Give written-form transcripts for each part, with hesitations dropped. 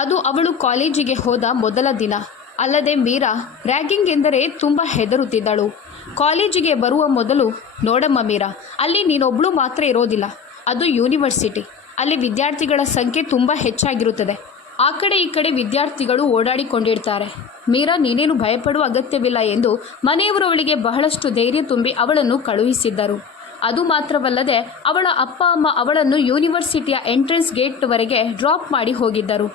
ಅದು ಅವಳು ಕಾಲೇಜಿಗೆ ಹೋದ ಮೊದಲ ದಿನ. ಅಲ್ಲದೆ ಮೀರಾ ರ್ಯಾಗಿಂಗ್ ಎಂದರೆ ತುಂಬ ಹೆದರುತ್ತಿದ್ದಳು. ಕಾಲೇಜಿಗೆ ಬರುವ ಮೊದಲು, ನೋಡಮ್ಮ ಮೀರಾ, ಅಲ್ಲಿ ನೀನೊಬ್ಬಳು ಮಾತ್ರ ಇರೋದಿಲ್ಲ. ಅದು ಯೂನಿವರ್ಸಿಟಿ. ಅಲ್ಲಿ ವಿದ್ಯಾರ್ಥಿಗಳ ಸಂಖ್ಯೆ ತುಂಬ ಹೆಚ್ಚಾಗಿರುತ್ತದೆ. ಆ ಕಡೆ ಈ ಕಡೆ ವಿದ್ಯಾರ್ಥಿಗಳು ಓಡಾಡಿಕೊಂಡಿರ್ತಾರೆ. ಮೀರಾ, ನೀನೇನು ಭಯಪಡುವ ಅಗತ್ಯವಿಲ್ಲ ಎಂದು ಮನೆಯವರು ಅವಳಿಗೆ ಬಹಳಷ್ಟು ಧೈರ್ಯ ತುಂಬಿ ಅವಳನ್ನು ಕಳುಹಿಸಿದ್ದರು. ಅದು ಮಾತ್ರವಲ್ಲದೆ ಅವಳ ಅಪ್ಪ ಅಮ್ಮ ಅವಳನ್ನು ಯೂನಿವರ್ಸಿಟಿಯ ಎಂಟ್ರೆನ್ಸ್ ಗೇಟ್ವರೆಗೆ ಡ್ರಾಪ್ ಮಾಡಿ ಹೋಗಿದ್ದರು.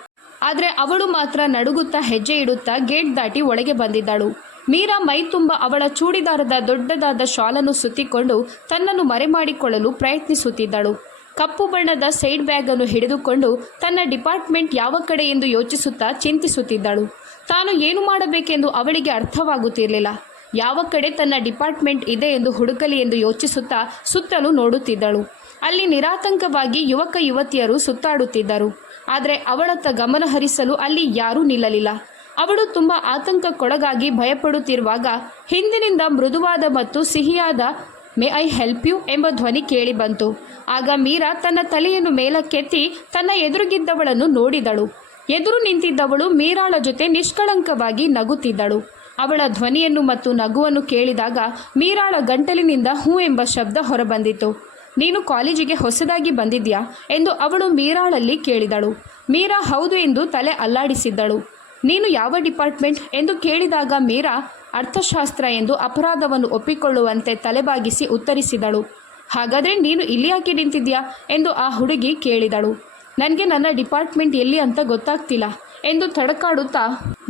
ಆದರೆ ಅವಳು ಮಾತ್ರ ನಡುಗುತ್ತಾ ಹೆಜ್ಜೆ ಇಡುತ್ತಾ ಗೇಟ್ ದಾಟಿ ಒಳಗೆ ಬಂದಿದ್ದಳು. ಮೀರಾ ಮೈ ತುಂಬ ಅವಳ ಚೂಡಿದಾರದ ದೊಡ್ಡದಾದ ಶಾಲನ್ನು ಸುತ್ತಿಕೊಂಡು ತನ್ನನ್ನು ಮರೆಮಾಡಿಕೊಳ್ಳಲು ಪ್ರಯತ್ನಿಸುತ್ತಿದ್ದಳು. ಕಪ್ಪು ಬಣ್ಣದ ಸೈಡ್ ಬ್ಯಾಗನ್ನು ಹಿಡಿದುಕೊಂಡು ತನ್ನ ಡಿಪಾರ್ಟ್ಮೆಂಟ್ ಯಾವ ಕಡೆ ಎಂದು ಯೋಚಿಸುತ್ತಾ ಚಿಂತಿಸುತ್ತಿದ್ದಳು. ತಾನು ಏನು ಮಾಡಬೇಕೆಂದು ಅವಳಿಗೆ ಅರ್ಥವಾಗುತ್ತಿರಲಿಲ್ಲ. ಯಾವ ಕಡೆ ತನ್ನ ಡಿಪಾರ್ಟ್ಮೆಂಟ್ ಇದೆ ಎಂದು ಹುಡುಕಲಿ ಎಂದು ಯೋಚಿಸುತ್ತಾ ಸುತ್ತಲೂ ನೋಡುತ್ತಿದ್ದಳು. ಅಲ್ಲಿ ನಿರಾತಂಕವಾಗಿ ಯುವಕ ಯುವತಿಯರು ಸುತ್ತಾಡುತ್ತಿದ್ದರು. ಆದರೆ ಅವಳತ್ತ ಗಮನ ಹರಿಸಲು ಅಲ್ಲಿ ಯಾರೂ ನಿಲ್ಲಲಿಲ್ಲ. ಅವಳು ತುಂಬ ಆತಂಕಕ್ಕೊಳಗಾಗಿ ಭಯಪಡುತ್ತಿರುವಾಗ ಹಿಂದಿನಿಂದ ಮೃದುವಾದ ಮತ್ತು ಸಿಹಿಯಾದ ಮೇ ಐ ಹೆಲ್ಪ್ ಯು ಎಂಬ ಧ್ವನಿ ಕೇಳಿ ಬಂತು. ಆಗ ಮೀರಾ ತನ್ನ ತಲೆಯನ್ನು ಮೇಲಕ್ಕೆತ್ತಿ ತನ್ನ ಎದುರುಗಿದ್ದವಳನ್ನು ನೋಡಿದಳು. ಎದುರು ನಿಂತಿದ್ದವಳು ಮೀರಾಳ ಜೊತೆ ನಿಷ್ಕಳಂಕವಾಗಿ ನಗುತ್ತಿದ್ದಳು. ಅವಳ ಧ್ವನಿಯನ್ನು ಮತ್ತು ನಗುವನ್ನು ಕೇಳಿದಾಗ ಮೀರಾಳ ಗಂಟಲಿನಿಂದ ಹೂ ಎಂಬ ಶಬ್ದ ಹೊರಬಂದಿತು. ನೀನು ಕಾಲೇಜಿಗೆ ಹೊಸದಾಗಿ ಬಂದಿದ್ಯಾ ಎಂದು ಅವಳು ಮೀರಾಳಲ್ಲಿ ಕೇಳಿದಳು. ಮೀರಾ ಹೌದು ಎಂದು ತಲೆ ಅಲ್ಲಾಡಿಸಿದ್ದಳು. ನೀನು ಯಾವ ಡಿಪಾರ್ಟ್ಮೆಂಟ್ ಎಂದು ಕೇಳಿದಾಗ ಮೀರಾ ಅರ್ಥಶಾಸ್ತ್ರ ಎಂದು ಅಪರಾಧವನ್ನು ಒಪ್ಪಿಕೊಳ್ಳುವಂತೆ ತಲೆಬಾಗಿಸಿ ಉತ್ತರಿಸಿದಳು. ಹಾಗಾದರೆ ನೀನು ಇಲ್ಲಿ ಯಾಕೆ ನಿಂತಿದ್ಯಾ ಎಂದು ಆ ಹುಡುಗಿ ಕೇಳಿದಳು. ನನಗೆ ನನ್ನ ಡಿಪಾರ್ಟ್ಮೆಂಟ್ ಎಲ್ಲಿ ಅಂತ ಗೊತ್ತಾಗ್ತಿಲ್ಲ ಎಂದು ತಡಕಾಡುತ್ತಾ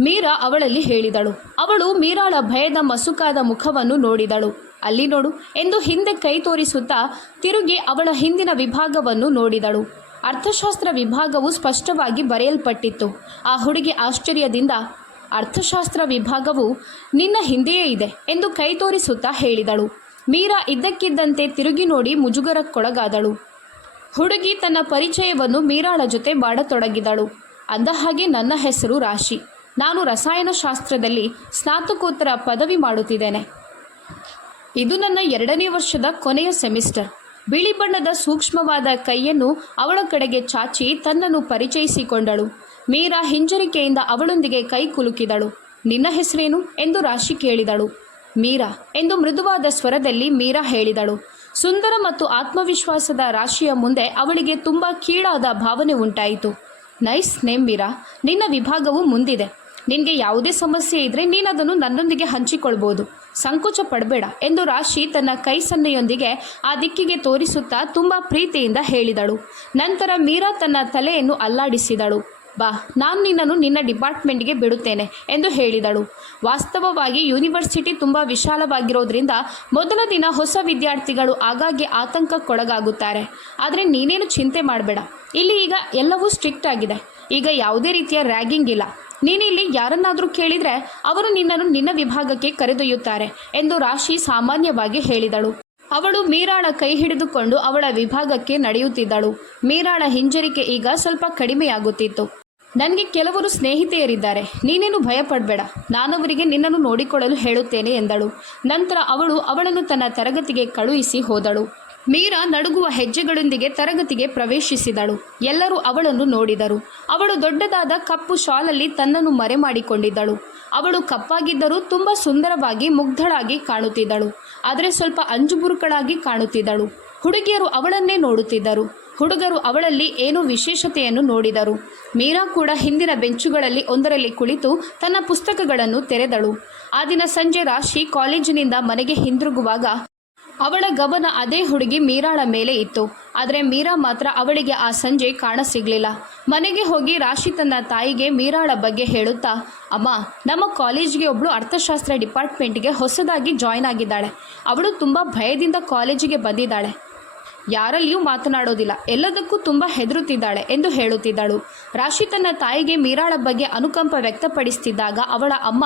ಮೀರಾ ಅವಳಲ್ಲಿ ಹೇಳಿದಳು. ಅವಳು ಮೀರಾಳ ಭಯದ ಮಸುಕಾದ ಮುಖವನ್ನು ನೋಡಿದಳು. ಅಲ್ಲಿ ನೋಡು ಎಂದು ಹಿಂದೆ ಕೈ ತೋರಿಸುತ್ತಾ ತಿರುಗಿ ಅವಳ ಹಿಂದಿನ ವಿಭಾಗವನ್ನು ನೋಡಿದಳು. ಅರ್ಥಶಾಸ್ತ್ರ ವಿಭಾಗವು ಸ್ಪಷ್ಟವಾಗಿ ಬರೆಯಲ್ಪಟ್ಟಿತ್ತು. ಆ ಹುಡುಗಿ ಆಶ್ಚರ್ಯದಿಂದ, ಅರ್ಥಶಾಸ್ತ್ರ ವಿಭಾಗವು ನಿನ್ನ ಹಿಂದೆಯೇ ಇದೆ ಎಂದು ಕೈ ತೋರಿಸುತ್ತಾ ಹೇಳಿದಳು. ಮೀರಾ ಇದ್ದಕ್ಕಿದ್ದಂತೆ ತಿರುಗಿ ನೋಡಿ ಮುಜುಗರಕ್ಕೊಳಗಾದಳು. ಹುಡುಗಿ ತನ್ನ ಪರಿಚಯವನ್ನು ಮೀರಾಳ ಜೊತೆ ಮಾಡತೊಡಗಿದಳು. ಅಂದಹಾಗೆ, ನನ್ನ ಹೆಸರು ರಾಶಿ. ನಾನು ರಸಾಯನಶಾಸ್ತ್ರದಲ್ಲಿ ಸ್ನಾತಕೋತ್ತರ ಪದವಿ ಮಾಡುತ್ತಿದ್ದೇನೆ. ಇದು ನನ್ನ 2ನೇ ವರ್ಷದ ಕೊನೆಯ ಸೆಮಿಸ್ಟರ್. ಬಿಳಿ ಬಣ್ಣದ ಸೂಕ್ಷ್ಮವಾದ ಕೈಯನ್ನು ಅವಳ ಕಡೆಗೆ ಚಾಚಿ ತನ್ನನ್ನು ಪರಿಚಯಿಸಿಕೊಂಡಳು. ಮೀರಾ ಹಿಂಜರಿಕೆಯಿಂದ ಅವಳೊಂದಿಗೆ ಕೈ ಕುಲುಕಿದಳು. ನಿನ್ನ ಹೆಸರೇನು ಎಂದು ರಾಶಿ ಕೇಳಿದಳು. ಮೀರಾ ಎಂದು ಮೃದುವಾದ ಸ್ವರದಲ್ಲಿ ಮೀರಾ ಹೇಳಿದಳು. ಸುಂದರ ಮತ್ತು ಆತ್ಮವಿಶ್ವಾಸದ ರಾಶಿಯ ಮುಂದೆ ಅವಳಿಗೆ ತುಂಬ ಕೀಳಾದ ಭಾವನೆ ಉಂಟಾಯಿತು. ನೈಸ್ ನೇಮ್ ಮೀರಾ, ನಿನ್ನ ವಿಭಾಗವು ಮುಂದಿದೆ. ನಿನಗೆ ಯಾವುದೇ ಸಮಸ್ಯೆ ಇದ್ದರೆ ನೀನದನ್ನು ನನ್ನೊಂದಿಗೆ ಹಂಚಿಕೊಳ್ಬೋದು. ಸಂಕೋಚ ಪಡಬೇಡ ಎಂದು ರಾಶಿ ತನ್ನ ಕೈ ಸನ್ನೆಯೊಂದಿಗೆ ಆ ದಿಕ್ಕಿಗೆ ತೋರಿಸುತ್ತಾ ತುಂಬ ಪ್ರೀತಿಯಿಂದ ಹೇಳಿದಳು. ನಂತರ ಮೀರಾ ತನ್ನ ತಲೆಯನ್ನು ಅಲ್ಲಾಡಿಸಿದಳು. ಬಾ, ನಾನು ನಿನ್ನನ್ನು ನಿನ್ನ ಡಿಪಾರ್ಟ್ಮೆಂಟ್ಗೆ ಬಿಡುತ್ತೇನೆ ಎಂದು ಹೇಳಿದಳು. ವಾಸ್ತವವಾಗಿ ಯೂನಿವರ್ಸಿಟಿ ತುಂಬ ವಿಶಾಲವಾಗಿರೋದ್ರಿಂದ ಮೊದಲ ದಿನ ಹೊಸ ವಿದ್ಯಾರ್ಥಿಗಳು ಆಗಾಗ್ಗೆ ಆತಂಕಕ್ಕೊಳಗಾಗುತ್ತಾರೆ. ಆದರೆ ನೀನೇನು ಚಿಂತೆ ಮಾಡಬೇಡ. ಇಲ್ಲಿ ಈಗ ಎಲ್ಲವೂ ಸ್ಟ್ರಿಕ್ಟ್ ಆಗಿದೆ. ಈಗ ಯಾವುದೇ ರೀತಿಯ ರ್ಯಾಗಿಂಗ್ ಇಲ್ಲ. ನೀನಿಲ್ಲಿ ಯಾರನ್ನಾದರೂ ಕೇಳಿದರೆ ಅವರು ನಿನ್ನನ್ನು ನಿನ್ನ ವಿಭಾಗಕ್ಕೆ ಕರೆದೊಯ್ಯುತ್ತಾರೆ ಎಂದು ರಾಶಿ ಸಾಮಾನ್ಯವಾಗಿ ಹೇಳಿದಳು. ಅವಳು ಮೀರಾಳ ಕೈ ಹಿಡಿದುಕೊಂಡು ಅವಳ ವಿಭಾಗಕ್ಕೆ ನಡೆಯುತ್ತಿದ್ದಳು. ಮೀರಾಳ ಹಿಂಜರಿಕೆ ಈಗ ಸ್ವಲ್ಪ ಕಡಿಮೆಯಾಗುತ್ತಿತ್ತು. ನನಗೆ ಕೆಲವರು ಸ್ನೇಹಿತೆಯರಿದ್ದಾರೆ, ನೀನೇನು ಭಯಪಡಬೇಡ, ನಾನವರಿಗೆ ನಿನ್ನನ್ನು ನೋಡಿಕೊಳ್ಳಲು ಹೇಳುತ್ತೇನೆ ಎಂದಳು. ನಂತರ ಅವಳು ಅವಳನ್ನು ತನ್ನ ತರಗತಿಗೆ ಕಳುಹಿಸಿ ಹೋದಳು. ಮೀರಾ ನಡುಗುವ ಹೆಜ್ಜೆಗಳೊಂದಿಗೆ ತರಗತಿಗೆ ಪ್ರವೇಶಿಸಿದಳು. ಎಲ್ಲರೂ ಅವಳನ್ನು ನೋಡಿದರು. ಅವಳು ದೊಡ್ಡದಾದ ಕಪ್ಪು ಶಾಲಲ್ಲಿ ತನ್ನನ್ನು ಮರೆಮಾಡಿಕೊಂಡಿದ್ದಳು. ಅವಳು ಕಪ್ಪಾಗಿದ್ದರೂ ತುಂಬ ಸುಂದರವಾಗಿ ಮುಗ್ಧಳಾಗಿ ಕಾಣುತ್ತಿದ್ದಳು. ಆದರೆ ಸ್ವಲ್ಪ ಅಂಜುಬುರುಕಳಾಗಿ ಕಾಣುತ್ತಿದ್ದಳು. ಹುಡುಗಿಯರು ಅವಳನ್ನೇ ನೋಡುತ್ತಿದ್ದರು. ಹುಡುಗರು ಅವಳಲ್ಲಿ ಏನೋ ವಿಶೇಷತೆಯನ್ನು ನೋಡಿದರು. ಮೀರಾ ಕೂಡ ಹಿಂದಿನ ಬೆಂಚುಗಳಲ್ಲಿ ಒಂದರಲ್ಲಿ ಕುಳಿತು ತನ್ನ ಪುಸ್ತಕಗಳನ್ನು ತೆರೆದಳು. ಆ ದಿನ ಸಂಜೆ ರಾಶಿ ಕಾಲೇಜಿನಿಂದ ಮನೆಗೆ ಹಿಂದಿರುಗುವಾಗ ಅವಳ ಗಮನ ಅದೇ ಹುಡುಗಿ ಮೀರಾಳ ಮೇಲೆ ಇತ್ತು. ಆದರೆ ಮೀರಾ ಮಾತ್ರ ಅವಳಿಗೆ ಆ ಸಂಜೆ ಕಾಣಸಿಗಲಿಲ್ಲ. ಮನೆಗೆ ಹೋಗಿ ರಾಶಿ ತನ್ನ ತಾಯಿಗೆ ಮೀರಾಳ ಬಗ್ಗೆ ಹೇಳುತ್ತಾ, ಅಮ್ಮ, ನಮ್ಮ ಕಾಲೇಜಿಗೆ ಒಬ್ಬಳು ಅರ್ಥಶಾಸ್ತ್ರ ಡಿಪಾರ್ಟ್ಮೆಂಟ್ಗೆ ಹೊಸದಾಗಿ ಜಾಯ್ನ್ ಆಗಿದ್ದಾಳೆ. ಅವಳು ತುಂಬ ಭಯದಿಂದ ಕಾಲೇಜಿಗೆ ಬಂದಿದ್ದಾಳೆ. ಯಾರಲ್ಲಿಯೂ ಮಾತನಾಡೋದಿಲ್ಲ, ಎಲ್ಲದಕ್ಕೂ ತುಂಬ ಹೆದರುತ್ತಿದ್ದಾಳೆ ಎಂದು ಹೇಳುತ್ತಿದ್ದಳು. ರಾಶಿ ತನ್ನ ತಾಯಿಗೆ ಮೀರಾಳ ಬಗ್ಗೆ ಅನುಕಂಪ ವ್ಯಕ್ತಪಡಿಸುತ್ತಿದ್ದಾಗ ಅವಳ ಅಮ್ಮ,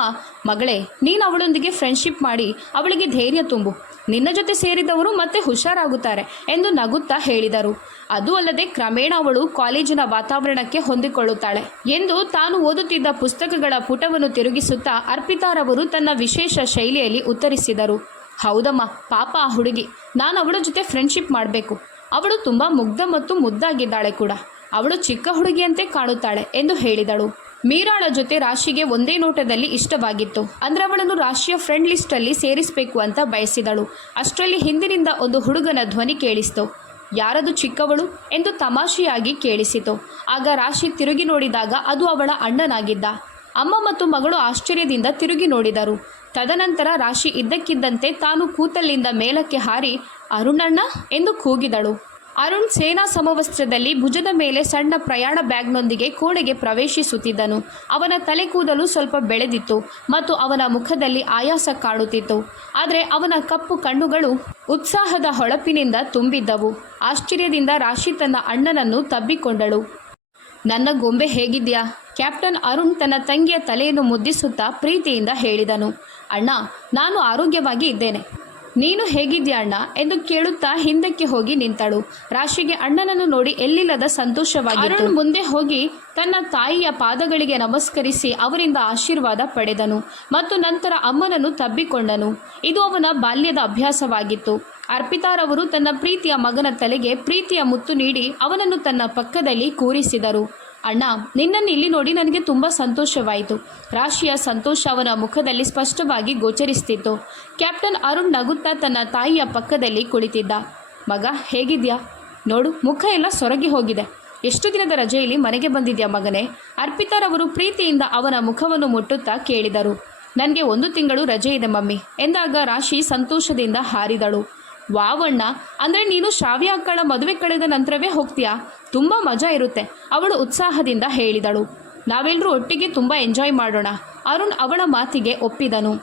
ಮಗಳೇ, ನೀನು ಅವಳೊಂದಿಗೆ ಫ್ರೆಂಡ್ಶಿಪ್ ಮಾಡಿ ಅವಳಿಗೆ ಧೈರ್ಯ ತುಂಬು. ನಿನ್ನ ಜೊತೆ ಸೇರಿದವರು ಮತ್ತೆ ಹುಷಾರಾಗುತ್ತಾರೆ ಎಂದು ನಗುತ್ತಾ ಹೇಳಿದರು. ಅದು ಅಲ್ಲದೆ ಕ್ರಮೇಣ ಅವಳು ಕಾಲೇಜಿನ ವಾತಾವರಣಕ್ಕೆ ಹೊಂದಿಕೊಳ್ಳುತ್ತಾಳೆ ಎಂದು ತಾನು ಓದುತ್ತಿದ್ದ ಪುಸ್ತಕಗಳ ಪುಟವನ್ನು ತಿರುಗಿಸುತ್ತಾ ಅರ್ಪಿತಾರವರು ತನ್ನ ವಿಶೇಷ ಶೈಲಿಯಲ್ಲಿ ಉತ್ತರಿಸಿದರು. ಹೌದಮ್ಮ, ಪಾಪ ಆ ಹುಡುಗಿ, ನಾನು ಅವಳ ಜೊತೆ ಫ್ರೆಂಡ್ಶಿಪ್ ಮಾಡಬೇಕು. ಅವಳು ತುಂಬ ಮುಗ್ಧ ಮತ್ತು ಮುದ್ದಾಗಿದ್ದಾಳೆ ಕೂಡ. ಅವಳು ಚಿಕ್ಕ ಹುಡುಗಿಯಂತೆ ಕಾಣುತ್ತಾಳೆ ಎಂದು ಹೇಳಿದಳು. ಮೀರಾಳ ಜೊತೆ ರಾಶಿಗೆ ಒಂದೇ ನೋಟದಲ್ಲಿ ಇಷ್ಟವಾಗಿತ್ತು. ಅಂದ್ರೆ ಅವಳನ್ನು ರಾಶಿಯ ಫ್ರೆಂಡ್ ಲಿಸ್ಟಲ್ಲಿ ಸೇರಿಸಬೇಕು ಅಂತ ಬಯಸಿದಳು. ಅಷ್ಟರಲ್ಲಿ ಹಿಂದಿನಿಂದ ಒಂದು ಹುಡುಗನ ಧ್ವನಿ ಕೇಳಿಸಿತು. ಯಾರದು ಚಿಕ್ಕವಳು ಎಂದು ತಮಾಷೆಯಾಗಿ ಕೇಳಿಸಿತು. ಆಗ ರಾಶಿ ತಿರುಗಿ ನೋಡಿದಾಗ ಅದು ಅವಳ ಅಣ್ಣನಾಗಿದ್ದ. ಅಮ್ಮ ಮತ್ತು ಮಗಳು ಆಶ್ಚರ್ಯದಿಂದ ತಿರುಗಿ ನೋಡಿದರು. ತದನಂತರ ರಾಶಿ ಇದ್ದಕ್ಕಿದ್ದಂತೆ ತಾನು ಕೂತಲ್ಲಿಂದ ಮೇಲಕ್ಕೆ ಹಾರಿ ಅರುಣಣ್ಣ ಎಂದು ಕೂಗಿದಳು. ಅರುಣ್ ಸೇನಾ ಸಮವಸ್ತ್ರದಲ್ಲಿ ಭುಜದ ಮೇಲೆ ಸಣ್ಣ ಪ್ರಯಾಣ ಬ್ಯಾಗ್ನೊಂದಿಗೆ ಕೋಣೆಗೆ ಪ್ರವೇಶಿಸುತ್ತಿದ್ದನು. ಅವನ ತಲೆ ಕೂದಲು ಸ್ವಲ್ಪ ಬೆಳೆದಿತ್ತು ಮತ್ತು ಅವನ ಮುಖದಲ್ಲಿ ಆಯಾಸ ಕಾಣುತ್ತಿತ್ತು. ಆದರೆ ಅವನ ಕಪ್ಪು ಕಣ್ಣುಗಳು ಉತ್ಸಾಹದ ಹೊಳಪಿನಿಂದ ತುಂಬಿದ್ದವು. ಆಶ್ಚರ್ಯದಿಂದ ರಾಶಿ ತನ್ನ ಅಣ್ಣನನ್ನು ತಬ್ಬಿಕೊಂಡಳು. ನನ್ನ ಗೊಂಬೆ ಹೇಗಿದ್ಯಾ? ಕ್ಯಾಪ್ಟನ್ ಅರುಣ್ ತನ್ನ ತಂಗಿಯ ತಲೆಯನ್ನು ಮುದ್ದಿಸುತ್ತಾ ಪ್ರೀತಿಯಿಂದ ಹೇಳಿದನು. ಅಣ್ಣ, ನಾನು ಆರೋಗ್ಯವಾಗಿ ಇದ್ದೇನೆ. ನೀನು ಹೇಗಿದ್ಯಾ ಅಣ್ಣ ಎಂದು ಕೇಳುತ್ತಾ ಹಿಂದಕ್ಕೆ ಹೋಗಿ ನಿಂತಳು. ರಾಶಿಗೆ ಅಣ್ಣನನ್ನು ನೋಡಿ ಎಲ್ಲಿಲ್ಲದ ಸಂತೋಷವಾಗಿತ್ತು. ಅರುಣ್ ಮುಂದೆ ಹೋಗಿ ತನ್ನ ತಾಯಿಯ ಪಾದಗಳಿಗೆ ನಮಸ್ಕರಿಸಿ ಅವರಿಂದ ಆಶೀರ್ವಾದ ಪಡೆದನು ಮತ್ತು ನಂತರ ಅಮ್ಮನನ್ನು ತಬ್ಬಿಕೊಂಡನು. ಇದು ಅವನ ಬಾಲ್ಯದ ಅಭ್ಯಾಸವಾಗಿತ್ತು. ಅರ್ಪಿತಾರವರು ತನ್ನ ಪ್ರೀತಿಯ ಮಗನ ತಲೆಗೆ ಪ್ರೀತಿಯ ಮುತ್ತು ನೀಡಿ ಅವನನ್ನು ತನ್ನ ಪಕ್ಕದಲ್ಲಿ ಕೂರಿಸಿದರು. ಅಣ್ಣ, ನಿನ್ನನ್ನು ಇಲ್ಲಿ ನೋಡಿ ನನಗೆ ತುಂಬ ಸಂತೋಷವಾಯಿತು. ರಾಶಿಯ ಸಂತೋಷ ಅವನ ಮುಖದಲ್ಲಿ ಸ್ಪಷ್ಟವಾಗಿ ಗೋಚರಿಸುತ್ತಿತ್ತು. ಕ್ಯಾಪ್ಟನ್ ಅರುಣ್ ನಗುತ್ತಾ ತನ್ನ ತಾಯಿಯ ಪಕ್ಕದಲ್ಲಿ ಕುಳಿತಿದ್ದ. ಮಗ, ಹೇಗಿದ್ಯಾ? ನೋಡು, ಮುಖ ಎಲ್ಲ ಸೊರಗಿ ಹೋಗಿದೆ. ಎಷ್ಟು ದಿನದ ರಜೆಯಲ್ಲಿ ಮನೆಗೆ ಬಂದಿದ್ಯಾ ಮಗನೇ? ಅರ್ಪಿತಾರವರು ಪ್ರೀತಿಯಿಂದ ಅವನ ಮುಖವನ್ನು ಮುಟ್ಟುತ್ತಾ ಕೇಳಿದರು. ನನಗೆ 1 ತಿಂಗಳು ರಜೆ ಇದೆ ಮಮ್ಮಿ ಎಂದಾಗ ರಾಶಿ ಸಂತೋಷದಿಂದ ಹಾರಿದಳು. ವಾವಣ್ಣ, ಅಂದರೆ ನೀನು ಶ್ರಾವ್ಯ ಅಕ್ಕಳ ಮದುವೆ ಕಳೆದ ನಂತರವೇ ಹೋಗ್ತೀಯಾ? ತುಂಬ ಮಜಾ ಇರುತ್ತೆ, ಅವಳು ಉತ್ಸಾಹದಿಂದ ಹೇಳಿದಳು. ನಾವೆಲ್ಲರೂ ಒಟ್ಟಿಗೆ ತುಂಬ ಎಂಜಾಯ್ ಮಾಡೋಣ. ಅರುಣ್ ಅವಳ ಮಾತಿಗೆ ಒಪ್ಪಿದನು.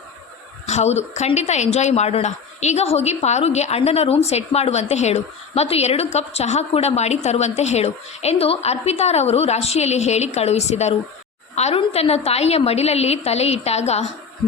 ಹೌದು, ಖಂಡಿತ ಎಂಜಾಯ್ ಮಾಡೋಣ. ಈಗ ಹೋಗಿ ಪಾರುಗೆ ಅಣ್ಣನ ರೂಮ್ ಸೆಟ್ ಮಾಡುವಂತೆ ಹೇಳು ಮತ್ತು 2 ಕಪ್ ಚಹಾ ಕೂಡ ಮಾಡಿ ತರುವಂತೆ ಹೇಳು ಎಂದು ಅರ್ಪಿತಾರವರು ರಾಶಿಯಲ್ಲಿ ಹೇಳಿ ಕಳುಹಿಸಿದರು. ಅರುಣ್ ತನ್ನ ತಾಯಿಯ ಮಡಿಲಲ್ಲಿ ತಲೆ ಇಟ್ಟಾಗ,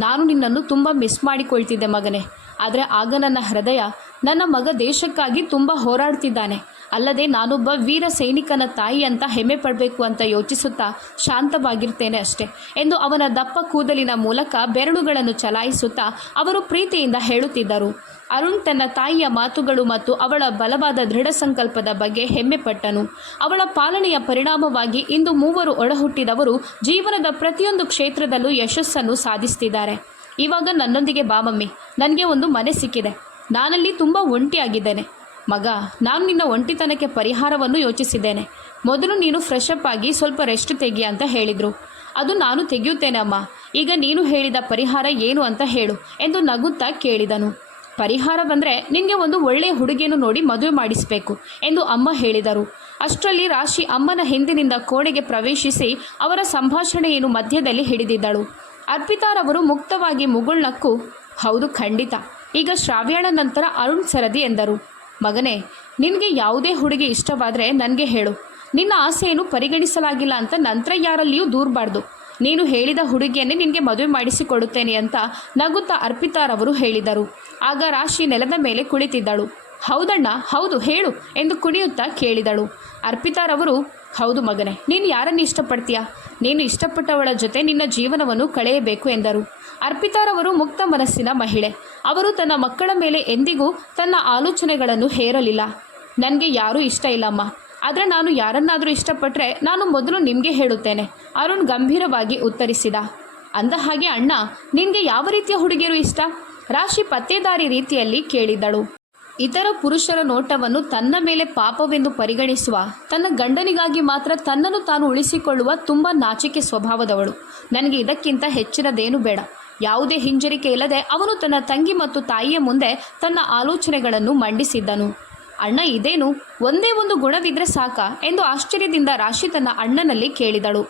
ನಾನು ನಿನ್ನನ್ನು ತುಂಬ ಮಿಸ್ ಮಾಡಿಕೊಳ್ತಿದ್ದೆ ಮಗನೇ. ಆದರೆ ಆಗ ನನ್ನ ಹೃದಯ ನನ್ನ ಮಗ ದೇಶಕ್ಕಾಗಿ ತುಂಬ ಹೋರಾಡ್ತಿದ್ದಾನೆ. ಅಲ್ಲದೆ ನಾನೊಬ್ಬ ವೀರ ಸೈನಿಕನ ತಾಯಿ ಅಂತ ಹೆಮ್ಮೆ ಪಡಬೇಕು ಅಂತ ಯೋಚಿಸುತ್ತಾ ಶಾಂತವಾಗಿರ್ತೇನೆ ಅಷ್ಟೆ ಎಂದು ಅವನ ದಪ್ಪ ಕೂದಲಿನ ಮೂಲಕ ಬೆರಳುಗಳನ್ನು ಚಲಾಯಿಸುತ್ತಾ ಅವರು ಪ್ರೀತಿಯಿಂದ ಹೇಳುತ್ತಿದ್ದರು. ಅರುಣ್ ತನ್ನ ತಾಯಿಯ ಮಾತುಗಳು ಮತ್ತು ಅವಳ ಬಲವಾದ ದೃಢ ಸಂಕಲ್ಪದ ಬಗ್ಗೆ ಹೆಮ್ಮೆ ಪಟ್ಟನು. ಅವಳ ಪಾಲನೆಯ ಪರಿಣಾಮವಾಗಿ ಇಂದು 3 ಒಳಹುಟ್ಟಿದವರು ಜೀವನದ ಪ್ರತಿಯೊಂದು ಕ್ಷೇತ್ರದಲ್ಲೂ ಯಶಸ್ಸನ್ನು ಸಾಧಿಸುತ್ತಿದ್ದಾರೆ. ಇವಾಗ ನನ್ನೊಂದಿಗೆ ಬಾ ಮಮ್ಮಿ, ನನಗೆ ಒಂದು ಮನೆ ಸಿಕ್ಕಿದೆ. ನಾನಲ್ಲಿ ತುಂಬ ಒಂಟಿಯಾಗಿದ್ದೇನೆ. ಮಗ, ನಾನು ನಿನ್ನ ಒಂಟಿತನಕ್ಕೆ ಪರಿಹಾರವನ್ನು ಯೋಚಿಸಿದ್ದೇನೆ. ಮೊದಲು ನೀನು ಫ್ರೆಶ್ ಅಪ್ ಆಗಿ ಸ್ವಲ್ಪ ರೆಸ್ಟ್ ತೆಗಿ ಅಂತ ಹೇಳಿದರು. ಅದು ನಾನು ತೆಗೆಯುತ್ತೇನೆ ಅಮ್ಮ. ಈಗ ನೀನು ಹೇಳಿದ ಪರಿಹಾರ ಏನು ಅಂತ ಹೇಳು ಎಂದು ನಗುತ್ತಾ ಕೇಳಿದನು. ಪರಿಹಾರ ಬಂದರೆ ನಿನಗೆ ಒಂದು ಒಳ್ಳೆಯ ಹುಡುಗಿಯನ್ನು ನೋಡಿ ಮದುವೆ ಮಾಡಿಸಬೇಕು ಎಂದು ಅಮ್ಮ ಹೇಳಿದರು. ಅಷ್ಟರಲ್ಲಿ ರಾಶಿ ಅಮ್ಮನ ಹಿಂದಿನಿಂದ ಕೋಣೆಗೆ ಪ್ರವೇಶಿಸಿ ಅವರ ಸಂಭಾಷಣೆಯನ್ನು ಮಧ್ಯದಲ್ಲಿ ಹಿಡಿದಿದ್ದಳು. ಅರ್ಪಿತಾರವರು ಮುಕ್ತವಾಗಿ ಮುಗುಳ್ನಕ್ಕು, ಹೌದು ಖಂಡಿತ, ಈಗ ಶ್ರಾವ್ಯಳ ನಂತರ ಅರುಣ್ ಸರದಿ ಎಂದರು. ಮಗನೇ, ನಿನಗೆ ಯಾವುದೇ ಹುಡುಗಿ ಇಷ್ಟವಾದರೆ ನನಗೆ ಹೇಳು. ನಿನ್ನ ಆಸೆಯನ್ನು ಪರಿಗಣಿಸಲಾಗಿಲ್ಲ ಅಂತ ನಂತರ ಯಾರಲ್ಲಿಯೂ ದೂರಬಾರ್ದು. ನೀನು ಹೇಳಿದ ಹುಡುಗಿಯನ್ನೇ ನಿನಗೆ ಮದುವೆ ಮಾಡಿಸಿಕೊಡುತ್ತೇನೆ ಅಂತ ನಗುತ್ತಾ ಅರ್ಪಿತಾರವರು ಹೇಳಿದರು. ಆಗ ರಾಶಿ ನೆಲದ ಮೇಲೆ ಕುಳಿತಿದ್ದಳು. ಹೌದಣ್ಣ, ಹೌದು ಹೇಳು ಎಂದು ಕುಣಿಯುತ್ತಾ ಕೇಳಿದಳು. ಅರ್ಪಿತಾರವರು, ಹೌದು ಮಗನೇ, ನೀನು ಯಾರನ್ನು ಇಷ್ಟಪಡ್ತೀಯಾ? ನೀನು ಇಷ್ಟಪಟ್ಟವಳ ಜೊತೆ ನಿನ್ನ ಜೀವನವನ್ನು ಕಳೆಯಬೇಕು ಎಂದರು. ಅರ್ಪಿತಾರವರು ಮುಕ್ತ ಮನಸ್ಸಿನ ಮಹಿಳೆ. ಅವರು ತನ್ನ ಮಕ್ಕಳ ಮೇಲೆ ಎಂದಿಗೂ ತನ್ನ ಆಲೋಚನೆಗಳನ್ನು ಹೇರಲಿಲ್ಲ. ನನಗೆ ಯಾರೂ ಇಷ್ಟ ಇಲ್ಲಮ್ಮ, ಆದರೆ ನಾನು ಯಾರನ್ನಾದರೂ ಇಷ್ಟಪಟ್ಟರೆ ನಾನು ಮೊದಲು ನಿಮಗೆ ಹೇಳುತ್ತೇನೆ, ಅರುಣ್ ಗಂಭೀರವಾಗಿ ಉತ್ತರಿಸಿದ. ಅಂದ ಹಾಗೆ ಅಣ್ಣ, ನಿನಗೆ ಯಾವ ರೀತಿಯ ಹುಡುಗಿಯರು ಇಷ್ಟ? ರಾಶಿ ಪತ್ತೇದಾರಿ ರೀತಿಯಲ್ಲಿ ಕೇಳಿದಳು. ಇತರ ಪುರುಷರ ನೋಟವನ್ನು ತನ್ನ ಮೇಲೆ ಪಾಪವೆಂದು ಪರಿಗಣಿಸುವ, ತನ್ನ ಗಂಡನಿಗಾಗಿ ಮಾತ್ರ ತನ್ನನ್ನು ತಾನು ಉಳಿಸಿಕೊಳ್ಳುವ ತುಂಬ ನಾಚಿಕೆ ಸ್ವಭಾವದವಳು. ನನಗೆ ಇದಕ್ಕಿಂತ ಹೆಚ್ಚಿನದೇನು ಬೇಡ. ಯಾವುದೇ ಹಿಂಜರಿಕೆ ಇಲ್ಲದೆ ಅವನು ತನ್ನ ತಂಗಿ ಮತ್ತು ತಾಯಿಯ ಮುಂದೆ ತನ್ನ ಆಲೋಚನೆಗಳನ್ನು ಮಂಡಿಸಿದ್ದನು. ಅಣ್ಣ, ಇದೇನು, ಒಂದೇ ಒಂದು ಗುಣವಿದ್ರೆ ಸಾಕಾ ಎಂದು ಆಶ್ಚರ್ಯದಿಂದ ರಾಶಿ ತನ್ನ ಅಣ್ಣನಲ್ಲಿ ಕೇಳಿದಳು.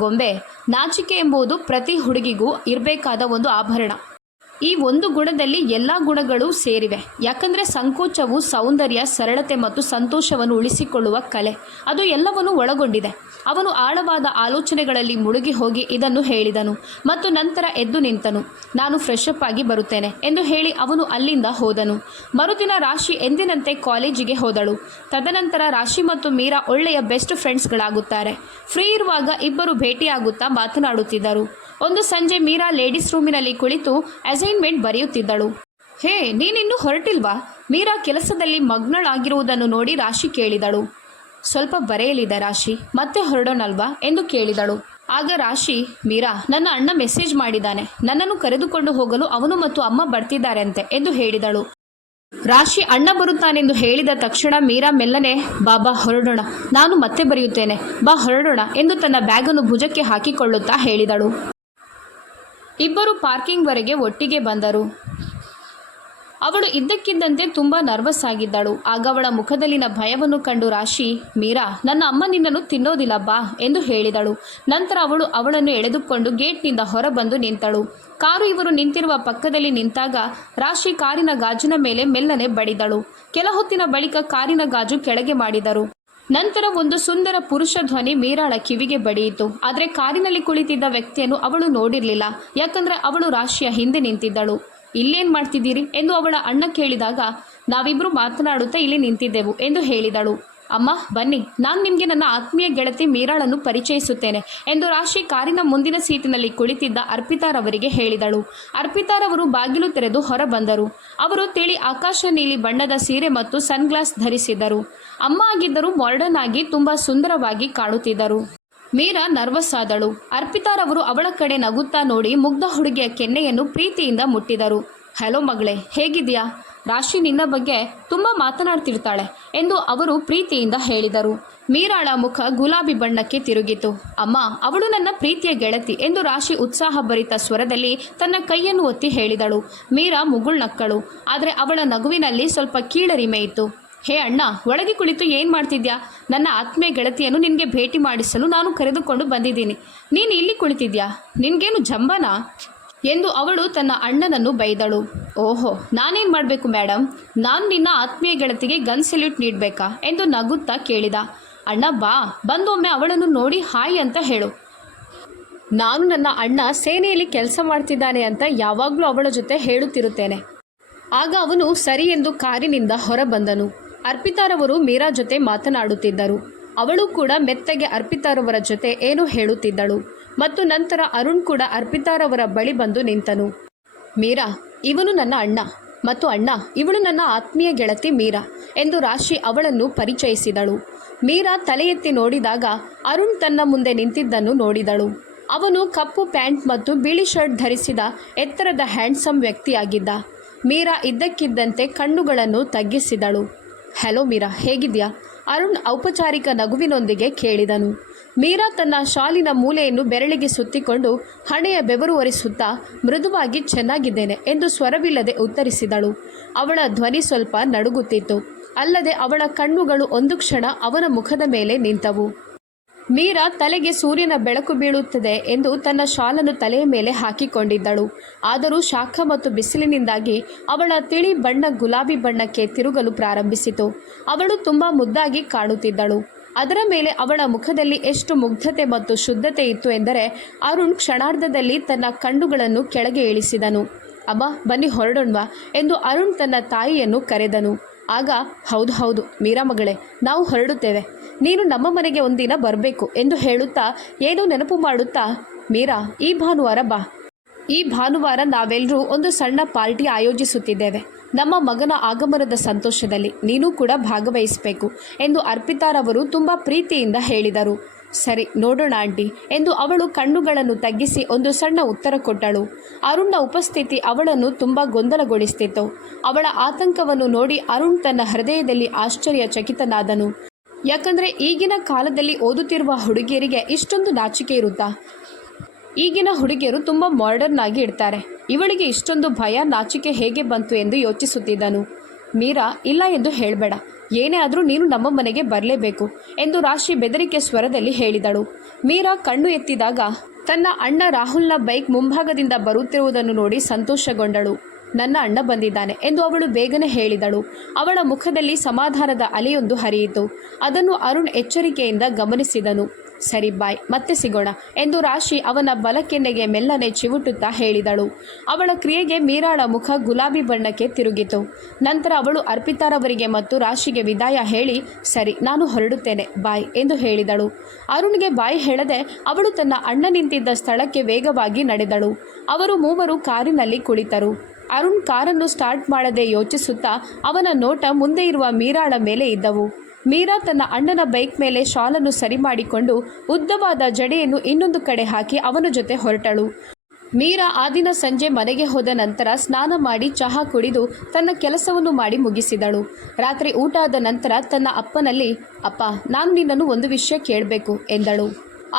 ಗೊಂಬೆ, ನಾಚಿಕೆ ಎಂಬುದು ಪ್ರತಿ ಹುಡುಗಿಗೂ ಇರಬೇಕಾದ ಒಂದು ಆಭರಣ. ಈ ಒಂದು ಗುಣದಲ್ಲಿ ಎಲ್ಲ ಗುಣಗಳು ಸೇರಿವೆ. ಯಾಕಂದರೆ ಸಂಕೋಚವು ಸೌಂದರ್ಯ, ಸರಳತೆ ಮತ್ತು ಸಂತೋಷವನ್ನು ಉಳಿಸಿಕೊಳ್ಳುವ ಕಲೆ. ಅದು ಎಲ್ಲವನ್ನೂ ಒಳಗೊಂಡಿದೆ. ಅವನು ಆಳವಾದ ಆಲೋಚನೆಗಳಲ್ಲಿ ಮುಳುಗಿ ಹೋಗಿ ಇದನ್ನು ಹೇಳಿದನು ಮತ್ತು ನಂತರ ಎದ್ದು ನಿಂತನು. ನಾನು ಫ್ರೆಶ್ ಅಪ್ ಆಗಿ ಬರುತ್ತೇನೆ ಎಂದು ಹೇಳಿ ಅವನು ಅಲ್ಲಿಂದ ಹೋದನು. ಮರುದಿನ ರಾಶಿ ಎಂದಿನಂತೆ ಕಾಲೇಜಿಗೆ ಹೋದಳು. ತದನಂತರ ರಾಶಿ ಮತ್ತು ಮೀರಾ ಒಳ್ಳೆಯ ಬೆಸ್ಟ್ ಫ್ರೆಂಡ್ಸ್ಗಳಾಗುತ್ತಾರೆ. ಫ್ರೀ ಇರುವಾಗ ಇಬ್ಬರು ಭೇಟಿಯಾಗುತ್ತಾ ಮಾತನಾಡುತ್ತಿದ್ದರು. ಒಂದು ಸಂಜೆ ಮೀರಾ ಲೇಡೀಸ್ ರೂಮಿನಲ್ಲಿ ಕುಳಿತು ಅಸೈನ್ಮೆಂಟ್ ಬರೆಯುತ್ತಿದ್ದಳು. ಹೇ, ನೀನಿನ್ನೂ ಹೊರಟಿಲ್ವಾ? ಮೀರಾ ಕೆಲಸದಲ್ಲಿ ಮಗ್ನಳಾಗಿರುವುದನ್ನು ನೋಡಿ ರಾಶಿ ಕೇಳಿದಳು. ಸ್ವಲ್ಪ ಬರೆಯಲಿದೆ ರಾಶಿ, ಮತ್ತೆ ಹೊರಡೋಣಲ್ವಾ ಎಂದು ಕೇಳಿದಳು. ಆಗ ರಾಶಿ, ಮೀರಾ, ನನ್ನ ಅಣ್ಣ ಮೆಸೇಜ್ ಮಾಡಿದ್ದಾನೆ, ನನ್ನನ್ನು ಕರೆದುಕೊಂಡು ಹೋಗಲು ಅವನು ಮತ್ತು ಅಮ್ಮ ಬರ್ತಿದ್ದಾರಂತೆ ಎಂದು ಹೇಳಿದಳು. ರಾಶಿ ಅಣ್ಣ ಬರುತ್ತಾನೆಂದು ಹೇಳಿದ ತಕ್ಷಣ ಮೀರಾ ಮೆಲ್ಲನೆ, ಬಾಬಾ ಹೊರಡೋಣ, ನಾನು ಮತ್ತೆ ಬರೆಯುತ್ತೇನೆ, ಬಾ ಹೊರಡೋಣ ಎಂದು ತನ್ನ ಬ್ಯಾಗನ್ನು ಭುಜಕ್ಕೆ ಹಾಕಿಕೊಳ್ಳುತ್ತಾ ಹೇಳಿದಳು. ಇಬ್ಬರು ಪಾರ್ಕಿಂಗ್ವರೆಗೆ ಒಟ್ಟಿಗೆ ಬಂದರು. ಅವಳು ಇದ್ದಕ್ಕಿದ್ದಂತೆ ತುಂಬ ನರ್ವಸ್ ಆಗಿದ್ದಳು. ಆಗ ಅವಳ ಮುಖದಲ್ಲಿನ ಭಯವನ್ನು ಕಂಡು ರಾಶಿ, ಮೀರಾ, ನನ್ನ ಅಮ್ಮ ನಿನ್ನನ್ನು ತಿನ್ನೋದಿಲ್ಲ ಬಾ ಎಂದು ಹೇಳಿದಳು. ನಂತರ ಅವಳು ಅವಳನ್ನು ಎಳೆದುಕೊಂಡು ಗೇಟ್ನಿಂದ ಹೊರಬಂದು ನಿಂತಳು. ಕಾರು ಇವರು ನಿಂತಿರುವ ಪಕ್ಕದಲ್ಲಿ ನಿಂತಾಗ ರಾಶಿ ಕಾರಿನ ಗಾಜಿನ ಮೇಲೆ ಮೆಲ್ಲನೆ ಬಡಿದಳು. ಕೆಲ ಹೊತ್ತಿನ ಬಳಿಕ ಕಾರಿನ ಗಾಜು ಕೆಳಗೆ ಮಾಡಿದರು. ನಂತರ ಒಂದು ಸುಂದರ ಪುರುಷ ಧ್ವನಿ ಮೀರಾಳ ಕಿವಿಗೆ ಬಡಿಯಿತು. ಆದರೆ ಕಾರಿನಲ್ಲಿ ಕುಳಿತಿದ್ದ ವ್ಯಕ್ತಿಯನ್ನು ಅವಳು ನೋಡಿರಲಿಲ್ಲ, ಯಾಕಂದರೆ ಅವಳು ರಾಶಿಯ ಹಿಂದೆ ನಿಂತಿದ್ದಳು. ಇಲ್ಲೇನು ಮಾಡ್ತಿದ್ದೀರಿ ಎಂದು ಅವಳ ಅಣ್ಣ ಕೇಳಿದಾಗ, ನಾವಿಬ್ಬರು ಮಾತನಾಡುತ್ತಾ ಇಲ್ಲಿ ನಿಂತಿದ್ದೆವು ಎಂದು ಹೇಳಿದಳು. ಅಮ್ಮ ಬನ್ನಿ, ನಾನು ನಿಮಗೆ ನನ್ನ ಆತ್ಮೀಯ ಗೆಳತಿ ಮೀರಾಳನ್ನು ಪರಿಚಯಿಸುತ್ತೇನೆ ಎಂದು ರಾಶಿ ಕಾರಿನ ಮುಂದಿನ ಸೀಟಿನಲ್ಲಿ ಕುಳಿತಿದ್ದ ಅರ್ಪಿತಾರವರಿಗೆ ಹೇಳಿದಳು. ಅರ್ಪಿತಾರವರು ಬಾಗಿಲು ತೆರೆದು ಹೊರ ಬಂದರು. ಅವರು ತಿಳಿ ಆಕಾಶ ನೀಲಿ ಬಣ್ಣದ ಸೀರೆ ಮತ್ತು ಸನ್ಗ್ಲಾಸ್ ಧರಿಸಿದ್ದರು. ಅಮ್ಮ ಆಗಿದ್ದರೂ ಮಾಡರ್ನ್ ಆಗಿ ತುಂಬ ಸುಂದರವಾಗಿ ಕಾಣುತ್ತಿದ್ದರು. ಮೀರಾ ನರ್ವಸ್ ಆದಳು. ಅರ್ಪಿತಾರವರು ಅವಳ ಕಡೆ ನಗುತ್ತಾ ನೋಡಿ ಮುಗ್ಧ ಹುಡುಗಿಯ ಕೆನ್ನೆಯನ್ನು ಪ್ರೀತಿಯಿಂದ ಮುಟ್ಟಿದರು. ಹಲೋ ಮಗಳೇ, ಹೇಗಿದೆಯಾ? ರಾಶಿ ನಿನ್ನ ಬಗ್ಗೆ ತುಂಬ ಮಾತನಾಡ್ತಿರ್ತಾಳೆ ಎಂದು ಅವರು ಪ್ರೀತಿಯಿಂದ ಹೇಳಿದರು. ಮೀರಾಳ ಮುಖ ಗುಲಾಬಿ ಬಣ್ಣಕ್ಕೆ ತಿರುಗಿತು. ಅಮ್ಮ, ಅವಳು ನನ್ನ ಪ್ರೀತಿಯ ಗೆಳತಿ ಎಂದು ರಾಶಿ ಉತ್ಸಾಹಭರಿತ ಸ್ವರದಲ್ಲಿ ತನ್ನ ಕೈಯನ್ನು ಒತ್ತಿ ಹೇಳಿದಳು. ಮೀರಾ ಮುಗುಳ್ನಕ್ಕಳು. ಆದರೆ ಅವಳ ನಗುವಿನಲ್ಲಿ ಸ್ವಲ್ಪ ಕೀಳರಿಮೆ ಇತ್ತು. ಹೇ ಅಣ್ಣ, ಒಳಗೆ ಕುಳಿತು ಏನು ಮಾಡ್ತಿದ್ಯಾ? ನನ್ನ ಆತ್ಮೀಯ ಗೆಳತಿಯನ್ನು ನಿನಗೆ ಭೇಟಿ ಮಾಡಿಸಲು ನಾನು ಕರೆದುಕೊಂಡು ಬಂದಿದ್ದೀನಿ. ನೀನು ಇಲ್ಲಿ ಕುಳಿತಿದ್ಯಾ? ನಿನಗೇನು ಜಂಬನಾ ಎಂದು ಅವಳು ತನ್ನ ಅಣ್ಣನನ್ನು ಬೈದಳು. ಓಹೋ, ನಾನೇನು ಮಾಡಬೇಕು ಮೇಡಮ್? ನಾನು ನಿನ್ನ ಆತ್ಮೀಯ ಗೆಳತಿಗೆ ಗನ್ ಸೆಲ್ಯೂಟ್ ನೀಡಬೇಕಾ ಎಂದು ನಗುತ್ತಾ ಕೇಳಿದ. ಅಣ್ಣ ಬಾ, ಬಂದೊಮ್ಮೆ ಅವಳನ್ನು ನೋಡಿ ಹಾಯ್ ಅಂತ ಹೇಳು. ನಾನು ನನ್ನ ಅಣ್ಣ ಸೇನೆಯಲ್ಲಿ ಕೆಲಸ ಮಾಡ್ತಿದ್ದಾನೆ ಅಂತ ಯಾವಾಗಲೂ ಅವಳ ಜೊತೆ ಹೇಳುತ್ತಿರುತ್ತೇನೆ. ಆಗ ಅವನು ಸರಿ ಎಂದು ಕಾರಿನಿಂದ ಹೊರಬಂದನು. ಅರ್ಪಿತಾರವರು ಮೀರಾ ಜೊತೆ ಮಾತನಾಡುತ್ತಿದ್ದರು. ಅವಳು ಕೂಡ ಮೆತ್ತಗೆ ಅರ್ಪಿತಾರವರ ಜೊತೆ ಏನೋ ಹೇಳುತ್ತಿದ್ದಳು. ಮತ್ತು ನಂತರ ಅರುಣ್ ಕೂಡ ಅರ್ಪಿತಾರವರ ಬಳಿ ಬಂದು ನಿಂತನು. ಮೀರಾ, ಇವನು ನನ್ನ ಅಣ್ಣ, ಮತ್ತು ಅಣ್ಣ, ಇವಳು ನನ್ನ ಆತ್ಮೀಯ ಗೆಳತಿ ಮೀರಾ ಎಂದು ರಾಶಿ ಅವಳನ್ನು ಪರಿಚಯಿಸಿದಳು. ಮೀರಾ ತಲೆ ಎತ್ತಿ ನೋಡಿದಾಗ ಅರುಣ್ ತನ್ನ ಮುಂದೆ ನಿಂತಿದ್ದನ್ನು ನೋಡಿದಳು. ಅವನು ಕಪ್ಪು ಪ್ಯಾಂಟ್ ಮತ್ತು ಬಿಳಿ ಶರ್ಟ್ ಧರಿಸಿದ ಎತ್ತರದ ಹ್ಯಾಂಡ್ಸಮ್ ವ್ಯಕ್ತಿಯಾಗಿದ್ದ. ಮೀರಾ ಇದ್ದಕ್ಕಿದ್ದಂತೆ ಕಣ್ಣುಗಳನ್ನು ತಗ್ಗಿಸಿದಳು. ಹಲೋ ಮೀರಾ, ಹೇಗಿದ್ಯಾ? ಅರುಣ್ ಔಪಚಾರಿಕ ನಗುವಿನೊಂದಿಗೆ ಕೇಳಿದನು. ಮೀರಾ ತನ್ನ ಶಾಲಿನ ಮೂಲೆಯನ್ನು ಬೆರಳಿಗೆ ಸುತ್ತಿಕೊಂಡು ಹಣೆಯ ಬೆವರು ಒರೆಸುತ್ತಾ ಮೃದುವಾಗಿ ಚೆನ್ನಾಗಿದ್ದೇನೆ ಎಂದು ಸ್ವರವಿಲ್ಲದೆ ಉತ್ತರಿಸಿದಳು. ಅವಳ ಧ್ವನಿ ಸ್ವಲ್ಪ ನಡುಗುತ್ತಿತ್ತು. ಅಲ್ಲದೆ ಅವಳ ಕಣ್ಣುಗಳು ಒಂದು ಕ್ಷಣ ಅವನ ಮುಖದ ಮೇಲೆ ನಿಂತವು. ಮೀರಾ ತಲೆಗೆ ಸೂರ್ಯನ ಬೆಳಕು ಬೀಳುತ್ತದೆ ಎಂದು ತನ್ನ ಶಾಲನ್ನು ತಲೆಯ ಮೇಲೆ ಹಾಕಿಕೊಂಡಿದ್ದಳು. ಆದರೂ ಶಾಖ ಮತ್ತು ಬಿಸಿಲಿನಿಂದಾಗಿ ಅವಳ ತಿಳಿ ಬಣ್ಣ ಗುಲಾಬಿ ಬಣ್ಣಕ್ಕೆ ತಿರುಗಲು ಪ್ರಾರಂಭಿಸಿತು. ಅವಳು ತುಂಬ ಮುದ್ದಾಗಿ ಕಾಣುತ್ತಿದ್ದಳು. ಅದರ ಮೇಲೆ ಅವಳ ಮುಖದಲ್ಲಿ ಎಷ್ಟು ಮುಗ್ಧತೆ ಮತ್ತು ಶುದ್ಧತೆ ಇತ್ತು ಎಂದರೆ ಅರುಣ್ ಕ್ಷಣಾರ್ಧದಲ್ಲಿ ತನ್ನ ಕಣ್ಣುಗಳನ್ನು ಕೆಳಗೆ ಇಳಿಸಿದನು. ಅಮ್ಮ ಬನ್ನಿ ಹೊರಡೋಣ್ವಾ ಎಂದು ಅರುಣ್ ತನ್ನ ತಾಯಿಯನ್ನು ಕರೆದನು. ಆಗ ಹೌದು ಮೀರಾ ಮಗಳೇ, ನಾವು ಹೊರಡುತ್ತೇವೆ, ನೀನು ನಮ್ಮ ಮನೆಗೆ ಒಂದಿನ ಬರಬೇಕು ಎಂದು ಹೇಳುತ್ತಾ ಏನೋ ನೆನಪು ಮಾಡುತ್ತಾ, ಮೀರಾ ಈ ಭಾನುವಾರ ಬಾ, ಈ ಭಾನುವಾರ ನಾವೆಲ್ಲರೂ ಒಂದು ಸಣ್ಣ ಪಾರ್ಟಿ ಆಯೋಜಿಸುತ್ತಿದ್ದೇವೆ. ನಮ್ಮ ಮಗನ ಆಗಮನದ ಸಂತೋಷದಲ್ಲಿ ನೀನು ಕೂಡ ಭಾಗವಹಿಸಬೇಕು ಎಂದು ಅರ್ಪಿತಾರವರು ತುಂಬ ಪ್ರೀತಿಯಿಂದ ಹೇಳಿದರು. ಸರಿ ನೋಡೋಣ ಆಂಟಿ ಎಂದು ಅವಳು ಕಣ್ಣುಗಳನ್ನು ತಗ್ಗಿಸಿ ಒಂದು ಸಣ್ಣ ಉತ್ತರ ಕೊಟ್ಟಳು. ಅರುಣ್ನ ಉಪಸ್ಥಿತಿ ಅವಳನ್ನು ತುಂಬ ಗೊಂದಲಗೊಳಿಸುತ್ತಿತ್ತು. ಅವಳ ಆತಂಕವನ್ನು ನೋಡಿ ಅರುಣ್ ತನ್ನ ಹೃದಯದಲ್ಲಿ ಆಶ್ಚರ್ಯಚಕಿತನಾದನು. ಯಾಕಂದರೆ ಈಗಿನ ಕಾಲದಲ್ಲಿ ಓದುತ್ತಿರುವ ಹುಡುಗಿಯರಿಗೆ ಇಷ್ಟೊಂದು ನಾಚಿಕೆ ಇರುತ್ತಾ? ಈಗಿನ ಹುಡುಗಿಯರು ತುಂಬ ಮಾಡರ್ನ್ ಆಗಿ ಇರ್ತಾರೆ. ಇವಳಿಗೆ ಇಷ್ಟೊಂದು ಭಯ ನಾಚಿಕೆ ಹೇಗೆ ಬಂತು ಎಂದು ಯೋಚಿಸುತ್ತಿದ್ದನು. ಮೀರಾ, ಇಲ್ಲ ಎಂದು ಹೇಳಬೇಡ, ಏನೇ ಆದರೂ ನೀನು ನಮ್ಮ ಮನೆಗೆ ಬರಲೇಬೇಕು ಎಂದು ರಾಶಿ ಬೆದರಿಕೆ ಸ್ವರದಲ್ಲಿ ಹೇಳಿದಳು. ಮೀರಾ ಕಣ್ಣು ಎತ್ತಿದಾಗ ತನ್ನ ಅಣ್ಣ ರಾಹುಲ್ನ ಬೈಕ್ ಮುಂಭಾಗದಿಂದ ಬರುತ್ತಿರುವುದನ್ನು ನೋಡಿ ಸಂತೋಷಗೊಂಡಳು. ನನ್ನ ಅಣ್ಣ ಬಂದಿದ್ದಾನೆ ಎಂದು ಅವಳು ಬೇಗನೆ ಹೇಳಿದಳು. ಅವಳ ಮುಖದಲ್ಲಿ ಸಮಾಧಾನದ ಅಲೆಯೊಂದು ಹರಿಯಿತು. ಅದನ್ನು ಅರುಣ್ ಎಚ್ಚರಿಕೆಯಿಂದ ಗಮನಿಸಿದನು. ಸರಿ ಬಾಯ್, ಮತ್ತೆ ಸಿಗೋಣ ಎಂದು ರಾಶಿ ಅವನ ಬಲಕೆನ್ನೆಗೆ ಮೆಲ್ಲನೆ ಚಿವುಟುತ್ತಾ ಹೇಳಿದಳು. ಅವಳ ಕ್ರಿಯೆಗೆ ಮೀರಾಳ ಮುಖ ಗುಲಾಬಿ ಬಣ್ಣಕ್ಕೆ ತಿರುಗಿತು. ನಂತರ ಅವಳು ಅರ್ಪಿತಾರವರಿಗೆ ಮತ್ತು ರಾಶಿಗೆ ವಿದಾಯ ಹೇಳಿ, ಸರಿ ನಾನು ಹೊರಡುತ್ತೇನೆ ಬಾಯ್ ಎಂದು ಹೇಳಿದಳು. ಅರುಣ್ಗೆ ಬಾಯ್ ಹೇಳದೆ ಅವಳು ತನ್ನ ಅಣ್ಣ ನಿಂತಿದ್ದ ಸ್ಥಳಕ್ಕೆ ವೇಗವಾಗಿ ನಡೆದಳು. ಅವರು ಮೂವರು ಕಾರಿನಲ್ಲಿ ಕುಳಿತರು. ಅರುಣ್ ಕಾರನ್ನು ಸ್ಟಾರ್ಟ್ ಮಾಡದೆ ಯೋಚಿಸುತ್ತಾ ಅವನ ನೋಟ ಮುಂದೆ ಇರುವ ಮೀರಾಳ ಮೇಲೆ ಇದ್ದವು. ಮೀರಾ ತನ್ನ ಅಣ್ಣನ ಬೈಕ್ ಮೇಲೆ ಶಾಲನ್ನು ಸರಿ ಮಾಡಿಕೊಂಡು ಉದ್ದವಾದ ಜಡೆಯನ್ನು ಇನ್ನೊಂದು ಕಡೆ ಹಾಕಿ ಅವನ ಜೊತೆ ಹೊರಟಳು. ಮೀರಾ ಆ ದಿನ ಸಂಜೆ ಮನೆಗೆ ಹೋದ ನಂತರ ಸ್ನಾನ ಮಾಡಿ ಚಹಾ ಕುಡಿದು ತನ್ನ ಕೆಲಸವನ್ನು ಮಾಡಿ ಮುಗಿಸಿದಳು. ರಾತ್ರಿ ಊಟ ಆದ ನಂತರ ತನ್ನ ಅಪ್ಪನಲ್ಲಿ, ಅಪ್ಪ, ನಾನು ನಿನ್ನನ್ನು ಒಂದು ವಿಷಯ ಕೇಳಬೇಕು ಎಂದಳು.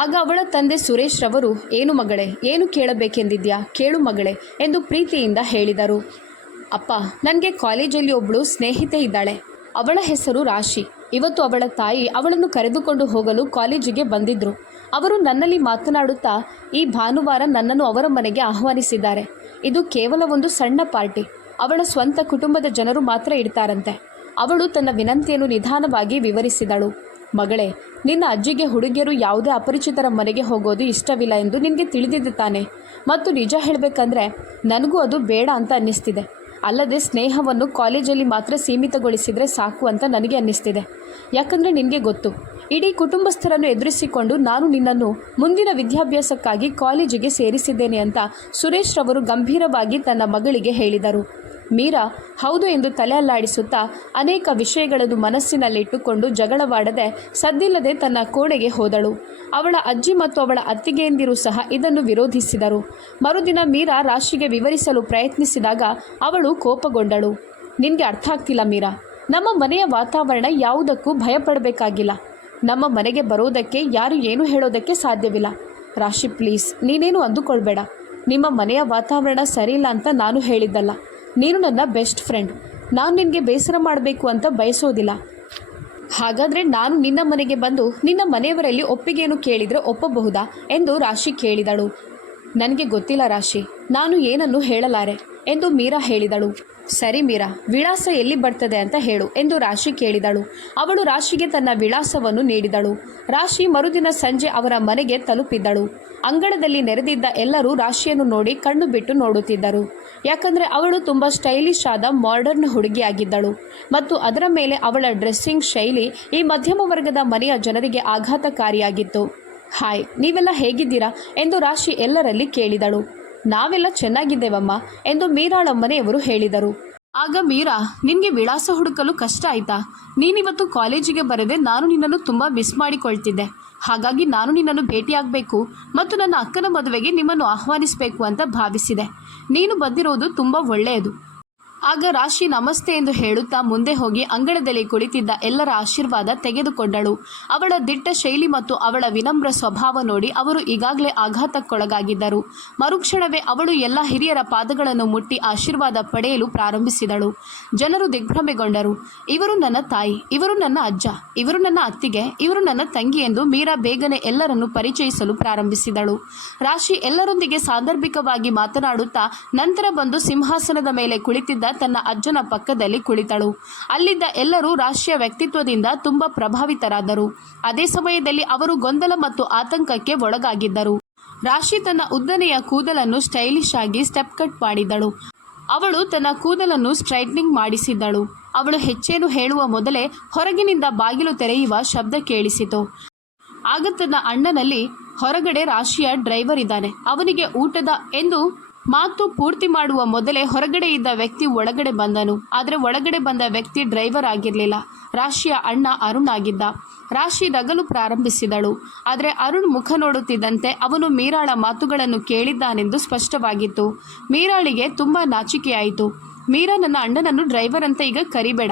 ಆಗ ಅವಳ ತಂದೆ ಸುರೇಶ್ ರವರು, ಏನು ಮಗಳೇ, ಏನು ಕೇಳಬೇಕೆಂದಿದ್ಯಾ, ಕೇಳು ಮಗಳೇ ಎಂದು ಪ್ರೀತಿಯಿಂದ ಹೇಳಿದರು. ಅಪ್ಪ, ನನಗೆ ಕಾಲೇಜಲ್ಲಿ ಒಬ್ಬಳು ಸ್ನೇಹಿತೆ ಇದ್ದಾಳೆ. ಅವಳ ಹೆಸರು ರಾಶಿ. ಇವತ್ತು ಅವಳ ತಾಯಿ ಅವಳನ್ನು ಕರೆದುಕೊಂಡು ಹೋಗಲು ಕಾಲೇಜಿಗೆ ಬಂದಿದ್ದರು. ಅವರು ನನ್ನಲ್ಲಿ ಮಾತನಾಡುತ್ತಾ, ಈ ಭಾನುವಾರ ನನ್ನನ್ನು ಅವರ ಮನೆಗೆ ಆಹ್ವಾನಿಸಿದ್ದಾರೆ. ಇದು ಕೇವಲ ಒಂದು ಸಣ್ಣ ಪಾರ್ಟಿ. ಅವಳ ಸ್ವಂತ ಕುಟುಂಬದ ಜನರು ಮಾತ್ರ ಇಡ್ತಾರಂತೆ. ಅವಳು ತನ್ನ ವಿನಂತಿಯನ್ನು ನಿಧಾನವಾಗಿ ವಿವರಿಸಿದಳು. ಮಗಳೇ, ನಿನ್ನ ಅಜ್ಜಿಗೆ ಹುಡುಗಿಯರು ಯಾವುದೇ ಅಪರಿಚಿತರ ಮನೆಗೆ ಹೋಗೋದು ಇಷ್ಟವಿಲ್ಲ ಎಂದು ನಿನಗೆ ತಿಳಿದಿದೆ ತಾನೆ. ಮತ್ತು ನಿಜ ಹೇಳಬೇಕಂದ್ರೆ ನನಗೂ ಅದು ಬೇಡ ಅಂತ ಅನ್ನಿಸ್ತಿದೆ. ಅಲ್ಲದೆ ಸ್ನೇಹವನ್ನು ಕಾಲೇಜಲ್ಲಿ ಮಾತ್ರ ಸೀಮಿತಗೊಳಿಸಿದರೆ ಸಾಕು ಅಂತ ನನಗೆ ಅನ್ನಿಸ್ತಿದೆ. ಯಾಕಂದರೆ ನಿನಗೆ ಗೊತ್ತು, ಇಡೀ ಕುಟುಂಬಸ್ಥರನ್ನು ಎದುರಿಸಿಕೊಂಡು ನಾನು ನಿನ್ನನ್ನು ಮುಂದಿನ ವಿದ್ಯಾಭ್ಯಾಸಕ್ಕಾಗಿ ಕಾಲೇಜಿಗೆ ಸೇರಿಸಿದ್ದೇನೆ ಅಂತ ಸುರೇಶ್ ರವರು ಗಂಭೀರವಾಗಿ ತನ್ನ ಮಗಳಿಗೆ ಹೇಳಿದರು. ಮೀರಾ ಹೌದು ಎಂದು ತಲೆ ಅಲ್ಲಾಡಿಸುತ್ತಾ ಅನೇಕ ವಿಷಯಗಳನ್ನು ಮನಸ್ಸಿನಲ್ಲಿಟ್ಟುಕೊಂಡು ಜಗಳವಾಡದೆ ಸದ್ದಿಲ್ಲದೆ ತನ್ನ ಕೋಣೆಗೆ ಹೋದಳು. ಅವಳ ಅಜ್ಜಿ ಮತ್ತು ಅವಳ ಅತ್ತಿಗೆಯಂದಿರು ಸಹ ಇದನ್ನು ವಿರೋಧಿಸಿದರು. ಮರುದಿನ ಮೀರಾ ರಾಶಿಗೆ ವಿವರಿಸಲು ಪ್ರಯತ್ನಿಸಿದಾಗ ಅವಳು ಕೋಪಗೊಂಡಳು. ನಿನಗೆ ಅರ್ಥ ಆಗ್ತಿಲ್ಲ ಮೀರಾ, ನಮ್ಮ ಮನೆಯ ವಾತಾವರಣ ಯಾವುದಕ್ಕೂ ಭಯಪಡಬೇಕಾಗಿಲ್ಲ. ನಮ್ಮ ಮನೆಗೆ ಬರೋದಕ್ಕೆ ಯಾರು ಏನು ಹೇಳೋದಕ್ಕೆ ಸಾಧ್ಯವಿಲ್ಲ. ರಾಶಿ ಪ್ಲೀಸ್, ನೀನೇನು ಅಂದುಕೊಳ್ಬೇಡ. ನಿಮ್ಮ ಮನೆಯ ವಾತಾವರಣ ಸರಿಯಿಲ್ಲ ಅಂತ ನಾನು ಹೇಳಿದ್ದಲ್ಲ. ನೀನು ನನ್ನ ಬೆಸ್ಟ್ ಫ್ರೆಂಡ್. ನಾನು ನಿನಗೆ ಬೇಸರ ಮಾಡಬೇಕು ಅಂತ ಬಯಸೋದಿಲ್ಲ. ಹಾಗಾದರೆ ನಾನು ನಿನ್ನ ಮನೆಗೆ ಬಂದು ನಿನ್ನ ಮನೆಯವರಲ್ಲಿ ಒಪ್ಪಿಗೆಯನ್ನು ಕೇಳಿದರೆ ಒಪ್ಪಬಹುದಾ ಎಂದು ರಾಶಿ ಕೇಳಿದಳು. ನನಗೆ ಗೊತ್ತಿಲ್ಲ ರಾಶಿ, ನಾನು ಏನನ್ನು ಹೇಳಲಾರೆ ಎಂದು ಮೀರಾ ಹೇಳಿದಳು. ಸರಿ ಮೀರಾ, ವಿಳಾಸ ಎಲ್ಲಿ ಬರ್ತದೆ ಅಂತ ಹೇಳು ಎಂದು ರಾಶಿ ಕೇಳಿದಳು. ಅವಳು ರಾಶಿಗೆ ತನ್ನ ವಿಳಾಸವನ್ನು ನೀಡಿದಳು. ರಾಶಿ ಮರುದಿನ ಸಂಜೆ ಅವರ ಮನೆಗೆ ತಲುಪಿದ್ದಳು. ಅಂಗಳದಲ್ಲಿ ನೆರೆದಿದ್ದ ಎಲ್ಲರೂ ರಾಶಿಯನ್ನು ನೋಡಿ ಕಣ್ಣು ಬಿಟ್ಟು ನೋಡುತ್ತಿದ್ದರು. ಯಾಕಂದರೆ ಅವಳು ತುಂಬ ಸ್ಟೈಲಿಶ್ ಆದ ಮಾಡರ್ನ್ ಹುಡುಗಿಯಾಗಿದ್ದಳು ಮತ್ತು ಅದರ ಮೇಲೆ ಅವಳ ಡ್ರೆಸ್ಸಿಂಗ್ ಶೈಲಿ ಈ ಮಧ್ಯಮ ವರ್ಗದ ಮನೆಯ ಜನರಿಗೆ ಆಘಾತಕಾರಿಯಾಗಿತ್ತು. ಹಾಯ್, ನೀವೆಲ್ಲ ಹೇಗಿದ್ದೀರಾ ಎಂದು ರಾಶಿ ಎಲ್ಲರಲ್ಲಿ ಕೇಳಿದಳು. ನಾವೆಲ್ಲ ಚೆನ್ನಾಗಿದ್ದೇವಮ್ಮ ಎಂದು ಮೀರಾಳ ಮನೆಯವರು ಹೇಳಿದರು. ಆಗ ಮೀರಾ, ನಿನಗೆ ವಿಳಾಸ ಹುಡುಕಲು ಕಷ್ಟ ಆಯಿತಾ? ನೀನಿವತ್ತು ಕಾಲೇಜಿಗೆ ಬರದೆ ನಾನು ನಿನ್ನನ್ನು ತುಂಬ ಮಿಸ್ ಮಾಡಿಕೊಳ್ತಿದ್ದೆ. ಹಾಗಾಗಿ ನಾನು ನಿನ್ನನ್ನು ಭೇಟಿಯಾಗಬೇಕು ಮತ್ತು ನನ್ನ ಅಕ್ಕನ ಮದುವೆಗೆ ನಿಮ್ಮನ್ನು ಆಹ್ವಾನಿಸಬೇಕು ಅಂತ ಭಾವಿಸಿದೆ. ನೀನು ಬಂದಿರೋದು ತುಂಬ ಒಳ್ಳೆಯದು. ಆಗ ರಾಶಿ ನಮಸ್ತೆ ಎಂದು ಹೇಳುತ್ತಾ ಮುಂದೆ ಹೋಗಿ ಅಂಗಳದಲ್ಲಿ ಕುಳಿತಿದ್ದ ಎಲ್ಲರ ಆಶೀರ್ವಾದ ತೆಗೆದುಕೊಂಡಳು. ಅವಳ ದಿಟ್ಟ ಶೈಲಿ ಮತ್ತು ಅವಳ ವಿನಮ್ರ ಸ್ವಭಾವ ನೋಡಿ ಅವರು ಈಗಾಗಲೇ ಆಘಾತಕ್ಕೊಳಗಾಗಿದ್ದರು. ಮರುಕ್ಷಣವೇ ಅವಳು ಎಲ್ಲ ಹಿರಿಯರ ಪಾದಗಳನ್ನು ಮುಟ್ಟಿ ಆಶೀರ್ವಾದ ಪಡೆಯಲು ಪ್ರಾರಂಭಿಸಿದಳು. ಜನರು ದಿಗ್ಭ್ರಮೆಗೊಂಡರು. ಇವರು ನನ್ನ ತಾಯಿ, ಇವರು ನನ್ನ ಅಜ್ಜ, ಇವರು ನನ್ನ ಅತ್ತಿಗೆ, ಇವರು ನನ್ನ ತಂಗಿ ಎಂದು ಮೀರಾ ಬೇಗನೆ ಎಲ್ಲರನ್ನು ಪರಿಚಯಿಸಲು ಪ್ರಾರಂಭಿಸಿದಳು. ರಾಶಿ ಎಲ್ಲರೊಂದಿಗೆ ಸಾಂದರ್ಭಿಕವಾಗಿ ಮಾತನಾಡುತ್ತಾ ನಂತರ ಬಂದು ಸಿಂಹಾಸನದ ಮೇಲೆ ಕುಳಿತಿದ್ದ ತನ್ನ ಅಜ್ಜನ ಪಕ್ಕದಲ್ಲಿ ಕುಳಿತಳು. ಅಲ್ಲಿದ್ದ ಎಲ್ಲರೂ ರಾಶಿಯ ವ್ಯಕ್ತಿತ್ವದಿಂದ ತುಂಬಾ ಪ್ರಭಾವಿತರಾದರು. ಅದೇ ಸಮಯದಲ್ಲಿ ಅವರು ಗೊಂದಲ ಮತ್ತು ಆತಂಕಕ್ಕೆ ಒಳಗಾಗಿದ್ದರು. ರಾಶಿ ತನ್ನ ಉದ್ದನೆಯ ಕೂದಲನ್ನು ಸ್ಟೈಲಿಶ್ ಆಗಿ ಸ್ಟೆಪ್ ಕಟ್ ಮಾಡಿದ್ದಳು. ಅವಳು ತನ್ನ ಕೂದಲನ್ನು ಸ್ಟ್ರೈಟ್ನಿಂಗ್ ಮಾಡಿಸಿದ್ದಳು. ಅವಳು ಹೆಚ್ಚೇನು ಹೇಳುವ ಮೊದಲೇ ಹೊರಗಿನಿಂದ ಬಾಗಿಲು ತೆರೆಯುವ ಶಬ್ದ ಕೇಳಿಸಿತು. ಆಗ ತನ್ನ ಅಣ್ಣನಲ್ಲಿ, ಹೊರಗಡೆ ರಾಶಿಯ ಡ್ರೈವರ್ ಇದ್ದಾನೆ, ಅವನಿಗೆ ಊಟದ ಎಂದು ಮಾತು ಪೂರ್ತಿ ಮಾಡುವ ಮೊದಲೇ ಹೊರಗಡೆ ಇದ್ದ ವ್ಯಕ್ತಿ ಒಳಗಡೆ ಬಂದನು. ಆದರೆ ಒಳಗಡೆ ಬಂದ ವ್ಯಕ್ತಿ ಡ್ರೈವರ್ ಆಗಿರಲಿಲ್ಲ, ರಾಶಿಯ ಅಣ್ಣ ಅರುಣ್ ಆಗಿದ್ದ. ರಾಶಿ ನಗಲು ಪ್ರಾರಂಭಿಸಿದಳು. ಆದರೆ ಅರುಣ್ ಮುಖ ನೋಡುತ್ತಿದ್ದಂತೆ ಅವನು ಮೀರಾಳ ಮಾತುಗಳನ್ನು ಕೇಳಿದ್ದಾನೆಂದು ಸ್ಪಷ್ಟವಾಗಿತ್ತು. ಮೀರಾಳಿಗೆ ತುಂಬ ನಾಚಿಕೆಯಾಯಿತು. ಮೀರಾ, ನನ್ನ ಅಣ್ಣನನ್ನು ಡ್ರೈವರ್ ಅಂತ ಈಗ ಕರಿಬೇಡ,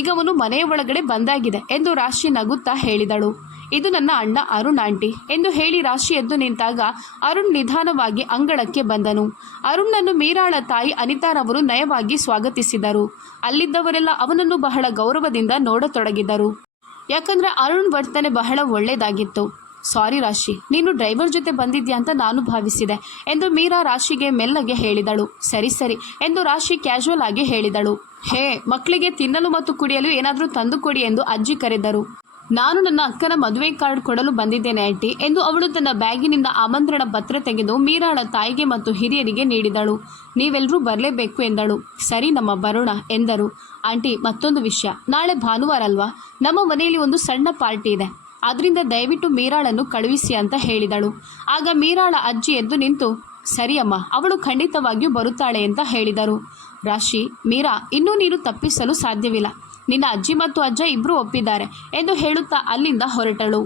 ಈಗ ಅವನು ಮನೆಯ ಒಳಗಡೆ ಬಂದಾಗಿದೆ ಎಂದು ರಾಶಿ ನಗುತ್ತಾ ಹೇಳಿದಳು. ಇದು ನನ್ನ ಅಣ್ಣ ಅರುಣ್ ಆಂಟಿ ಎಂದು ಹೇಳಿ ರಾಶಿ ಎದ್ದು ನಿಂತಾಗ ಅರುಣ್ ನಿಧಾನವಾಗಿ ಅಂಗಳಕ್ಕೆ ಬಂದನು. ಅರುಣ್ನನ್ನು ಮೀರಾಳ ತಾಯಿ ಅನಿತಾರವರು ನಯವಾಗಿ ಸ್ವಾಗತಿಸಿದರು. ಅಲ್ಲಿದ್ದವರೆಲ್ಲ ಅವನನ್ನು ಬಹಳ ಗೌರವದಿಂದ ನೋಡತೊಡಗಿದರು. ಯಾಕಂದರೆ ಅರುಣ್ ವರ್ತನೆ ಬಹಳ ಒಳ್ಳೆಯದಾಗಿತ್ತು. ಸಾರಿ ರಾಶಿ, ನೀನು ಡ್ರೈವರ್ ಜೊತೆ ಬಂದಿದ್ಯಾ ಅಂತ ನಾನು ಭಾವಿಸಿದೆ ಎಂದು ಮೀರಾ ರಾಶಿಗೆ ಮೆಲ್ಲಗೆ ಹೇಳಿದಳು. ಸರಿ ಸರಿ ಎಂದು ರಾಶಿ ಕ್ಯಾಶುವಲ್ ಆಗಿ ಹೇಳಿದಳು. ಹೇ ಮಕ್ಕಳಿಗೆ ತಿನ್ನಲು ಮತ್ತು ಕುಡಿಯಲು ಏನಾದರೂ ತಂದು ಕೊಡಿ ಎಂದು ಅಜ್ಜಿ ಕರೆದರು. ನಾನು ನನ್ನ ಅಕ್ಕನ ಮದುವೆ ಕಾರ್ಡ್ ಕೊಡಲು ಬಂದಿದ್ದೇನೆ ಆಂಟಿ ಎಂದು ಅವಳು ತನ್ನ ಬ್ಯಾಗಿನಿಂದ ಆಮಂತ್ರಣ ಪತ್ರ ತೆಗೆದು ಮೀರಾಳ ತಾಯಿಗೆ ಮತ್ತು ಹಿರಿಯರಿಗೆ ನೀಡಿದಳು. ನೀವೆಲ್ಲರೂ ಬರಲೇಬೇಕು ಎಂದಳು. ಸರಿ ನಮ್ಮ ಬರೋಣ ಎಂದರು. ಆಂಟಿ, ಮತ್ತೊಂದು ವಿಷಯ, ನಾಳೆ ಭಾನುವಾರ ಅಲ್ವಾ, ನಮ್ಮ ಮನೆಯಲ್ಲಿ ಒಂದು ಸಣ್ಣ ಪಾರ್ಟಿ ಇದೆ, ಆದ್ದರಿಂದ ದಯವಿಟ್ಟು ಮೀರಾಳನ್ನು ಕಳುಹಿಸಿ ಅಂತ ಹೇಳಿದಳು. ಆಗ ಮೀರಾಳ ಅಜ್ಜಿ ಎದ್ದು ನಿಂತು, ಸರಿಯಮ್ಮ, ಅವಳು ಖಂಡಿತವಾಗಿಯೂ ಬರುತ್ತಾಳೆ ಅಂತ ಹೇಳಿದರು. ರಾಶಿ, ಮೀರಾ, ಇನ್ನೂ ನೀನು ತಪ್ಪಿಸಲು ಸಾಧ್ಯವಿಲ್ಲ. ನಿನ್ನ ಅಜ್ಜಿ ಮತ್ತು ಅಜ್ಜ ಇಬ್ಬರೂ ಒಪ್ಪಿದ್ದಾರೆ ಎಂದು ಹೇಳುತ್ತಾ ಅಲ್ಲಿಂದ ಹೊರಟಳು.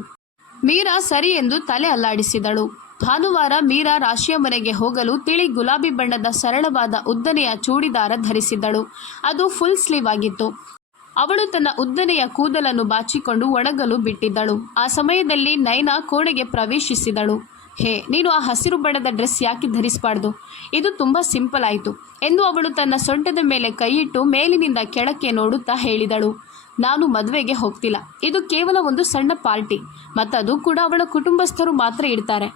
ಮೀರಾ ಸರಿ ಎಂದು ತಲೆ ಅಲ್ಲಾಡಿಸಿದಳು. ಭಾನುವಾರ ಮೀರಾ ರಾಶಿಯ ಮನೆಗೆ ಹೋಗಲು ತಿಳಿ ಗುಲಾಬಿ ಬಣ್ಣದ ಸರಳವಾದ ಉದ್ದನೆಯ ಚೂಡಿದಾರ ಧರಿಸಿದ್ದಳು. ಅದು ಫುಲ್ ಸ್ಲೀವ್ ಆಗಿತ್ತು. ಅವಳು ತನ್ನ ಉದ್ದನೆಯ ಕೂದಲನ್ನು ಬಾಚಿಕೊಂಡು ಒಣಗಲು ಬಿಟ್ಟಿದ್ದಳು. ಆ ಸಮಯದಲ್ಲಿ ನೈನಾ ಕೋಣೆಗೆ ಪ್ರವೇಶಿಸಿದಳು. ಹೇ, ನೀನು ಆ ಹಸಿರು ಬಣ್ಣದ ಡ್ರೆಸ್ ಯಾಕೆ ಧರಿಸಬಾರ್ದು? ಇದು ತುಂಬ ಸಿಂಪಲ್ ಆಯಿತು ಎಂದು ಅವಳು ತನ್ನ ಸೊಂಟದ ಮೇಲೆ ಕೈಯಿಟ್ಟು ಮೇಲಿನಿಂದ ಕೆಳಕ್ಕೆ ನೋಡುತ್ತಾ ಹೇಳಿದಳು. ನಾನು ಮದುವೆಗೆ ಹೋಗ್ತಿಲ್ಲ. ಇದು ಕೇವಲ ಒಂದು ಸಣ್ಣ ಪಾರ್ಟಿ, ಮತ್ತದು ಕೂಡ ಅವಳ ಕುಟುಂಬಸ್ಥರು ಮಾತ್ರ ಇರ್ತಾರೆ,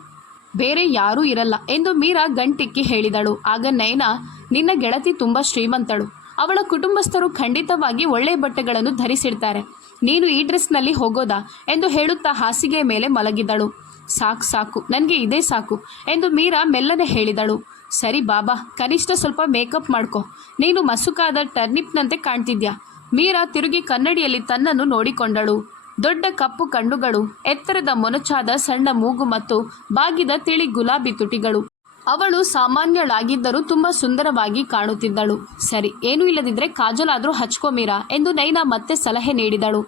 ಬೇರೆ ಯಾರೂ ಇರಲ್ಲ ಎಂದು ಮೀರಾ ಗಂಟಿಕ್ಕಿ ಹೇಳಿದಳು. ಆಗ ನೈನಾ, ನಿನ್ನ ಗೆಳತಿ ತುಂಬ ಶ್ರೀಮಂತಳು. ಅವಳ ಕುಟುಂಬಸ್ಥರು ಖಂಡಿತವಾಗಿ ಒಳ್ಳೆಯ ಬಟ್ಟೆಗಳನ್ನು ಧರಿಸಿರ್ತಾರೆ. ನೀನು ಈ ಡ್ರೆಸ್ನಲ್ಲಿ ಹೋಗೋದಾ ಎಂದು ಹೇಳುತ್ತಾ ಹಾಸಿಗೆಯ ಮೇಲೆ ಮಲಗಿದಳು. ಸಾಕು ಸಾಕು, ನನಗೆ ಇದೇ ಸಾಕು ಎಂದು ಮೀರಾ ಮೆಲ್ಲನೆ ಹೇಳಿದಳು. ಸರಿ ಬಾಬಾ, ಕನಿಷ್ಠ ಸ್ವಲ್ಪ ಮೇಕಪ್ ಮಾಡ್ಕೊ. ನೀನು ಮಸುಕಾದ ಟರ್ನಿಪ್ನಂತೆ ಕಾಣ್ತಿದ್ಯಾ. ಮೀರಾ ತಿರುಗಿ ಕನ್ನಡಿಯಲ್ಲಿ ತನ್ನನ್ನು ನೋಡಿಕೊಂಡಳು. ದೊಡ್ಡ ಕಪ್ಪು ಕಣ್ಣುಗಳು, ಎತ್ತರದ ಮೊನಚಾದ ಸಣ್ಣ ಮೂಗು ಮತ್ತು ಬಾಗಿದ ತಿಳಿ ಗುಲಾಬಿ ತುಟಿಗಳು. ಅವಳು ಸಾಮಾನ್ಯಳಾಗಿದ್ದರೂ ತುಂಬ ಸುಂದರವಾಗಿ ಕಾಣುತ್ತಿದ್ದಳು. ಸರಿ, ಏನೂ ಇಲ್ಲದಿದ್ದರೆ ಕಾಜಲ್ ಆದರೂ ಹಚ್ಕೋ ಮೀರಾ ಎಂದು ನೈನಾ ಮತ್ತೆ ಸಲಹೆ ನೀಡಿದಳು.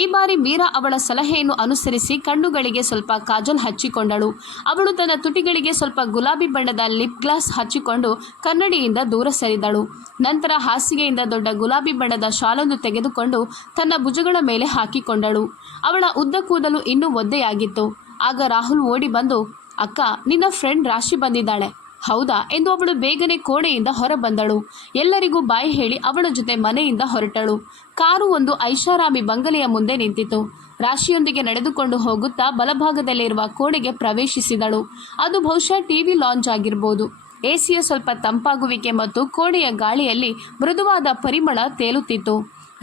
ಈ ಬಾರಿ ಮೀರಾ ಅವಳ ಸಲಹೆಯನ್ನು ಅನುಸರಿಸಿ ಕಣ್ಣುಗಳಿಗೆ ಸ್ವಲ್ಪ ಕಾಜಲ್ ಹಚ್ಚಿಕೊಂಡಳು. ಅವಳು ತನ್ನ ತುಟಿಗಳಿಗೆ ಸ್ವಲ್ಪ ಗುಲಾಬಿ ಬಣ್ಣದ ಲಿಪ್ ಗ್ಲಾಸ್ ಹಚ್ಚಿಕೊಂಡು ಕನ್ನಡಿಯಿಂದ ದೂರ ಸರಿದಳು. ನಂತರ ಹಾಸಿಗೆಯಿಂದ ದೊಡ್ಡ ಗುಲಾಬಿ ಬಣ್ಣದ ಶಾಲನ್ನು ತೆಗೆದುಕೊಂಡು ತನ್ನ ಭುಜಗಳ ಮೇಲೆ ಹಾಕಿಕೊಂಡಳು. ಅವಳ ಉದ್ದ ಕೂದಲು ಇನ್ನೂ ಒದ್ದೆಯಾಗಿತ್ತು. ಆಗ ರಾಹುಲ್ ಓಡಿ ಬಂದು, ಅಕ್ಕ, ನಿನ್ನ ಫ್ರೆಂಡ್ ರಾಶಿ ಬಂದಿದ್ದಾಳೆ ಹೌದಾ ಎಂದು ಅವಳು ಬೇಗನೆ ಕೋಣೆಯಿಂದ ಹೊರ ಬಂದಳು. ಎಲ್ಲರಿಗೂ ಬಾಯಿ ಹೇಳಿ ಅವಳ ಜೊತೆ ಮನೆಯಿಂದ ಹೊರಟಳು. ಕಾರು ಒಂದು ಐಷಾರಾಮಿ ಬಂಗಲೆಯ ಮುಂದೆ ನಿಂತಿತು. ರಾಶಿಯೊಂದಿಗೆ ನಡೆದುಕೊಂಡು ಹೋಗುತ್ತಾ ಬಲಭಾಗದಲ್ಲಿರುವ ಕೋಣೆಗೆ ಪ್ರವೇಶಿಸಿದಳು. ಅದು ಬಹುಶಃ ಟಿವಿ ಲಾಂಚ್ ಆಗಿರ್ಬೋದು. ಎಸಿಯ ಸ್ವಲ್ಪ ತಂಪಾಗುವಿಕೆ ಮತ್ತು ಕೋಣೆಯ ಗಾಳಿಯಲ್ಲಿ ಮೃದುವಾದ ಪರಿಮಳ ತೇಲುತ್ತಿತ್ತು.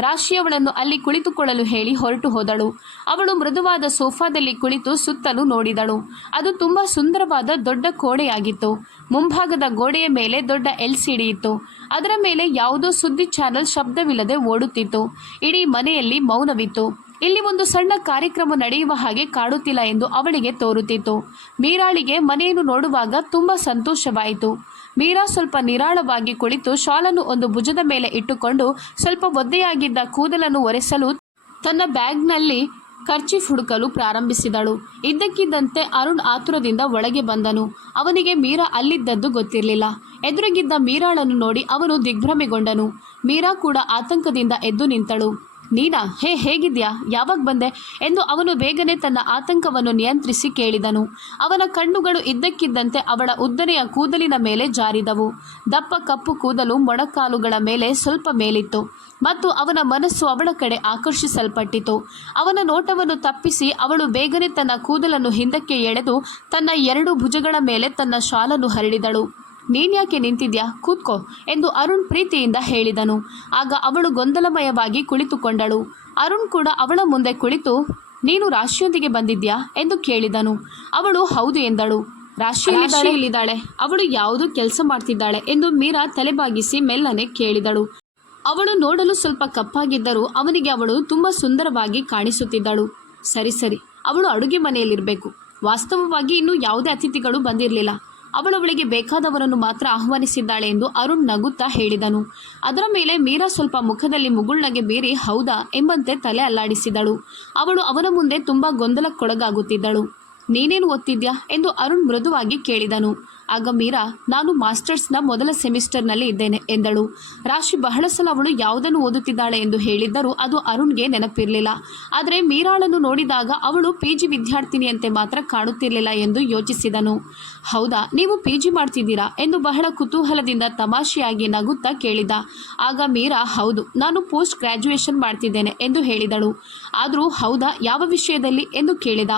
ರಾಶಿಯವಳನ್ನು ಅಲ್ಲಿ ಕುಳಿತುಕೊಳ್ಳಲು ಹೇಳಿ ಹೊರಟು ಹೋದಳು. ಅವಳು ಮೃದುವಾದ ಸೋಫಾದಲ್ಲಿ ಕುಳಿತು ಸುತ್ತಲೂ ನೋಡಿದಳು. ಅದು ತುಂಬ ಸುಂದರವಾದ ದೊಡ್ಡ ಕೋಣೆಯಾಗಿತ್ತು. ಮುಂಭಾಗದ ಗೋಡೆಯ ಮೇಲೆ ದೊಡ್ಡ LCD ಇತ್ತು. ಅದರ ಮೇಲೆ ಯಾವುದೋ ಸುದ್ದಿ ಚಾನೆಲ್ ಶಬ್ದವಿಲ್ಲದೆ ಓಡುತ್ತಿತ್ತು. ಇಡೀ ಮನೆಯಲ್ಲಿ ಮೌನವಿತ್ತು. ಇಲ್ಲಿ ಒಂದು ಸಣ್ಣ ಕಾರ್ಯಕ್ರಮ ನಡೆಯುವ ಹಾಗೆ ಕಾಣುತ್ತಿಲ್ಲ ಎಂದು ಅವಳಿಗೆ ತೋರುತ್ತಿತ್ತು. ಮೀರಾಳಿಗೆ ಮನೆಯನ್ನು ನೋಡುವಾಗ ತುಂಬ ಸಂತೋಷವಾಯಿತು. ಮೀರಾ ಸ್ವಲ್ಪ ನಿರಾಳವಾಗಿ ಕುಳಿತು ಶಾಲನ್ನು ಒಂದು ಭುಜದ ಮೇಲೆ ಇಟ್ಟುಕೊಂಡು ಸ್ವಲ್ಪ ಒದ್ದೆಯಾಗಿದ್ದ ಕೂದಲನ್ನು ಒರೆಸಲು ತನ್ನ ಬ್ಯಾಗ್ನಲ್ಲಿ ಕರ್ಚೀಫ್ ಹುಡುಕಲು ಪ್ರಾರಂಭಿಸಿದಳು. ಇದ್ದಕ್ಕಿದ್ದಂತೆ ಅರುಣ್ ಆತುರದಿಂದ ಒಳಗೆ ಬಂದನು. ಅವನಿಗೆ ಮೀರಾ ಅಲ್ಲಿದ್ದದ್ದು ಗೊತ್ತಿರಲಿಲ್ಲ. ಎದುರಿಗಿದ್ದ ಮೀರಾಳನ್ನು ನೋಡಿ ಅವನು ದಿಗ್ಭ್ರಮೆಗೊಂಡನು. ಮೀರಾ ಕೂಡ ಆತಂಕದಿಂದ ಎದ್ದು ನಿಂತಳು. ನೀನಾ, ಹೇಗಿದ್ಯಾ, ಯಾವಾಗ ಬಂದೆ ಎಂದು ಅವನು ಬೇಗನೆ ತನ್ನ ಆತಂಕವನ್ನು ನಿಯಂತ್ರಿಸಿ ಕೇಳಿದನು. ಅವನ ಕಣ್ಣುಗಳು ಇದ್ದಕ್ಕಿದ್ದಂತೆ ಅವಳ ಉದ್ದನೆಯ ಕೂದಲಿನ ಮೇಲೆ ಜಾರಿದವು. ದಪ್ಪ ಕಪ್ಪು ಕೂದಲು ಮೊಣಕಾಲುಗಳ ಮೇಲೆ ಸ್ವಲ್ಪ ಮೇಲಿತ್ತು ಮತ್ತು ಅವನ ಮನಸ್ಸು ಅವಳ ಕಡೆ ಆಕರ್ಷಿಸಲ್ಪಟ್ಟಿತು. ಅವನ ನೋಟವನ್ನು ತಪ್ಪಿಸಿ ಅವಳು ಬೇಗನೆ ತನ್ನ ಕೂದಲನ್ನು ಹಿಂದಕ್ಕೆ ಎಳೆದು ತನ್ನ 2 ಭುಜಗಳ ಮೇಲೆ ತನ್ನ ಶಾಲನ್ನು ಹರಡಿದಳು. ನೀನ್ಯಾಕೆ ನಿಂತಿದ್ಯಾ, ಕೂತ್ಕೋ ಎಂದು ಅರುಣ್ ಪ್ರೀತಿಯಿಂದ ಹೇಳಿದನು. ಆಗ ಅವಳು ಗೊಂದಲಮಯವಾಗಿ ಕುಳಿತುಕೊಂಡಳು. ಅರುಣ್ ಕೂಡ ಅವಳ ಮುಂದೆ ಕುಳಿತು, ನೀನು ರಾಶಿಯೊಂದಿಗೆ ಬಂದಿದ್ಯಾ ಎಂದು ಕೇಳಿದನು. ಅವಳು ಹೌದು ಎಂದಳು. ರಾಶಿಯಲ್ಲಿದ್ದಾಳೆ, ಅವಳು ಯಾವುದೋ ಕೆಲಸ ಮಾಡ್ತಿದ್ದಾಳೆ ಎಂದು ಮೀರಾ ತಲೆಬಾಗಿಸಿ ಮೆಲ್ಲನೆ ಕೇಳಿದಳು. ಅವಳು ನೋಡಲು ಸ್ವಲ್ಪ ಕಪ್ಪಾಗಿದ್ದರೂ ಅವನಿಗೆ ಅವಳು ತುಂಬ ಸುಂದರವಾಗಿ ಕಾಣಿಸುತ್ತಿದ್ದಳು. ಸರಿ, ಅವಳು ಅಡುಗೆ ಮನೆಯಲ್ಲಿರಬೇಕು. ವಾಸ್ತವವಾಗಿ ಇನ್ನೂ ಯಾವುದೇ ಅತಿಥಿಗಳು ಬಂದಿರಲಿಲ್ಲ. ಅವಳವಳಿಗೆ ಬೇಕಾದವರನ್ನು ಮಾತ್ರ ಆಹ್ವಾನಿಸಿದ್ದಾಳೆ ಎಂದು ಅರುಣ್ ನಗುತ್ತಾ ಹೇಳಿದನು. ಅದರ ಮೇಲೆ ಮೀರಾ ಸ್ವಲ್ಪ ಮುಖದಲ್ಲಿ ಮುಗುಳ್ನಗೆ ಬೀರಿ ಹೌದಾ ಎಂಬಂತೆ ತಲೆ ಅಲ್ಲಾಡಿಸಿದಳು. ಅವಳು ಅವನ ಮುಂದೆ ತುಂಬ ಗೊಂದಲಕ್ಕೊಳಗಾಗುತ್ತಿದ್ದಳು. ನೀನೇನು ಓದ್ತಿದ್ಯಾ ಎಂದು ಅರುಣ್ ಮೃದುವಾಗಿ ಕೇಳಿದನು. ಆಗ ಮೀರಾ, ನಾನು ಮಾಸ್ಟರ್ಸ್ನ ಮೊದಲ ಸೆಮಿಸ್ಟರ್ನಲ್ಲಿ ಇದ್ದೇನೆ ಎಂದಳು. ರಾಶಿ ಬಹಳ ಸಲ ಅವಳು ಯಾವುದನ್ನು ಓದುತ್ತಿದ್ದಾಳೆ ಎಂದು ಹೇಳಿದ್ದರೂ ಅದು ಅರುಣ್ಗೆ ನೆನಪಿರಲಿಲ್ಲ. ಆದರೆ ಮೀರಾಳನ್ನು ನೋಡಿದಾಗ ಅವಳು PG ವಿದ್ಯಾರ್ಥಿನಿಯಂತೆ ಮಾತ್ರ ಕಾಣುತ್ತಿರಲಿಲ್ಲ ಎಂದು ಯೋಚಿಸಿದನು. ಹೌದಾ, ನೀವು PG ಮಾಡ್ತಿದ್ದೀರಾ ಎಂದು ಬಹಳ ಕುತೂಹಲದಿಂದ ತಮಾಷೆಯಾಗಿ ನಗುತ್ತಾ ಕೇಳಿದ. ಆಗ ಮೀರಾ, ಹೌದು, ನಾನು ಪೋಸ್ಟ್ ಗ್ರ್ಯಾಜುಯೇಷನ್ ಮಾಡ್ತಿದ್ದೇನೆ ಎಂದು ಹೇಳಿದಳು. ಆದರೂ ಹೌದಾ, ಯಾವ ವಿಷಯದಲ್ಲಿ ಎಂದು ಕೇಳಿದ.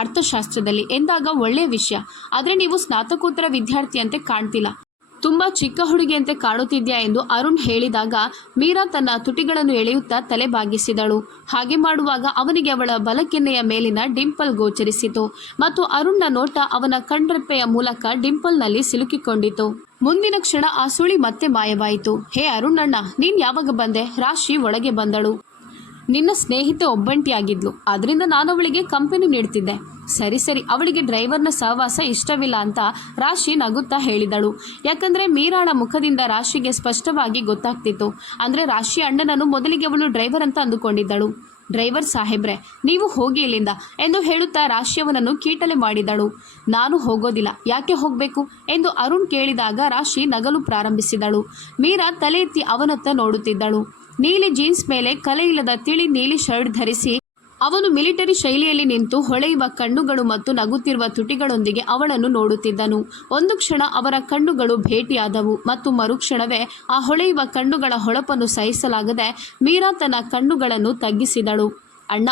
ಅರ್ಥಶಾಸ್ತ್ರದಲ್ಲಿ ಎಂದಾಗ ಒಳ್ಳೆಯ ವಿಷಯ, ಆದರೆ ನೀವು ಸ್ನಾತಕೋತ್ತರ ವಿದ್ಯಾರ್ಥಿಯಂತೆ ಕಾಣ್ತಿಲ್ಲ, ತುಂಬ ಚಿಕ್ಕ ಹುಡುಗಿಯಂತೆ ಕಾಣುತ್ತಿದ್ಯಾ ಎಂದು ಅರುಣ್ ಹೇಳಿದಾಗ ಮೀರಾ ತನ್ನ ತುಟಿಗಳನ್ನು ಎಳೆಯುತ್ತಾ ತಲೆ ಬಾಗಿಸಿದಳು. ಹಾಗೆ ಮಾಡುವಾಗ ಅವನಿಗೆ ಅವಳ ಬಲಕೆನ್ನೆಯ ಮೇಲಿನ ಡಿಂಪಲ್ ಗೋಚರಿಸಿತು ಮತ್ತು ಅರುಣ್ನ ನೋಟ ಅವನ ಕಣ್ರೆಪ್ಪೆಯ ಮೂಲಕ ಡಿಂಪಲ್ನಲ್ಲಿ ಸಿಲುಕಿಕೊಂಡಿತು. ಮುಂದಿನ ಕ್ಷಣ ಆ ಸುಳಿ ಮತ್ತೆ ಮಾಯವಾಯಿತು. ಹೇ ಅರುಣ್ ಅಣ್ಣ, ನೀನ್ ಯಾವಾಗ ಬಂದೆ? ರಾಶಿ ಒಳಗೆ ಬಂದಳು. ನಿನ್ನ ಸ್ನೇಹಿತೆ ಒಬ್ಬಂಟಿಯಾಗಿದ್ಲು, ಅದರಿಂದ ನಾನು ಅವಳಿಗೆ ಕಂಪನಿ ನೀಡ್ತಿದ್ದೆ. ಸರಿ ಸರಿ, ಅವಳಿಗೆ ಡ್ರೈವರ್ನ ಸಹವಾಸ ಇಷ್ಟವಿಲ್ಲ ಅಂತ ರಾಶಿ ನಗುತ್ತಾ ಹೇಳಿದಳು. ಯಾಕಂದರೆ ಮೀರಾಳ ಮುಖದಿಂದ ರಾಶಿಗೆ ಸ್ಪಷ್ಟವಾಗಿ ಗೊತ್ತಾಗ್ತಿತ್ತು. ಅಂದರೆ ರಾಶಿ ಅಣ್ಣನನ್ನು ಮೊದಲಿಗೆ ಅವಳು ಡ್ರೈವರ್ ಅಂತ ಅಂದುಕೊಂಡಿದ್ದಳು. ಡ್ರೈವರ್ ಸಾಹೇಬ್ರೆ, ನೀವು ಹೋಗಿ ಇಲ್ಲಿಂದ ಎಂದು ಹೇಳುತ್ತಾ ರಾಶಿಯವನನ್ನು ಕೀಟಲೆ ಮಾಡಿದಳು. ನಾನು ಹೋಗೋದಿಲ್ಲ, ಯಾಕೆ ಹೋಗಬೇಕು ಎಂದು ಅರುಣ್ ಕೇಳಿದಾಗ ರಾಶಿ ನಗಲು ಪ್ರಾರಂಭಿಸಿದಳು. ಮೀರಾ ತಲೆ ಎತ್ತಿ ಅವನತ್ತ ನೋಡುತ್ತಿದ್ದಳು. ನೀಲಿ ಜೀನ್ಸ್ ಮೇಲೆ ಕಲೆಯಿಲ್ಲದ ತಿಳಿ ನೀಲಿ ಶರ್ಟ್ ಧರಿಸಿ ಅವನು ಮಿಲಿಟರಿ ಶೈಲಿಯಲ್ಲಿ ನಿಂತು ಹೊಳೆಯುವ ಕಣ್ಣುಗಳು ಮತ್ತು ನಗುತ್ತಿರುವ ತುಟಿಗಳೊಂದಿಗೆ ಅವಳನ್ನು ನೋಡುತ್ತಿದ್ದನು. ಒಂದು ಕ್ಷಣ ಅವರ ಕಣ್ಣುಗಳು ಭೇಟಿಯಾದವು ಮತ್ತು ಮರುಕ್ಷಣವೇ ಆ ಹೊಳೆಯುವ ಕಣ್ಣುಗಳ ಹೊಳಪನ್ನು ಸಹಿಸಲಾಗದೆ ಮೀರಾ ತನ್ನ ಕಣ್ಣುಗಳನ್ನು ತಗ್ಗಿಸಿದಳು. ಅಣ್ಣ,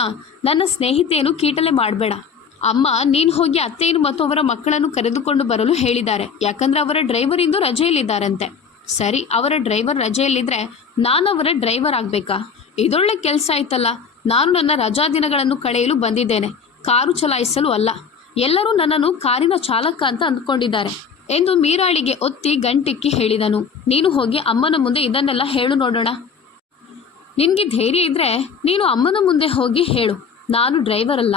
ನನ್ನ ಸ್ನೇಹಿತೆಯನ್ನು ಕೀಟಲೆ ಮಾಡಬೇಡ. ಅಮ್ಮ, ನೀನು ಹೋಗಿ ಅತ್ತೆಯನ್ನು ಮತ್ತು ಅವರ ಮಕ್ಕಳನ್ನು ಕರೆದುಕೊಂಡು ಬರಲು ಹೇಳಿದ್ದಾರೆ. ಯಾಕಂದ್ರೆ ಅವರ ಡ್ರೈವರ್ ಇಂದು ರಜೆಯಲ್ಲಿದ್ದಾರಂತೆ. ಸರಿ, ಅವರ ಡ್ರೈವರ್ ರಜೆಯಲ್ಲಿದ್ದರೆ ನಾನು ಅವರ ಡ್ರೈವರ್ ಆಗಬೇಕಾ? ಇದೊಳ್ಳೆ ಕೆಲಸ ಆಯ್ತಲ್ಲ. ನಾನು ನನ್ನ ರಜಾ ದಿನಗಳನ್ನು ಕಳೆಯಲು ಬಂದಿದ್ದೇನೆ, ಕಾರು ಚಲಾಯಿಸಲು ಅಲ್ಲ. ಎಲ್ಲರೂ ನನ್ನನ್ನು ಕಾರಿನ ಚಾಲಕ ಅಂತ ಅಂದ್ಕೊಂಡಿದ್ದಾರೆ ಎಂದು ಮೀರಾಳಿಗೆ ಒತ್ತಿ ಗಂಟಿಕ್ಕಿ ಹೇಳಿದನು. ನೀನು ಹೋಗಿ ಅಮ್ಮನ ಮುಂದೆ ಇದನ್ನೆಲ್ಲ ಹೇಳು ನೋಡೋಣ. ನಿನಗೆ ಧೈರ್ಯ ಇದ್ದರೆ ನೀನು ಅಮ್ಮನ ಮುಂದೆ ಹೋಗಿ ಹೇಳು, ನಾನು ಡ್ರೈವರ್ ಅಲ್ಲ.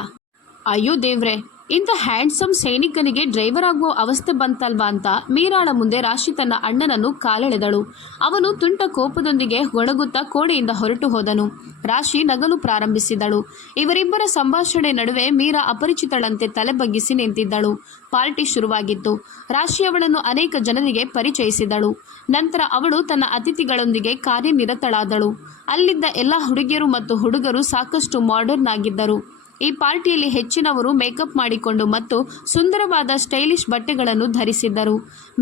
ಅಯ್ಯೋ ದೇವ್ರೆ, ಇಂಥ ಹ್ಯಾಂಡ್ಸಮ್ ಸೈನಿಕನಿಗೆ ಡ್ರೈವರ್ ಆಗುವ ಅವಸ್ಥೆ ಬಂತಲ್ವಾ ಅಂತ ಮೀರಾಳ ಮುಂದೆ ರಾಶಿ ತನ್ನ ಅಣ್ಣನನ್ನು ಕಾಲೆಳೆದಳು. ಅವನು ತುಂಟ ಕೋಪದೊಂದಿಗೆ ಗೊಣಗುತ್ತಾ ಕೋಣೆಯಿಂದ ಹೊರಟು ಹೋದನು. ರಾಶಿ ನಗಲು ಪ್ರಾರಂಭಿಸಿದಳು. ಇವರಿಬ್ಬರ ಸಂಭಾಷಣೆ ನಡುವೆ ಮೀರಾ ಅಪರಿಚಿತಳಂತೆ ತಲೆ ಬಗ್ಗಿಸಿ ನಿಂತಿದ್ದಳು. ಪಾರ್ಟಿ ಶುರುವಾಗಿತ್ತು. ರಾಶಿ ಅವಳನ್ನು ಅನೇಕ ಜನರಿಗೆ ಪರಿಚಯಿಸಿದಳು. ನಂತರ ಅವಳು ತನ್ನ ಅತಿಥಿಗಳೊಂದಿಗೆ ಕಾರ್ಯನಿರತಳಾದಳು. ಅಲ್ಲಿದ್ದ ಎಲ್ಲ ಹುಡುಗಿಯರು ಮತ್ತು ಹುಡುಗರು ಸಾಕಷ್ಟು ಮಾಡರ್ನ್ ಆಗಿದ್ದರು. ಈ ಪಾರ್ಟಿಯಲ್ಲಿ ಹೆಚ್ಚಿನವರು ಮೇಕಪ್ ಮಾಡಿಕೊಂಡು ಮತ್ತು ಸುಂದರವಾದ ಸ್ಟೈಲಿಶ್ ಬಟ್ಟೆಗಳನ್ನು ಧರಿಸಿದ್ದರು.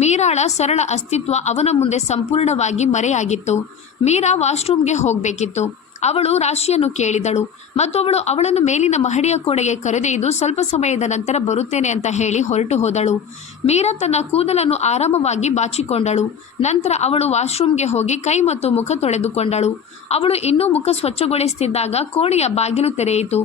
ಮೀರಾಳ ಸರಳ ಅಸ್ತಿತ್ವ ಅವನ ಮುಂದೆ ಸಂಪೂರ್ಣವಾಗಿ ಮರೆಯಾಗಿತ್ತು. ಮೀರಾ ವಾಶ್ರೂಮ್ಗೆ ಹೋಗಬೇಕಿತ್ತು. ಅವಳು ರಾಶಿಯನ್ನು ಕೇಳಿದಳು ಮತ್ತು ಅವಳನ್ನು ಮೇಲಿನ ಮಹಡಿಯ ಕೋಣೆಗೆ ಕರೆದೊಯ್ದು ಸ್ವಲ್ಪ ಸಮಯದ ನಂತರ ಬರುತ್ತೇನೆ ಅಂತ ಹೇಳಿ ಹೊರಟು ಹೋದಳು. ಮೀರಾ ತನ್ನ ಕೂದಲನ್ನು ಆರಾಮವಾಗಿ ಬಾಚಿಕೊಂಡಳು. ನಂತರ ಅವಳು ವಾಶ್ರೂಮ್ಗೆ ಹೋಗಿ ಕೈ ಮತ್ತು ಮುಖ ತೊಳೆದುಕೊಂಡಳು. ಅವಳು ಇನ್ನೂ ಮುಖ ಸ್ವಚ್ಛಗೊಳಿಸುತ್ತಿದ್ದಾಗ ಕೋಣೆಯ ಬಾಗಿಲು ತೆರೆಯಿತು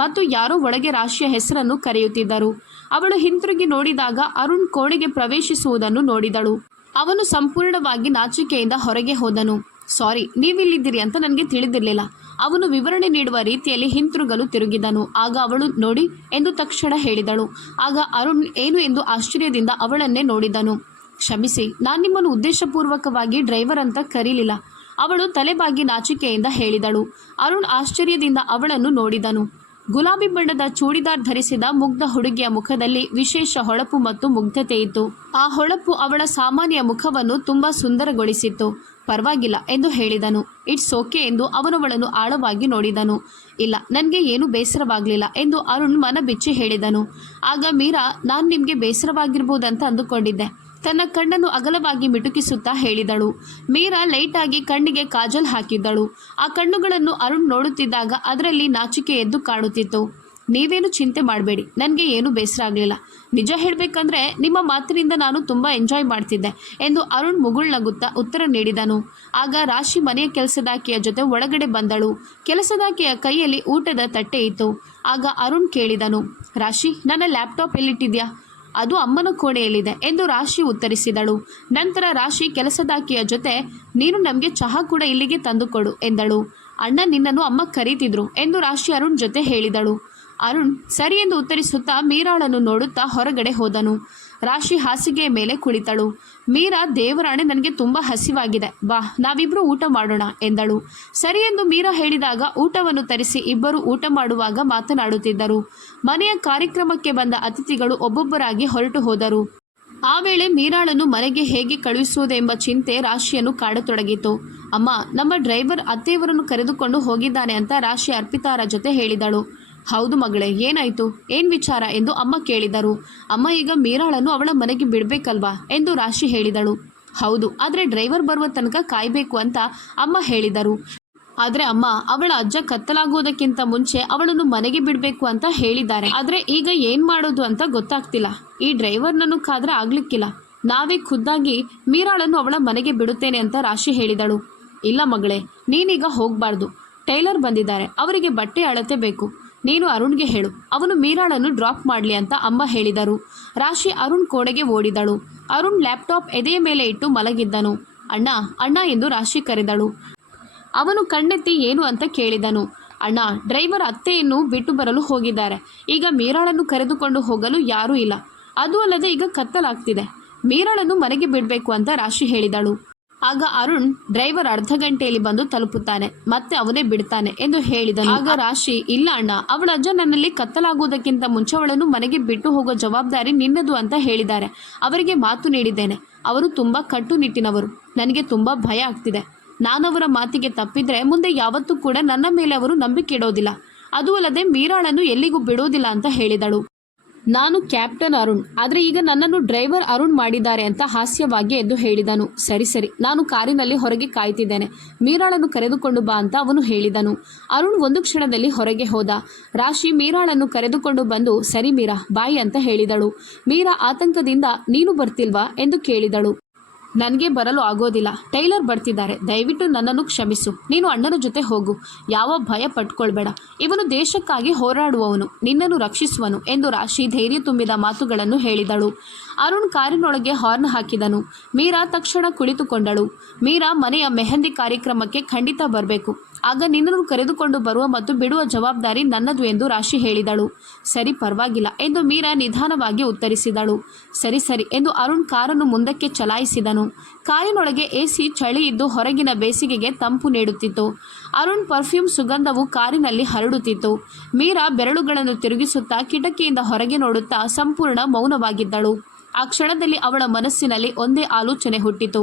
ಮತ್ತು ಯಾರೋ ಒಳಗೆ ರಾಶಿಯ ಹೆಸರನ್ನು ಕರೆಯುತ್ತಿದ್ದರು. ಅವಳು ಹಿಂತಿರುಗಿ ನೋಡಿದಾಗ ಅರುಣ್ ಕೋಣೆಗೆ ಪ್ರವೇಶಿಸುವುದನ್ನು ನೋಡಿದಳು. ಅವನು ಸಂಪೂರ್ಣವಾಗಿ ನಾಚಿಕೆಯಿಂದ ಹೊರಗೆ ಹೋದನು. ಸಾರಿ, ನೀವಿಲ್ಲಿದ್ದೀರಿ ಅಂತ ನನಗೆ ತಿಳಿದಿರಲಿಲ್ಲ. ಅವನು ವಿವರಣೆ ನೀಡುವ ರೀತಿಯಲ್ಲಿ ಹಿಂತಿರುಗಲು ತಿರುಗಿದನು. ಆಗ ಅವಳು ನೋಡಿ ಎಂದು ತಕ್ಷಣ ಹೇಳಿದಳು. ಆಗ ಅರುಣ್ ಏನು ಎಂದು ಆಶ್ಚರ್ಯದಿಂದ ಅವಳನ್ನೇ ನೋಡಿದನು. ಕ್ಷಮಿಸಿ, ನಾನು ನಿಮ್ಮನ್ನು ಉದ್ದೇಶಪೂರ್ವಕವಾಗಿ ಡ್ರೈವರ್ ಅಂತ ಕರೀಲಿಲ್ಲ, ಅವಳು ತಲೆಬಾಗಿ ನಾಚಿಕೆಯಿಂದ ಹೇಳಿದಳು. ಅರುಣ್ ಆಶ್ಚರ್ಯದಿಂದ ಅವಳನ್ನು ನೋಡಿದನು. ಗುಲಾಬಿ ಬಣ್ಣದ ಚೂಡಿದಾರ್ ಧರಿಸಿದ ಮುಗ್ಧ ಹುಡುಗಿಯ ಮುಖದಲ್ಲಿ ವಿಶೇಷ ಹೊಳಪು ಮತ್ತು ಮುಗ್ಧತೆ ಇತ್ತು. ಆ ಹೊಳಪು ಅವಳ ಸಾಮಾನ್ಯ ಮುಖವನ್ನು ತುಂಬಾ ಸುಂದರಗೊಳಿಸಿತ್ತು. ಪರವಾಗಿಲ್ಲ ಎಂದು ಹೇಳಿದನು. ಇಟ್ಸ್ ಓಕೆ ಎಂದು ಅವನವಳನ್ನು ಆಳವಾಗಿ ನೋಡಿದನು. ಇಲ್ಲ, ನನಗೆ ಏನೂ ಬೇಸರವಾಗಲಿಲ್ಲ ಎಂದು ಅರುಣ್ ಮನ ಬಿಚ್ಚಿ ಹೇಳಿದನು. ಆಗ ಮೀರಾ, ನಾನು ನಿಮಗೆ ಬೇಸರವಾಗಿರ್ಬೋದಂತ ಅಂದುಕೊಂಡಿದ್ದೆ, ತನ್ನ ಕಣ್ಣನ್ನು ಅಗಲವಾಗಿ ಮಿಟುಕಿಸುತ್ತಾ ಹೇಳಿದಳು. ಮೀರಾ ಲೈಟಾಗಿ ಕಣ್ಣಿಗೆ ಕಾಜಲ್ ಹಾಕಿದ್ದಳು. ಆ ಕಣ್ಣುಗಳನ್ನು ಅರುಣ್ ನೋಡುತ್ತಿದ್ದಾಗ ಅದರಲ್ಲಿ ನಾಚಿಕೆ ಎದ್ದು ಕಾಣುತ್ತಿತ್ತು. ನೀವೇನು ಚಿಂತೆ ಮಾಡಬೇಡಿ, ನನಗೆ ಏನೂ ಬೇಸರ ಆಗಲಿಲ್ಲ. ನಿಜ ಹೇಳಬೇಕಂದ್ರೆ ನಿಮ್ಮ ಮಾತಿನಿಂದ ನಾನು ತುಂಬ ಎಂಜಾಯ್ ಮಾಡ್ತಿದ್ದೆ ಎಂದು ಅರುಣ್ ಮುಗುಳ್ನಗುತ್ತಾ ಉತ್ತರ ನೀಡಿದನು. ಆಗ ರಾಶಿ ಮನೆಯ ಕೆಲಸದಾಕೆಯ ಜೊತೆ ಒಳಗಡೆ ಬಂದಳು. ಕೆಲಸದಾಕೆಯ ಕೈಯಲ್ಲಿ ಊಟದ ತಟ್ಟೆ ಇತ್ತು. ಆಗ ಅರುಣ್ ಕೇಳಿದನು, ರಾಶಿ, ನನ್ನ ಲ್ಯಾಪ್ಟಾಪ್ ಎಲ್ಲಿಟ್ಟಿದ್ಯಾ? ಅದು ಅಮ್ಮನ ಕೋಣೆಯಲ್ಲಿದೆ ಎಂದು ರಾಶಿ ಉತ್ತರಿಸಿದಳು. ನಂತರ ರಾಶಿ ಕೆಲಸದಾಕೆಯ ಜೊತೆ, ನೀನು ನಮಗೆ ಚಹಾ ಕೂಡ ಇಲ್ಲಿಗೆ ತಂದುಕೊಡು ಎಂದಳು. ಅಣ್ಣ, ನಿನ್ನನ್ನು ಅಮ್ಮ ಕರೀತಿದ್ರು ಎಂದು ರಾಶಿ ಅರುಣ್ ಜೊತೆ ಹೇಳಿದಳು. ಅರುಣ್ ಸರಿ ಎಂದು ಉತ್ತರಿಸುತ್ತಾ ಮೀರಾಳನ್ನು ನೋಡುತ್ತಾ ಹೊರಗಡೆ ಹೋದನು. ರಾಶಿ ಹಾಸಿಗೆಯ ಮೇಲೆ ಕುಳಿತಳು. ಮೀರಾ, ದೇವರಾಣೆ, ನನಗೆ ತುಂಬ ಹಸಿವಾಗಿದೆ, ಬಾ ನಾವಿಬ್ಬರು ಊಟ ಮಾಡೋಣ ಎಂದಳು. ಸರಿ ಎಂದು ಮೀರಾ ಹೇಳಿದಾಗ ಊಟವನ್ನು ತರಿಸಿ ಇಬ್ಬರು ಊಟ ಮಾಡುವಾಗ ಮಾತನಾಡುತ್ತಿದ್ದರು. ಮನೆಯ ಕಾರ್ಯಕ್ರಮಕ್ಕೆ ಬಂದ ಅತಿಥಿಗಳು ಒಬ್ಬೊಬ್ಬರಾಗಿ ಹೊರಟು ಹೋದರು. ಆ ವೇಳೆ ಮೀರಾಳನ್ನು ಮನೆಗೆ ಹೇಗೆ ಕಳುಹಿಸುವುದೆಂಬ ಚಿಂತೆ ರಾಶಿಯನ್ನು ಕಾಡತೊಡಗಿತು. ಅಮ್ಮ, ನಮ್ಮ ಡ್ರೈವರ್ ಅತ್ತೆಯವರನ್ನು ಕರೆದುಕೊಂಡು ಹೋಗಿದ್ದಾನೆ ಅಂತ ರಾಶಿ ಅರ್ಪಿತಾರ ಜೊತೆ ಹೇಳಿದಳು. ಹೌದು ಮಗಳೇ, ಏನಾಯಿತು, ಏನು ವಿಚಾರ ಎಂದು ಅಮ್ಮ ಕೇಳಿದರು. ಅಮ್ಮ, ಈಗ ಮೀರಾಳನ್ನು ಅವಳ ಮನೆಗೆ ಬಿಡಬೇಕಲ್ವಾ ಎಂದು ರಾಶಿ ಹೇಳಿದಳು. ಹೌದು, ಆದರೆ ಡ್ರೈವರ್ ಬರುವ ತನಕ ಕಾಯಬೇಕು ಅಂತ ಅಮ್ಮ ಹೇಳಿದರು. ಆದರೆ ಅಮ್ಮ, ಅವಳ ಅಜ್ಜ ಕತ್ತಲಾಗುವುದಕ್ಕಿಂತ ಮುಂಚೆ ಅವಳನ್ನು ಮನೆಗೆ ಬಿಡಬೇಕು ಅಂತ ಹೇಳಿದ್ದಾರೆ. ಆದರೆ ಈಗ ಏನು ಮಾಡೋದು ಅಂತ ಗೊತ್ತಾಗ್ತಿಲ್ಲ. ಈ ಡ್ರೈವರ್ನನ್ನು ಕಾದ್ರೆ ಆಗ್ಲಿಕ್ಕಿಲ್ಲ. ನಾವೇ ಖುದ್ದಾಗಿ ಮೀರಾಳನ್ನು ಅವಳ ಮನೆಗೆ ಬಿಡುತ್ತೇನೆ ಅಂತ ರಾಶಿ ಹೇಳಿದಳು. ಇಲ್ಲ ಮಗಳೇ, ನೀನೀಗ ಹೋಗಬಾರ್ದು. ಟೈಲರ್ ಬಂದಿದ್ದಾರೆ, ಅವರಿಗೆ ಬಟ್ಟೆ ಅಳತೆ ಬೇಕು. ನೀನು ಅರುಣ್ಗೆ ಹೇಳು, ಅವನು ಮೀರಾಳನ್ನು ಡ್ರಾಪ್ ಮಾಡಲಿ ಅಂತ ಅಮ್ಮ ಹೇಳಿದರು. ರಾಶಿ ಅರುಣ್ ಕೋಣೆಗೆ ಓಡಿದಳು. ಅರುಣ್ ಲ್ಯಾಪ್ಟಾಪ್ ಎದೆಯ ಮೇಲೆ ಇಟ್ಟು ಮಲಗಿದ್ದನು. ಅಣ್ಣ, ಅಣ್ಣ ಎಂದು ರಾಶಿ ಕರೆದಳು. ಅವನು ಕಣ್ಣೆತ್ತಿ ಏನು ಅಂತ ಕೇಳಿದನು. ಅಣ್ಣ, ಡ್ರೈವರ್ ಅತ್ತೆಯನ್ನು ಬಿಟ್ಟು ಬರಲು ಹೋಗಿದ್ದಾರೆ. ಈಗ ಮೀರಾಳನ್ನು ಕರೆದುಕೊಂಡು ಹೋಗಲು ಯಾರೂ ಇಲ್ಲ. ಅದು ಅಲ್ಲದೆ ಈಗ ಕತ್ತಲಾಗ್ತಿದೆ. ಮೀರಾಳನ್ನು ಮನೆಗೆ ಬಿಡಬೇಕು ಅಂತ ರಾಶಿ ಹೇಳಿದಳು. ಆಗ ಅರುಣ್, ಡ್ರೈವರ್ ಅರ್ಧ ಗಂಟೆಯಲ್ಲಿ ಬಂದು ತಲುಪುತ್ತಾನೆ, ಮತ್ತೆ ಅವನೇ ಬಿಡ್ತಾನೆ ಎಂದು ಹೇಳಿದನು. ಆಗ ರಾಶಿ, ಇಲ್ಲ ಅಣ್ಣ, ಅವಳ ಅಜ್ಜ ನನ್ನಲ್ಲಿ ಕತ್ತಲಾಗುವುದಕ್ಕಿಂತ ಮುಂಚೆ ಅವಳನ್ನು ಮನೆಗೆ ಬಿಟ್ಟು ಹೋಗೋ ಜವಾಬ್ದಾರಿ ನಿನ್ನದು ಅಂತ ಹೇಳಿದ್ದಾರೆ. ಅವರಿಗೆ ಮಾತು ನೀಡಿದ್ದೇನೆ. ಅವರು ತುಂಬಾ ಕಟ್ಟುನಿಟ್ಟಿನವರು. ನನಗೆ ತುಂಬಾ ಭಯ ಆಗ್ತಿದೆ. ನಾನವರ ಮಾತಿಗೆ ತಪ್ಪಿದ್ರೆ ಮುಂದೆ ಯಾವತ್ತೂ ಕೂಡ ನನ್ನ ಮೇಲೆ ಅವರು ನಂಬಿಕೆ ಇಡೋದಿಲ್ಲ. ಅದು ಅಲ್ಲದೆ ಮೀರಾಳನ್ನು ಎಲ್ಲಿಗೂ ಬಿಡೋದಿಲ್ಲ ಅಂತ ಹೇಳಿದಳು. ನಾನು ಕ್ಯಾಪ್ಟನ್ ಅರುಣ್, ಆದರೆ ಈಗ ನನ್ನನ್ನು ಡ್ರೈವರ್ ಅರುಣ್ ಮಾಡಿದ್ದಾರೆ ಅಂತ ಹಾಸ್ಯವಾಗಿ ಎಂದು ಹೇಳಿದನು. ಸರಿ ಸರಿ, ನಾನು ಕಾರಿನಲ್ಲಿ ಹೊರಗೆ ಕಾಯ್ತಿದ್ದೇನೆ. ಮೀರಾಳನ್ನು ಕರೆದುಕೊಂಡು ಬಾ ಅಂತ ಅವನು ಹೇಳಿದನು. ಅರುಣ್ ಒಂದು ಕ್ಷಣದಲ್ಲಿ ಹೊರಗೆ ಹೋದ. ರಾಶಿ ಮೀರಾಳನ್ನು ಕರೆದುಕೊಂಡು ಬಂದು, ಸರಿ ಮೀರಾ, ಬಾಯಿ ಅಂತ ಹೇಳಿದಳು. ಮೀರಾ ಆತಂಕದಿಂದ, ನೀನು ಬರ್ತಿಲ್ವಾ ಎಂದು ಕೇಳಿದಳು. ನನಗೆ ಬರಲು ಆಗೋದಿಲ್ಲ. ಟೈಲರ್ ಬರ್ತಿದ್ದಾರೆ. ದಯವಿಟ್ಟು ನನ್ನನ್ನು ಕ್ಷಮಿಸು. ನೀನು ಅಣ್ಣನ ಜೊತೆ ಹೋಗು. ಯಾವ ಭಯ ಪಟ್ಕೊಳ್ಬೇಡ. ಇವನು ದೇಶಕ್ಕಾಗಿ ಹೋರಾಡುವವನು, ನಿನ್ನನ್ನು ರಕ್ಷಿಸುವನು ಎಂದು ರಾಶಿ ಧೈರ್ಯ ತುಂಬಿದ ಮಾತುಗಳನ್ನು ಹೇಳಿದಳು. ಅರುಣ್ ಕಾರಿನೊಳಗೆ ಹಾರ್ನ್ ಹಾಕಿದನು. ಮೀರಾ ತಕ್ಷಣ ಕುಳಿತುಕೊಂಡಳು. ಮೀರಾ, ಮನೆಯ ಮೆಹಂದಿ ಕಾರ್ಯಕ್ರಮಕ್ಕೆ ಖಂಡಿತ ಬರಬೇಕು. ಆಗ ನಿನ್ನನ್ನು ಕರೆದುಕೊಂಡು ಬರುವ ಮತ್ತು ಬಿಡುವ ಜವಾಬ್ದಾರಿ ನನ್ನದು ಎಂದು ರಾಶಿ ಹೇಳಿದಳು. ಸರಿ, ಪರವಾಗಿಲ್ಲ ಎಂದು ಮೀರಾ ನಿಧಾನವಾಗಿ ಉತ್ತರಿಸಿದಳು. ಸರಿ ಸರಿ ಎಂದು ಅರುಣ್ ಕಾರನ್ನು ಮುಂದಕ್ಕೆ ಚಲಾಯಿಸಿದನು. ಕಾರಿನೊಳಗೆ ಎಸಿ ಚಳಿ ಇದ್ದು ಹೊರಗಿನ ಬೇಸಿಗೆಗೆ ತಂಪು ನೀಡುತ್ತಿತ್ತು. ಅರುಣ್ ಪರ್ಫ್ಯೂಮ್ ಸುಗಂಧವು ಕಾರಿನಲ್ಲಿ ಹರಡುತ್ತಿತ್ತು. ಮೀರಾ ಬೆರಳುಗಳನ್ನು ತಿರುಗಿಸುತ್ತಾ ಕಿಟಕಿಯಿಂದ ಹೊರಗೆ ನೋಡುತ್ತಾ ಸಂಪೂರ್ಣ ಮೌನವಾಗಿದ್ದಳು. ಆ ಕ್ಷಣದಲ್ಲಿ ಅವಳ ಮನಸ್ಸಿನಲ್ಲಿ ಒಂದೇ ಆಲೋಚನೆ ಹುಟ್ಟಿತು.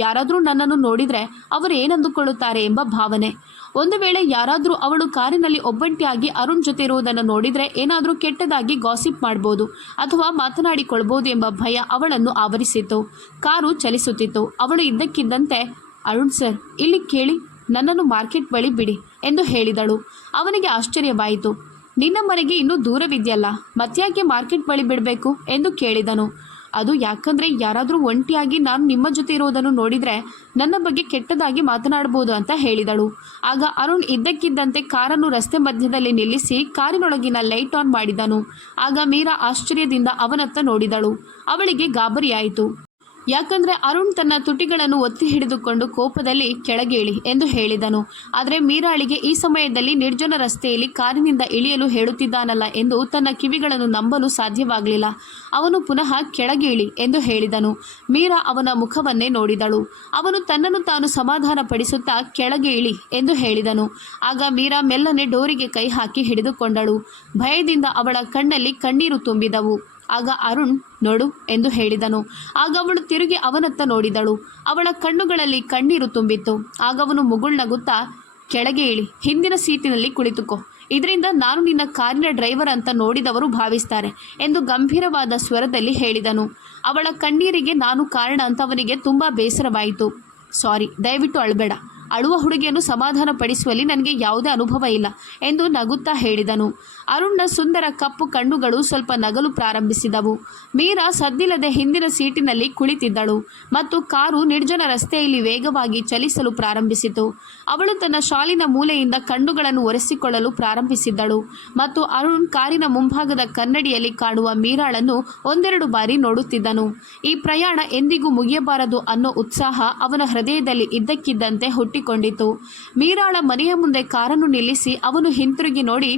ಯಾರಾದರೂ ನನ್ನನ್ನು ನೋಡಿದರೆ ಅವರು ಏನಂದುಕೊಳ್ಳುತ್ತಾರೆ ಎಂಬ ಭಾವನೆ. ಒಂದು ವೇಳೆ ಯಾರಾದರೂ ಅವಳು ಕಾರಿನಲ್ಲಿ ಒಬ್ಬಂಟಿಯಾಗಿ ಅರುಣ್ ಜೊತೆ ಇರುವುದನ್ನು ನೋಡಿದರೆ ಏನಾದರೂ ಕೆಟ್ಟದಾಗಿ ಗಾಸಿಪ್ ಮಾಡ್ಬೋದು ಅಥವಾ ಮಾತನಾಡಿಕೊಳ್ಬೋದು ಎಂಬ ಭಯ ಅವಳನ್ನು ಆವರಿಸಿತು. ಕಾರು ಚಲಿಸುತ್ತಿತ್ತು. ಅವಳು ಇದ್ದಕ್ಕಿದ್ದಂತೆ, ಅರುಣ್ ಸರ್, ಇಲ್ಲಿ ಕೇಳಿ, ನನ್ನನ್ನು ಮಾರ್ಕೆಟ್ ಬಳಿ ಬಿಡಿ ಎಂದು ಹೇಳಿದಳು. ಅವನಿಗೆ ಆಶ್ಚರ್ಯವಾಯಿತು. ನಿನ್ನ ಮನೆಗೆ ಇನ್ನೂ ದೂರವಿದೆಯಲ್ಲ, ಮತ್ತ್ಯಾಕೆ ಮಾರ್ಕೆಟ್ ಬಳಿ ಬಿಡಬೇಕು ಎಂದು ಕೇಳಿದನು. ಅದು ಯಾಕಂದರೆ ಯಾರಾದರೂ ಒಂಟಿಯಾಗಿ ನಾನು ನಿಮ್ಮ ಜೊತೆ ಇರೋದನ್ನು ನೋಡಿದರೆ ನನ್ನ ಬಗ್ಗೆ ಕೆಟ್ಟದಾಗಿ ಮಾತನಾಡಬಹುದು ಅಂತ ಹೇಳಿದಳು. ಆಗ ಅರುಣ್ ಇದ್ದಕ್ಕಿದ್ದಂತೆ ಕಾರನ್ನು ರಸ್ತೆ ಮಧ್ಯದಲ್ಲಿ ನಿಲ್ಲಿಸಿ ಕಾರಿನೊಳಗಿನ ಲೈಟ್ ಆನ್ ಮಾಡಿದನು. ಆಗ ಮೀರಾ ಆಶ್ಚರ್ಯದಿಂದ ಅವನತ್ತ ನೋಡಿದಳು. ಅವಳಿಗೆ ಗಾಬರಿಯಾಯಿತು. ಯಾಕಂದರೆ ಅರುಣ್ ತನ್ನ ತುಟಿಗಳನ್ನು ಒತ್ತಿ ಹಿಡಿದುಕೊಂಡು ಕೋಪದಲ್ಲಿ ಕೆಳಗೆ ಇಳಿ ಎಂದು ಹೇಳಿದನು. ಆದರೆ ಮೀರಾಳಿಗೆ ಈ ಸಮಯದಲ್ಲಿ ನಿರ್ಜನ ರಸ್ತೆಯಲ್ಲಿ ಕಾರಿನಿಂದ ಇಳಿಯಲು ಹೇಳುತ್ತಿದ್ದಾನಲ್ಲ ಎಂದು ತನ್ನ ಕಿವಿಗಳನ್ನು ನಂಬಲು ಸಾಧ್ಯವಾಗಲಿಲ್ಲ. ಅವನು ಪುನಃ ಕೆಳಗೆ ಇಳಿ ಎಂದು ಹೇಳಿದನು. ಮೀರಾ ಅವನ ಮುಖವನ್ನೇ ನೋಡಿದಳು. ಅವನು ತನ್ನನ್ನು ತಾನು ಸಮಾಧಾನ ಪಡಿಸುತ್ತಾ ಕೆಳಗೆ ಇಳಿ ಎಂದು ಹೇಳಿದನು. ಆಗ ಮೀರಾ ಮೆಲ್ಲನೆ ಡೋರಿಗೆ ಕೈ ಹಾಕಿ ಹಿಡಿದುಕೊಂಡಳು. ಭಯದಿಂದ ಅವಳ ಕಣ್ಣಲ್ಲಿ ಕಣ್ಣೀರು ತುಂಬಿದವು. ಆಗ ಅರುಣ್, ನೋಡು ಎಂದು ಹೇಳಿದನು. ಆಗ ಅವಳು ತಿರುಗಿ ಅವನತ್ತ ನೋಡಿದಳು. ಅವಳ ಕಣ್ಣುಗಳಲ್ಲಿ ಕಣ್ಣೀರು ತುಂಬಿತ್ತು. ಆಗ ಅವನು ಮುಗುಳ್ನಗುತ್ತಾ, ಕೆಳಗೆ ಇಳಿ, ಹಿಂದಿನ ಸೀಟಿನಲ್ಲಿ ಕುಳಿತುಕೋ. ಇದರಿಂದ ನಾನು ನಿನ್ನ ಕಾರಿನ ಡ್ರೈವರ್ ಅಂತ ನೋಡಿದವರು ಭಾವಿಸ್ತಾರೆ ಎಂದು ಗಂಭೀರವಾದ ಸ್ವರದಲ್ಲಿ ಹೇಳಿದನು. ಅವಳ ಕಣ್ಣೀರಿಗೆ ನಾನು ಕಾರಣ ಅಂತ ಅವನಿಗೆ ತುಂಬ ಬೇಸರವಾಯಿತು. ಸಾರಿ, ದಯವಿಟ್ಟು ಅಳಬೇಡ. ಅಳುವ ಹುಡುಗಿಯನ್ನು ಸಮಾಧಾನ ಪಡಿಸುವಲ್ಲಿ ನನಗೆ ಯಾವುದೇ ಅನುಭವ ಇಲ್ಲ ಎಂದು ನಗುತ್ತಾ ಹೇಳಿದನು. ಅರುಣ್ನ ಸುಂದರ ಕಪ್ಪು ಕಣ್ಣುಗಳು ಸ್ವಲ್ಪ ನಗಲು ಪ್ರಾರಂಭಿಸಿದವು. ಮೀರಾ ಸದ್ದಿಲ್ಲದೆ ಹಿಂದಿನ ಸೀಟಿನಲ್ಲಿ ಕುಳಿತಿದ್ದಳು ಮತ್ತು ಕಾರು ನಿರ್ಜನ ರಸ್ತೆಯಲ್ಲಿ ವೇಗವಾಗಿ ಚಲಿಸಲು ಪ್ರಾರಂಭಿಸಿತು. ಅವಳು ತನ್ನ ಶಾಲಿನ ಮೂಲೆಯಿಂದ ಕಣ್ಣುಗಳನ್ನು ಒರೆಸಿಕೊಳ್ಳಲು ಪ್ರಾರಂಭಿಸಿದ್ದಳು ಮತ್ತು ಅರುಣ್ ಕಾರಿನ ಮುಂಭಾಗದ ಕನ್ನಡಿಯಲ್ಲಿ ಕಾಣುವ ಮೀರಾಳನ್ನು ಒಂದೆರಡು ಬಾರಿ ನೋಡುತ್ತಿದ್ದನು. ಈ ಪ್ರಯಾಣ ಎಂದಿಗೂ ಮುಗಿಯಬಾರದು ಅನ್ನೋ ಉತ್ಸಾಹ ಅವನ ಹೃದಯದಲ್ಲಿ ಇದ್ದಕ್ಕಿದ್ದಂತೆ ಹುಟ್ಟಿಕೊಂಡಿತು. ಮೀರಾಳ ಮನೆಯ ಮುಂದೆ ಕಾರನ್ನು ನಿಲ್ಲಿಸಿ ಅವನು ಹಿಂತಿರುಗಿ ನೋಡಿ,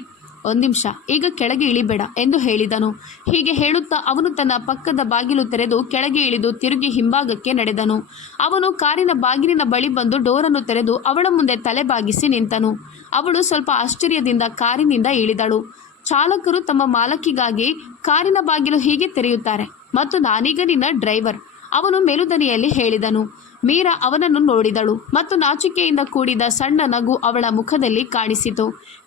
ಒಂದು ನಿಮಿಷ, ಈಗ ಕೆಳಗೆ ಇಳಿಬೇಡ ಎಂದು ಹೇಳಿದನು. ಹೀಗೆ ಹೇಳುತ್ತಾ ಅವನು ತನ್ನ ಪಕ್ಕದ ಬಾಗಿಲು ತೆರೆದು ಕೆಳಗೆ ಇಳಿದು ತಿರುಗಿ ಹಿಂಭಾಗಕ್ಕೆ ನಡೆದನು. ಅವನು ಕಾರಿನ ಬಾಗಿಲಿನ ಬಳಿ ಬಂದು ಡೋರನ್ನು ತೆರೆದು ಅವಳ ಮುಂದೆ ತಲೆ ಬಾಗಿಸಿ ನಿಂತನು. ಅವಳು ಸ್ವಲ್ಪ ಆಶ್ಚರ್ಯದಿಂದ ಕಾರಿನಿಂದ ಇಳಿದಳು. ಚಾಲಕರು ತಮ್ಮ ಮಾಲಕಿಗಾಗಿ ಕಾರಿನ ಬಾಗಿಲು ಹೀಗೆ ತೆರೆಯುತ್ತಾರೆ ಮತ್ತು ನಾನೀಗ ನಿನ್ನ ಡ್ರೈವರ್, ಅವನು ಮೆಲುದನಿಯಲ್ಲಿ ಹೇಳಿದನು. ಮೀರಾ ಅವನನ್ನು ನೋಡಿದಳು ಮತ್ತು ನಾಚಿಕೆಯಿಂದ ಕೂಡಿದ ಸಣ್ಣ ನಗು ಅವಳ ಮುಖದಲ್ಲಿ ಕಾಣಿಸಿತು.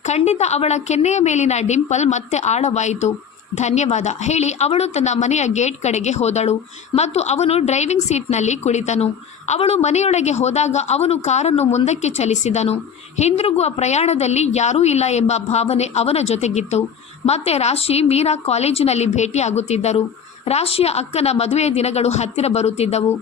ಖಂಡಿತ ಅವಳ ಕೆನ್ನೆಯ ಮೇಲಿನ ಡಿಂಪಲ್ ಮತ್ತೆ ಆಳವಾಯಿತು. ಧನ್ಯವಾದ ಹೇಳಿ ಅವಳು ತನ್ನ ಮನೆಯ ಗೇಟ್ ಕಡೆಗೆ ಹೋದಳು ಮತ್ತು ಅವನು ಡ್ರೈವಿಂಗ್ ಸೀಟ್ನಲ್ಲಿ ಕುಳಿತನು. ಅವಳು ಮನೆಯೊಳಗೆ ಹೋದಾಗ ಅವನು ಕಾರನ್ನು ಮುಂದಕ್ಕೆ ಚಲಿಸಿದನು. ಹಿಂದಿರುಗುವ ಪ್ರಯಾಣದಲ್ಲಿ ಯಾರೂ ಇಲ್ಲ ಎಂಬ ಭಾವನೆ ಅವನ ಜೊತೆಗಿತ್ತು. ಮತ್ತೆ ರಾಶಿ, ಮೀರಾ ಕಾಲೇಜಿನಲ್ಲಿ ಭೇಟಿಯಾಗುತ್ತಿದ್ದರು. ರಾಶಿಯ ಅಕ್ಕನ ಮದುವೆಯ ದಿನಗಳು ಹತ್ತಿರ ಬರುತ್ತಿದ್ದವು.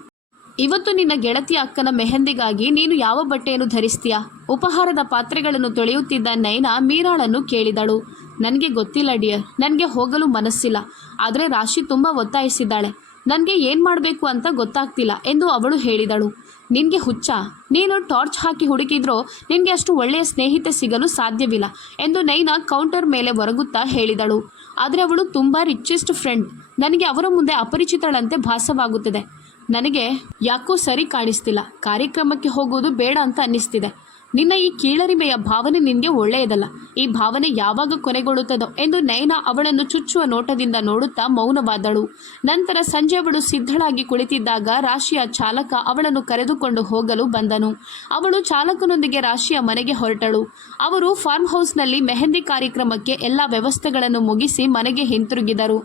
ಇವತ್ತು ನಿನ್ನ ಗೆಳತಿಯ ಅಕ್ಕನ ಮೆಹಂದಿಗಾಗಿ ನೀನು ಯಾವ ಬಟ್ಟೆಯನ್ನು ಧರಿಸ್ತೀಯಾ? ಉಪಹಾರದ ಪಾತ್ರೆಗಳನ್ನು ತೊಳೆಯುತ್ತಿದ್ದ ನಯನ ಮೀರಾಳನ್ನು ಕೇಳಿದಳು. ನನಗೆ ಗೊತ್ತಿಲ್ಲ ಡಿಯರ್, ನನಗೆ ಹೋಗಲು ಮನಸ್ಸಿಲ್ಲ. ಆದರೆ ರಾಶಿ ತುಂಬ ಒತ್ತಾಯಿಸಿದ್ದಾಳೆ. ನನಗೆ ಏನು ಮಾಡಬೇಕು ಅಂತ ಗೊತ್ತಾಗ್ತಿಲ್ಲ ಎಂದು ಅವಳು ಹೇಳಿದಳು. ನಿನಗೆ ಹುಚ್ಚ? ನೀನು ಟಾರ್ಚ್ ಹಾಕಿ ಹುಡುಕಿದ್ರೋ ನಿನಗೆ ಅಷ್ಟು ಒಳ್ಳೆಯ ಸ್ನೇಹಿತೆ ಸಿಗಲು ಸಾಧ್ಯವಿಲ್ಲ ಎಂದು ನೈನಾ ಕೌಂಟರ್ ಮೇಲೆ ಒರಗುತ್ತಾ ಹೇಳಿದಳು. ಆದರೆ ಅವಳು ತುಂಬ ರಿಚೆಸ್ಟ್ ಫ್ರೆಂಡ್. ನನಗೆ ಅವರ ಮುಂದೆ ಅಪರಿಚಿತಳಂತೆ ಭಾಸವಾಗುತ್ತದೆ. ನನಗೆ ಯಾಕೋ ಸರಿ ಕಾಣಿಸ್ತಿಲ್ಲ. ಕಾರ್ಯಕ್ರಮಕ್ಕೆ ಹೋಗೋದು ಬೇಡ ಅಂತ ಅನ್ನಿಸ್ತಿದೆ. ನಿನ್ನ ಈ ಕೀಳರಿಮೆಯ ಭಾವನೆ ನಿನಗೆ ಒಳ್ಳೆಯದಲ್ಲ. ಈ ಭಾವನೆ ಯಾವಾಗ ಕೊನೆಗೊಳ್ಳುತ್ತದೋ ಎಂದು ನೈನಾ ಅವಳನ್ನು ಚುಚ್ಚುವ ನೋಟದಿಂದ ನೋಡುತ್ತಾ ಮೌನವಾದಳು. ನಂತರ ಸಂಜೆ ಅವಳು ಸಿದ್ಧಳಾಗಿ ಕುಳಿತಿದ್ದಾಗ ರಾಶಿಯ ಚಾಲಕ ಅವಳನ್ನು ಕರೆದುಕೊಂಡು ಹೋಗಲು ಬಂದನು. ಅವಳು ಚಾಲಕನೊಂದಿಗೆ ರಾಶಿಯ ಮನೆಗೆ ಹೊರಟಳು. ಅವರು ಫಾರ್ಮ್ ಹೌಸ್ನಲ್ಲಿ ಮೆಹಂದಿ ಕಾರ್ಯಕ್ರಮಕ್ಕೆ ಎಲ್ಲ ವ್ಯವಸ್ಥೆಗಳನ್ನು ಮುಗಿಸಿ ಮನೆಗೆ ಹಿಂತಿರುಗಿದರು.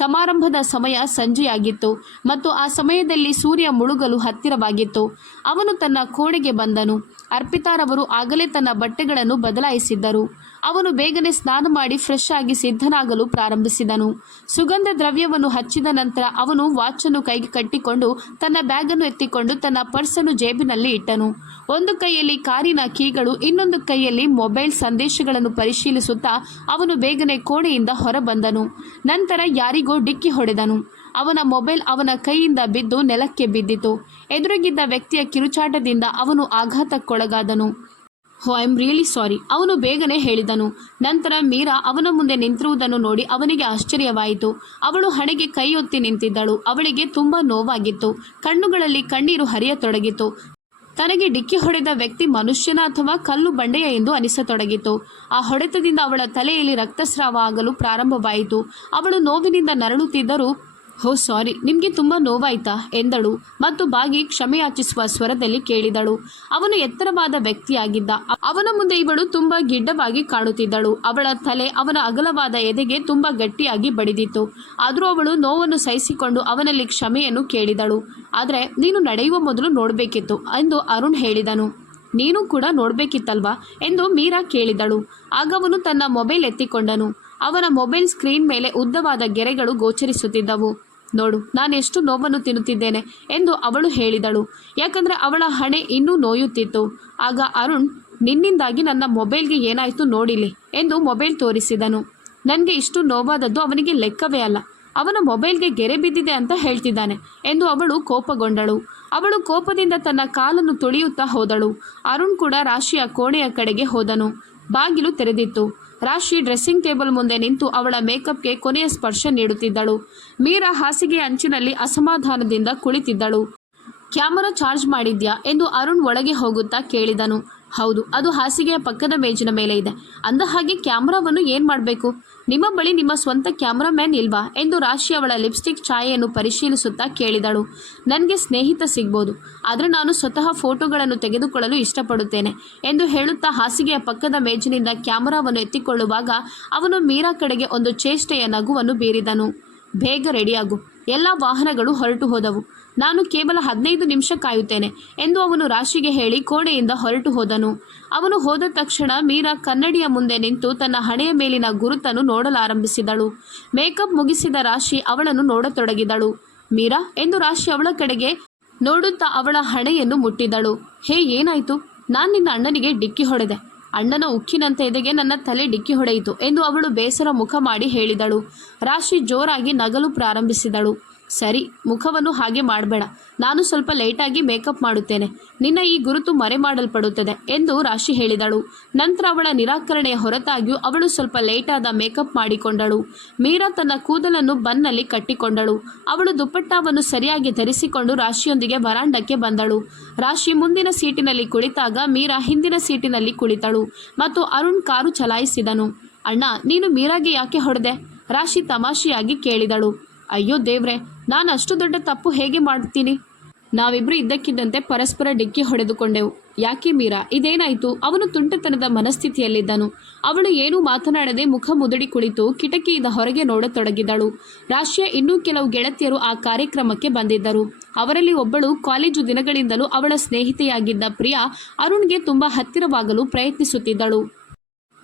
ಸಮಾರಂಭದ ಸಮಯ ಸಂಜೆಯಾಗಿತ್ತು ಮತ್ತು ಆ ಸಮಯದಲ್ಲಿ ಸೂರ್ಯ ಮುಳುಗಲು ಹತ್ತಿರವಾಗಿತ್ತು. ಅವನು ತನ್ನ ಕೋಣೆಗೆ ಬಂದನು. ಅರ್ಪಿತಾರವರು ಆಗಲೇ ತನ್ನ ಬಟ್ಟೆಗಳನ್ನು ಬದಲಾಯಿಸಿದ್ದರು. ಅವನು ಬೇಗನೆ ಸ್ನಾನ ಮಾಡಿ ಫ್ರೆಶ್ ಆಗಿ ಸಿದ್ಧನಾಗಲು ಪ್ರಾರಂಭಿಸಿದನು. ಸುಗಂಧ ದ್ರವ್ಯವನ್ನು ಹಚ್ಚಿದ ನಂತರ ಅವನು ವಾಚನ್ನು ಕೈಗೆ ಕಟ್ಟಿಕೊಂಡು ತನ್ನ ಬ್ಯಾಗನ್ನು ಎತ್ತಿಕೊಂಡು ತನ್ನ ಪರ್ಸನ್ನು ಜೇಬಿನಲ್ಲಿ ಇಟ್ಟನು. ಒಂದು ಕೈಯಲ್ಲಿ ಕಾರಿನ ಕೀಗಳು, ಇನ್ನೊಂದು ಕೈಯಲ್ಲಿ ಮೊಬೈಲ್ ಸಂದೇಶಗಳನ್ನು ಪರಿಶೀಲಿಸುತ್ತಾ ಅವನು ಬೇಗನೆ ಕೋಣೆಯಿಂದ ಹೊರಬಂದನು. ನಂತರ ಯಾರಿಗೋ ಡಿಕ್ಕಿ ಹೊಡೆದನು. ಅವನ ಮೊಬೈಲ್ ಅವನ ಕೈಯಿಂದ ಬಿದ್ದು ನೆಲಕ್ಕೆ ಬಿದ್ದಿತು. ಎದುರಿಗಿದ್ದ ವ್ಯಕ್ತಿಯ ಕಿರುಚಾಟದಿಂದ ಅವನು ಆಘಾತಕ್ಕೊಳಗಾದನು. ಐ ಆಮ್ ರಿಯಲಿ ಸಾರಿ, ಅವನು ಬೇಗನೆ ಹೇಳಿದನು. ನಂತರ ಮೀರಾ ಅವನ ಮುಂದೆ ನಿಂತಿರುವುದನ್ನು ನೋಡಿ ಅವನಿಗೆ ಆಶ್ಚರ್ಯವಾಯಿತು. ಅವಳು ಹಣೆಗೆ ಕೈಯೊತ್ತಿ ನಿಂತಿದ್ದಳು. ಅವಳಿಗೆ ತುಂಬ ನೋವಾಗಿತ್ತು. ಕಣ್ಣುಗಳಲ್ಲಿ ಕಣ್ಣೀರು ಹರಿಯತೊಡಗಿತು. ತನಗೆ ಡಿಕ್ಕಿ ಹೊಡೆದ ವ್ಯಕ್ತಿ ಮನುಷ್ಯನ ಅಥವಾ ಕಲ್ಲು ಬಂಡೆಯ ಎಂದು ಅನಿಸತೊಡಗಿತು. ಆ ಹೊಡೆತದಿಂದ ಅವಳ ತಲೆಯಲ್ಲಿ ರಕ್ತಸ್ರಾವ ಆಗಲು ಪ್ರಾರಂಭವಾಯಿತು. ಅವಳು ನೋವಿನಿಂದ ನರಳುತ್ತಿದ್ದರೂ ಹೋ ಸಾರಿ, ನಿಮಗೆ ತುಂಬ ನೋವಾಯ್ತಾ ಎಂದಳು ಮತ್ತು ಬಾಗಿ ಕ್ಷಮೆಯಾಚಿಸುವ ಸ್ವರದಲ್ಲಿ ಕೇಳಿದಳು. ಅವನು ಎತ್ತರವಾದ ವ್ಯಕ್ತಿಯಾಗಿದ್ದ. ಅವನ ಮುಂದೆ ಇವಳು ತುಂಬ ಗಿಡ್ಡವಾಗಿ ಕಾಣುತ್ತಿದ್ದಳು. ಅವಳ ತಲೆ ಅವನ ಅಗಲವಾದ ಎದೆಗೆ ತುಂಬ ಗಟ್ಟಿಯಾಗಿ ಬಡಿದಿತ್ತು. ಆದರೂ ಅವಳು ನೋವನ್ನು ಸಹಿಸಿಕೊಂಡು ಅವನಲ್ಲಿ ಕ್ಷಮೆಯನ್ನು ಕೇಳಿದಳು. ಆದರೆ ನೀನು ನಡೆಯುವ ಮೊದಲು ನೋಡಬೇಕಿತ್ತು ಎಂದು ಅರುಣ್ ಹೇಳಿದನು. ನೀನು ಕೂಡ ನೋಡಬೇಕಿತ್ತಲ್ವಾ ಎಂದು ಮೀರಾ ಕೇಳಿದಳು. ಆಗ ಅವನು ತನ್ನ ಮೊಬೈಲ್ ಎತ್ತಿಕೊಂಡನು. ಅವನ ಮೊಬೈಲ್ ಸ್ಕ್ರೀನ್ ಮೇಲೆ ಉದ್ದವಾದ ಗೆರೆಗಳು ಗೋಚರಿಸುತ್ತಿದ್ದವು. ನೋಡು, ನಾನೆಷ್ಟು ನೋವನ್ನು ತಿನ್ನುತ್ತಿದ್ದೇನೆ ಎಂದು ಅವಳು ಹೇಳಿದಳು. ಯಾಕಂದರೆ ಅವಳ ಹಣೆ ಇನ್ನೂ ನೋಯುತ್ತಿತ್ತು. ಆಗ ಅರುಣ್, ನಿನ್ನಿಂದಾಗಿ ನನ್ನ ಮೊಬೈಲ್ಗೆ ಏನಾಯಿತು ನೋಡಿಲಿ ಎಂದು ಮೊಬೈಲ್ ತೋರಿಸಿದನು. ನನಗೆ ಇಷ್ಟು ನೋವಾದದ್ದು ಅವನಿಗೆ ಲೆಕ್ಕವೇ ಅಲ್ಲ. ಅವನ ಮೊಬೈಲ್ಗೆ ಗೆರೆ ಬಿದ್ದಿದೆ ಅಂತ ಹೇಳ್ತಿದ್ದಾನೆ ಎಂದು ಅವಳು ಕೋಪಗೊಂಡಳು. ಅವಳು ಕೋಪದಿಂದ ತನ್ನ ಕಾಲನ್ನು ತುಳಿಯುತ್ತಾ ಹೋದಳು. ಅರುಣ್ ಕೂಡ ರಾಶಿಯ ಕೋಣೆಯ ಕಡೆಗೆ ಹೋದನು. ಬಾಗಿಲು ತೆರೆದಿತ್ತು. ರಾಶಿ ಡ್ರೆಸ್ಸಿಂಗ್ ಟೇಬಲ್ ಮುಂದೆ ನಿಂತು ಅವಳ ಮೇಕಪ್ಗೆ ಕೊನೆಯ ಸ್ಪರ್ಶ ನೀಡುತ್ತಿದ್ದಳು. ಮೀರಾ ಹಾಸಿಗೆಯ ಅಂಚಿನಲ್ಲಿ ಅಸಮಾಧಾನದಿಂದ ಕುಳಿತಿದ್ದಳು. ಕ್ಯಾಮರಾ ಚಾರ್ಜ್ ಮಾಡಿದ್ಯಾ ಎಂದು ಅರುಣ್ ಒಳಗೆ ಹೋಗುತ್ತಾ ಕೇಳಿದನು. ಹೌದು, ಅದು ಹಾಸಿಗೆಯ ಪಕ್ಕದ ಮೇಜಿನ ಮೇಲೆ ಇದೆ. ಅಂದ ಹಾಗೆ ಕ್ಯಾಮ್ರಾವನ್ನು ಏನು ಮಾಡಬೇಕು? ನಿಮ್ಮ ಬಳಿ ನಿಮ್ಮ ಸ್ವಂತ ಕ್ಯಾಮ್ರಾಮ್ಯಾನ್ ಇಲ್ವಾ ಎಂದು ರಾಶಿ ಅವಳ ಲಿಪ್ಸ್ಟಿಕ್ ಛಾಯೆಯನ್ನು ಪರಿಶೀಲಿಸುತ್ತಾ ಕೇಳಿದಳು. ನನಗೆ ಸ್ನೇಹಿತ ಸಿಗ್ಬೋದು, ಆದರೆ ನಾನು ಸ್ವತಃ ಫೋಟೋಗಳನ್ನು ತೆಗೆದುಕೊಳ್ಳಲು ಇಷ್ಟಪಡುತ್ತೇನೆ ಎಂದು ಹೇಳುತ್ತಾ ಹಾಸಿಗೆಯ ಪಕ್ಕದ ಮೇಜಿನಿಂದ ಕ್ಯಾಮರಾವನ್ನು ಎತ್ತಿಕೊಳ್ಳುವಾಗ ಅವನು ಮೀರಾ ಕಡೆಗೆ ಒಂದು ಚೇಷ್ಟೆಯ ನಗುವನ್ನು ಬೀರಿದನು. ಬೇಗ ರೆಡಿಯಾಗು, ಎಲ್ಲ ವಾಹನಗಳು ಹೊರಟು ಹೋದವು. ನಾನು ಕೇವಲ 15 ನಿಮಿಷ ಕಾಯುತ್ತೇನೆ ಎಂದು ಅವನು ರಾಶಿಗೆ ಹೇಳಿ ಕೋಣೆಯಿಂದ ಹೊರಟು ಹೋದನು. ಅವನು ಹೋದ ತಕ್ಷಣ ಮೀರಾ ಕನ್ನಡಿಯ ಮುಂದೆ ನಿಂತು ತನ್ನ ಹಣೆಯ ಮೇಲಿನ ಗುರುತನ್ನು ನೋಡಲಾರಂಭಿಸಿದಳು. ಮೇಕಪ್ ಮುಗಿಸಿದ ರಾಶಿ ಅವಳನ್ನು ನೋಡತೊಡಗಿದಳು. ಮೀರಾ ಎಂದು ರಾಶಿ ಅವಳ ಕಡೆಗೆ ನೋಡುತ್ತಾ ಅವಳ ಹಣೆಯನ್ನು ಮುಟ್ಟಿದಳು. ಹೇ, ಏನಾಯಿತು? ನಾನು ನಿನ್ನ ಅಣ್ಣನಿಗೆ ಡಿಕ್ಕಿ ಹೊಡೆದೆ. ಅಣ್ಣನ ಉಕ್ಕಿನಂತೆ ಎದೆಗೆ ನನ್ನ ತಲೆ ಡಿಕ್ಕಿ ಹೊಡೆಯಿತು ಎಂದು ಅವಳು ಬೇಸರ ಮುಖ ಮಾಡಿ ಹೇಳಿದಳು. ರಾಶಿ ಜೋರಾಗಿ ನಗಲು ಪ್ರಾರಂಭಿಸಿದಳು. ಸರಿ, ಮುಖವನ್ನು ಹಾಗೆ ಮಾಡಬೇಡ. ನಾನು ಸ್ವಲ್ಪ ಲೇಟಾಗಿ ಮೇಕಪ್ ಮಾಡುತ್ತೇನೆ. ನಿನ್ನ ಈ ಗುರುತು ಮರೆ ಮಾಡಲ್ಪಡುತ್ತದೆ ಎಂದು ರಾಶಿ ಹೇಳಿದಳು. ನಂತರ ಅವಳ ನಿರಾಕರಣೆಯ ಹೊರತಾಗಿಯೂ ಅವಳು ಸ್ವಲ್ಪ ಲೇಟಾದ ಮೇಕಪ್ ಮಾಡಿಕೊಂಡಳು. ಮೀರಾ ತನ್ನ ಕೂದಲನ್ನು ಬನ್ನಲ್ಲಿ ಕಟ್ಟಿಕೊಂಡಳು. ಅವಳು ದುಪ್ಪಟ್ಟಾವನ್ನು ಸರಿಯಾಗಿ ಧರಿಸಿಕೊಂಡು ರಾಶಿಯೊಂದಿಗೆ ವರಾಂಡಕ್ಕೆ ಬಂದಳು. ರಾಶಿ ಮುಂದಿನ ಸೀಟಿನಲ್ಲಿ ಕುಳಿತಾಗ ಮೀರಾ ಹಿಂದಿನ ಸೀಟಿನಲ್ಲಿ ಕುಳಿತಳು ಮತ್ತು ಅರುಣ್ ಕಾರು ಚಲಾಯಿಸಿದನು. ಅಣ್ಣ, ನೀನು ಮೀರಾಗೆ ಯಾಕೆ ಹೊಡೆದೆ? ರಾಶಿ ತಮಾಷೆಯಾಗಿ ಕೇಳಿದಳು. ಅಯ್ಯೋ ದೇವ್ರೆ, ನಾನು ಅಷ್ಟು ದೊಡ್ಡ ತಪ್ಪು ಹೇಗೆ ಮಾಡ್ತೀನಿ? ನಾವಿಬ್ಬರು ಇದ್ದಕ್ಕಿದ್ದಂತೆ ಪರಸ್ಪರ ಡಿಕ್ಕಿ ಹೊಡೆದುಕೊಂಡೆವು. ಯಾಕೆ ಮೀರಾ, ಇದೇನಾಯಿತು? ಅವನು ತುಂಟತನದ ಮನಸ್ಥಿತಿಯಲ್ಲಿದ್ದನು. ಅವಳು ಏನೂ ಮಾತನಾಡದೆ ಮುಖ ಮುದುಡಿ ಕುಳಿತು ಕಿಟಕಿಯಿಂದ ಹೊರಗೆ ನೋಡತೊಡಗಿದಳು. ರಾಶಿಯ ಇನ್ನೂ ಕೆಲವು ಗೆಳತಿಯರು ಆ ಕಾರ್ಯಕ್ರಮಕ್ಕೆ ಬಂದಿದ್ದರು. ಅವರಲ್ಲಿ ಒಬ್ಬಳು ಕಾಲೇಜು ದಿನಗಳಿಂದಲೂ ಅವಳ ಸ್ನೇಹಿತೆಯಾಗಿದ್ದ ಪ್ರಿಯಾ ಅರುಣ್ಗೆ ತುಂಬ ಹತ್ತಿರವಾಗಲು ಪ್ರಯತ್ನಿಸುತ್ತಿದ್ದಳು.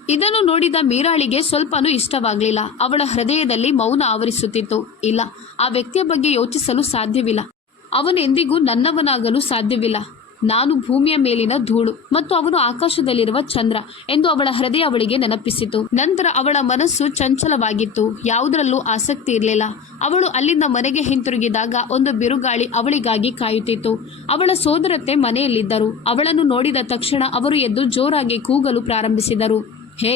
ಇದನ್ನು ನೋಡಿದ ಮೀರಾಳಿಗೆ ಸ್ವಲ್ಪನೂ ಇಷ್ಟವಾಗಲಿಲ್ಲ. ಅವಳ ಹೃದಯದಲ್ಲಿ ಮೌನ ಆವರಿಸುತ್ತಿತ್ತು. ಇಲ್ಲ, ಆ ವ್ಯಕ್ತಿಯ ಬಗ್ಗೆ ಯೋಚಿಸಲು ಸಾಧ್ಯವಿಲ್ಲ. ಅವನೆಂದಿಗೂ ನನ್ನವನಾಗಲು ಸಾಧ್ಯವಿಲ್ಲ. ನಾನು ಭೂಮಿಯ ಮೇಲಿನ ಧೂಳು ಮತ್ತು ಅವನು ಆಕಾಶದಲ್ಲಿರುವ ಚಂದ್ರ ಎಂದು ಅವಳ ಹೃದಯ ಅವಳಿಗೆ ನೆನಪಿಸಿತು. ನಂತರ ಅವಳ ಮನಸ್ಸು ಚಂಚಲವಾಗಿತ್ತು, ಯಾವುದರಲ್ಲೂ ಆಸಕ್ತಿ ಇರಲಿಲ್ಲ. ಅವಳು ಅಲ್ಲಿಂದ ಮನೆಗೆ ಹಿಂತಿರುಗಿದಾಗ ಒಂದು ಬಿರುಗಾಳಿ ಅವಳಿಗಾಗಿ ಕಾಯುತ್ತಿತ್ತು. ಅವಳ ಸೋದರತ್ತೆ ಮನೆಯಲ್ಲಿದ್ದರು. ಅವಳನ್ನು ನೋಡಿದ ತಕ್ಷಣ ಅವರು ಎದ್ದು ಜೋರಾಗಿ ಕೂಗಲು ಪ್ರಾರಂಭಿಸಿದರು. ಹೇ,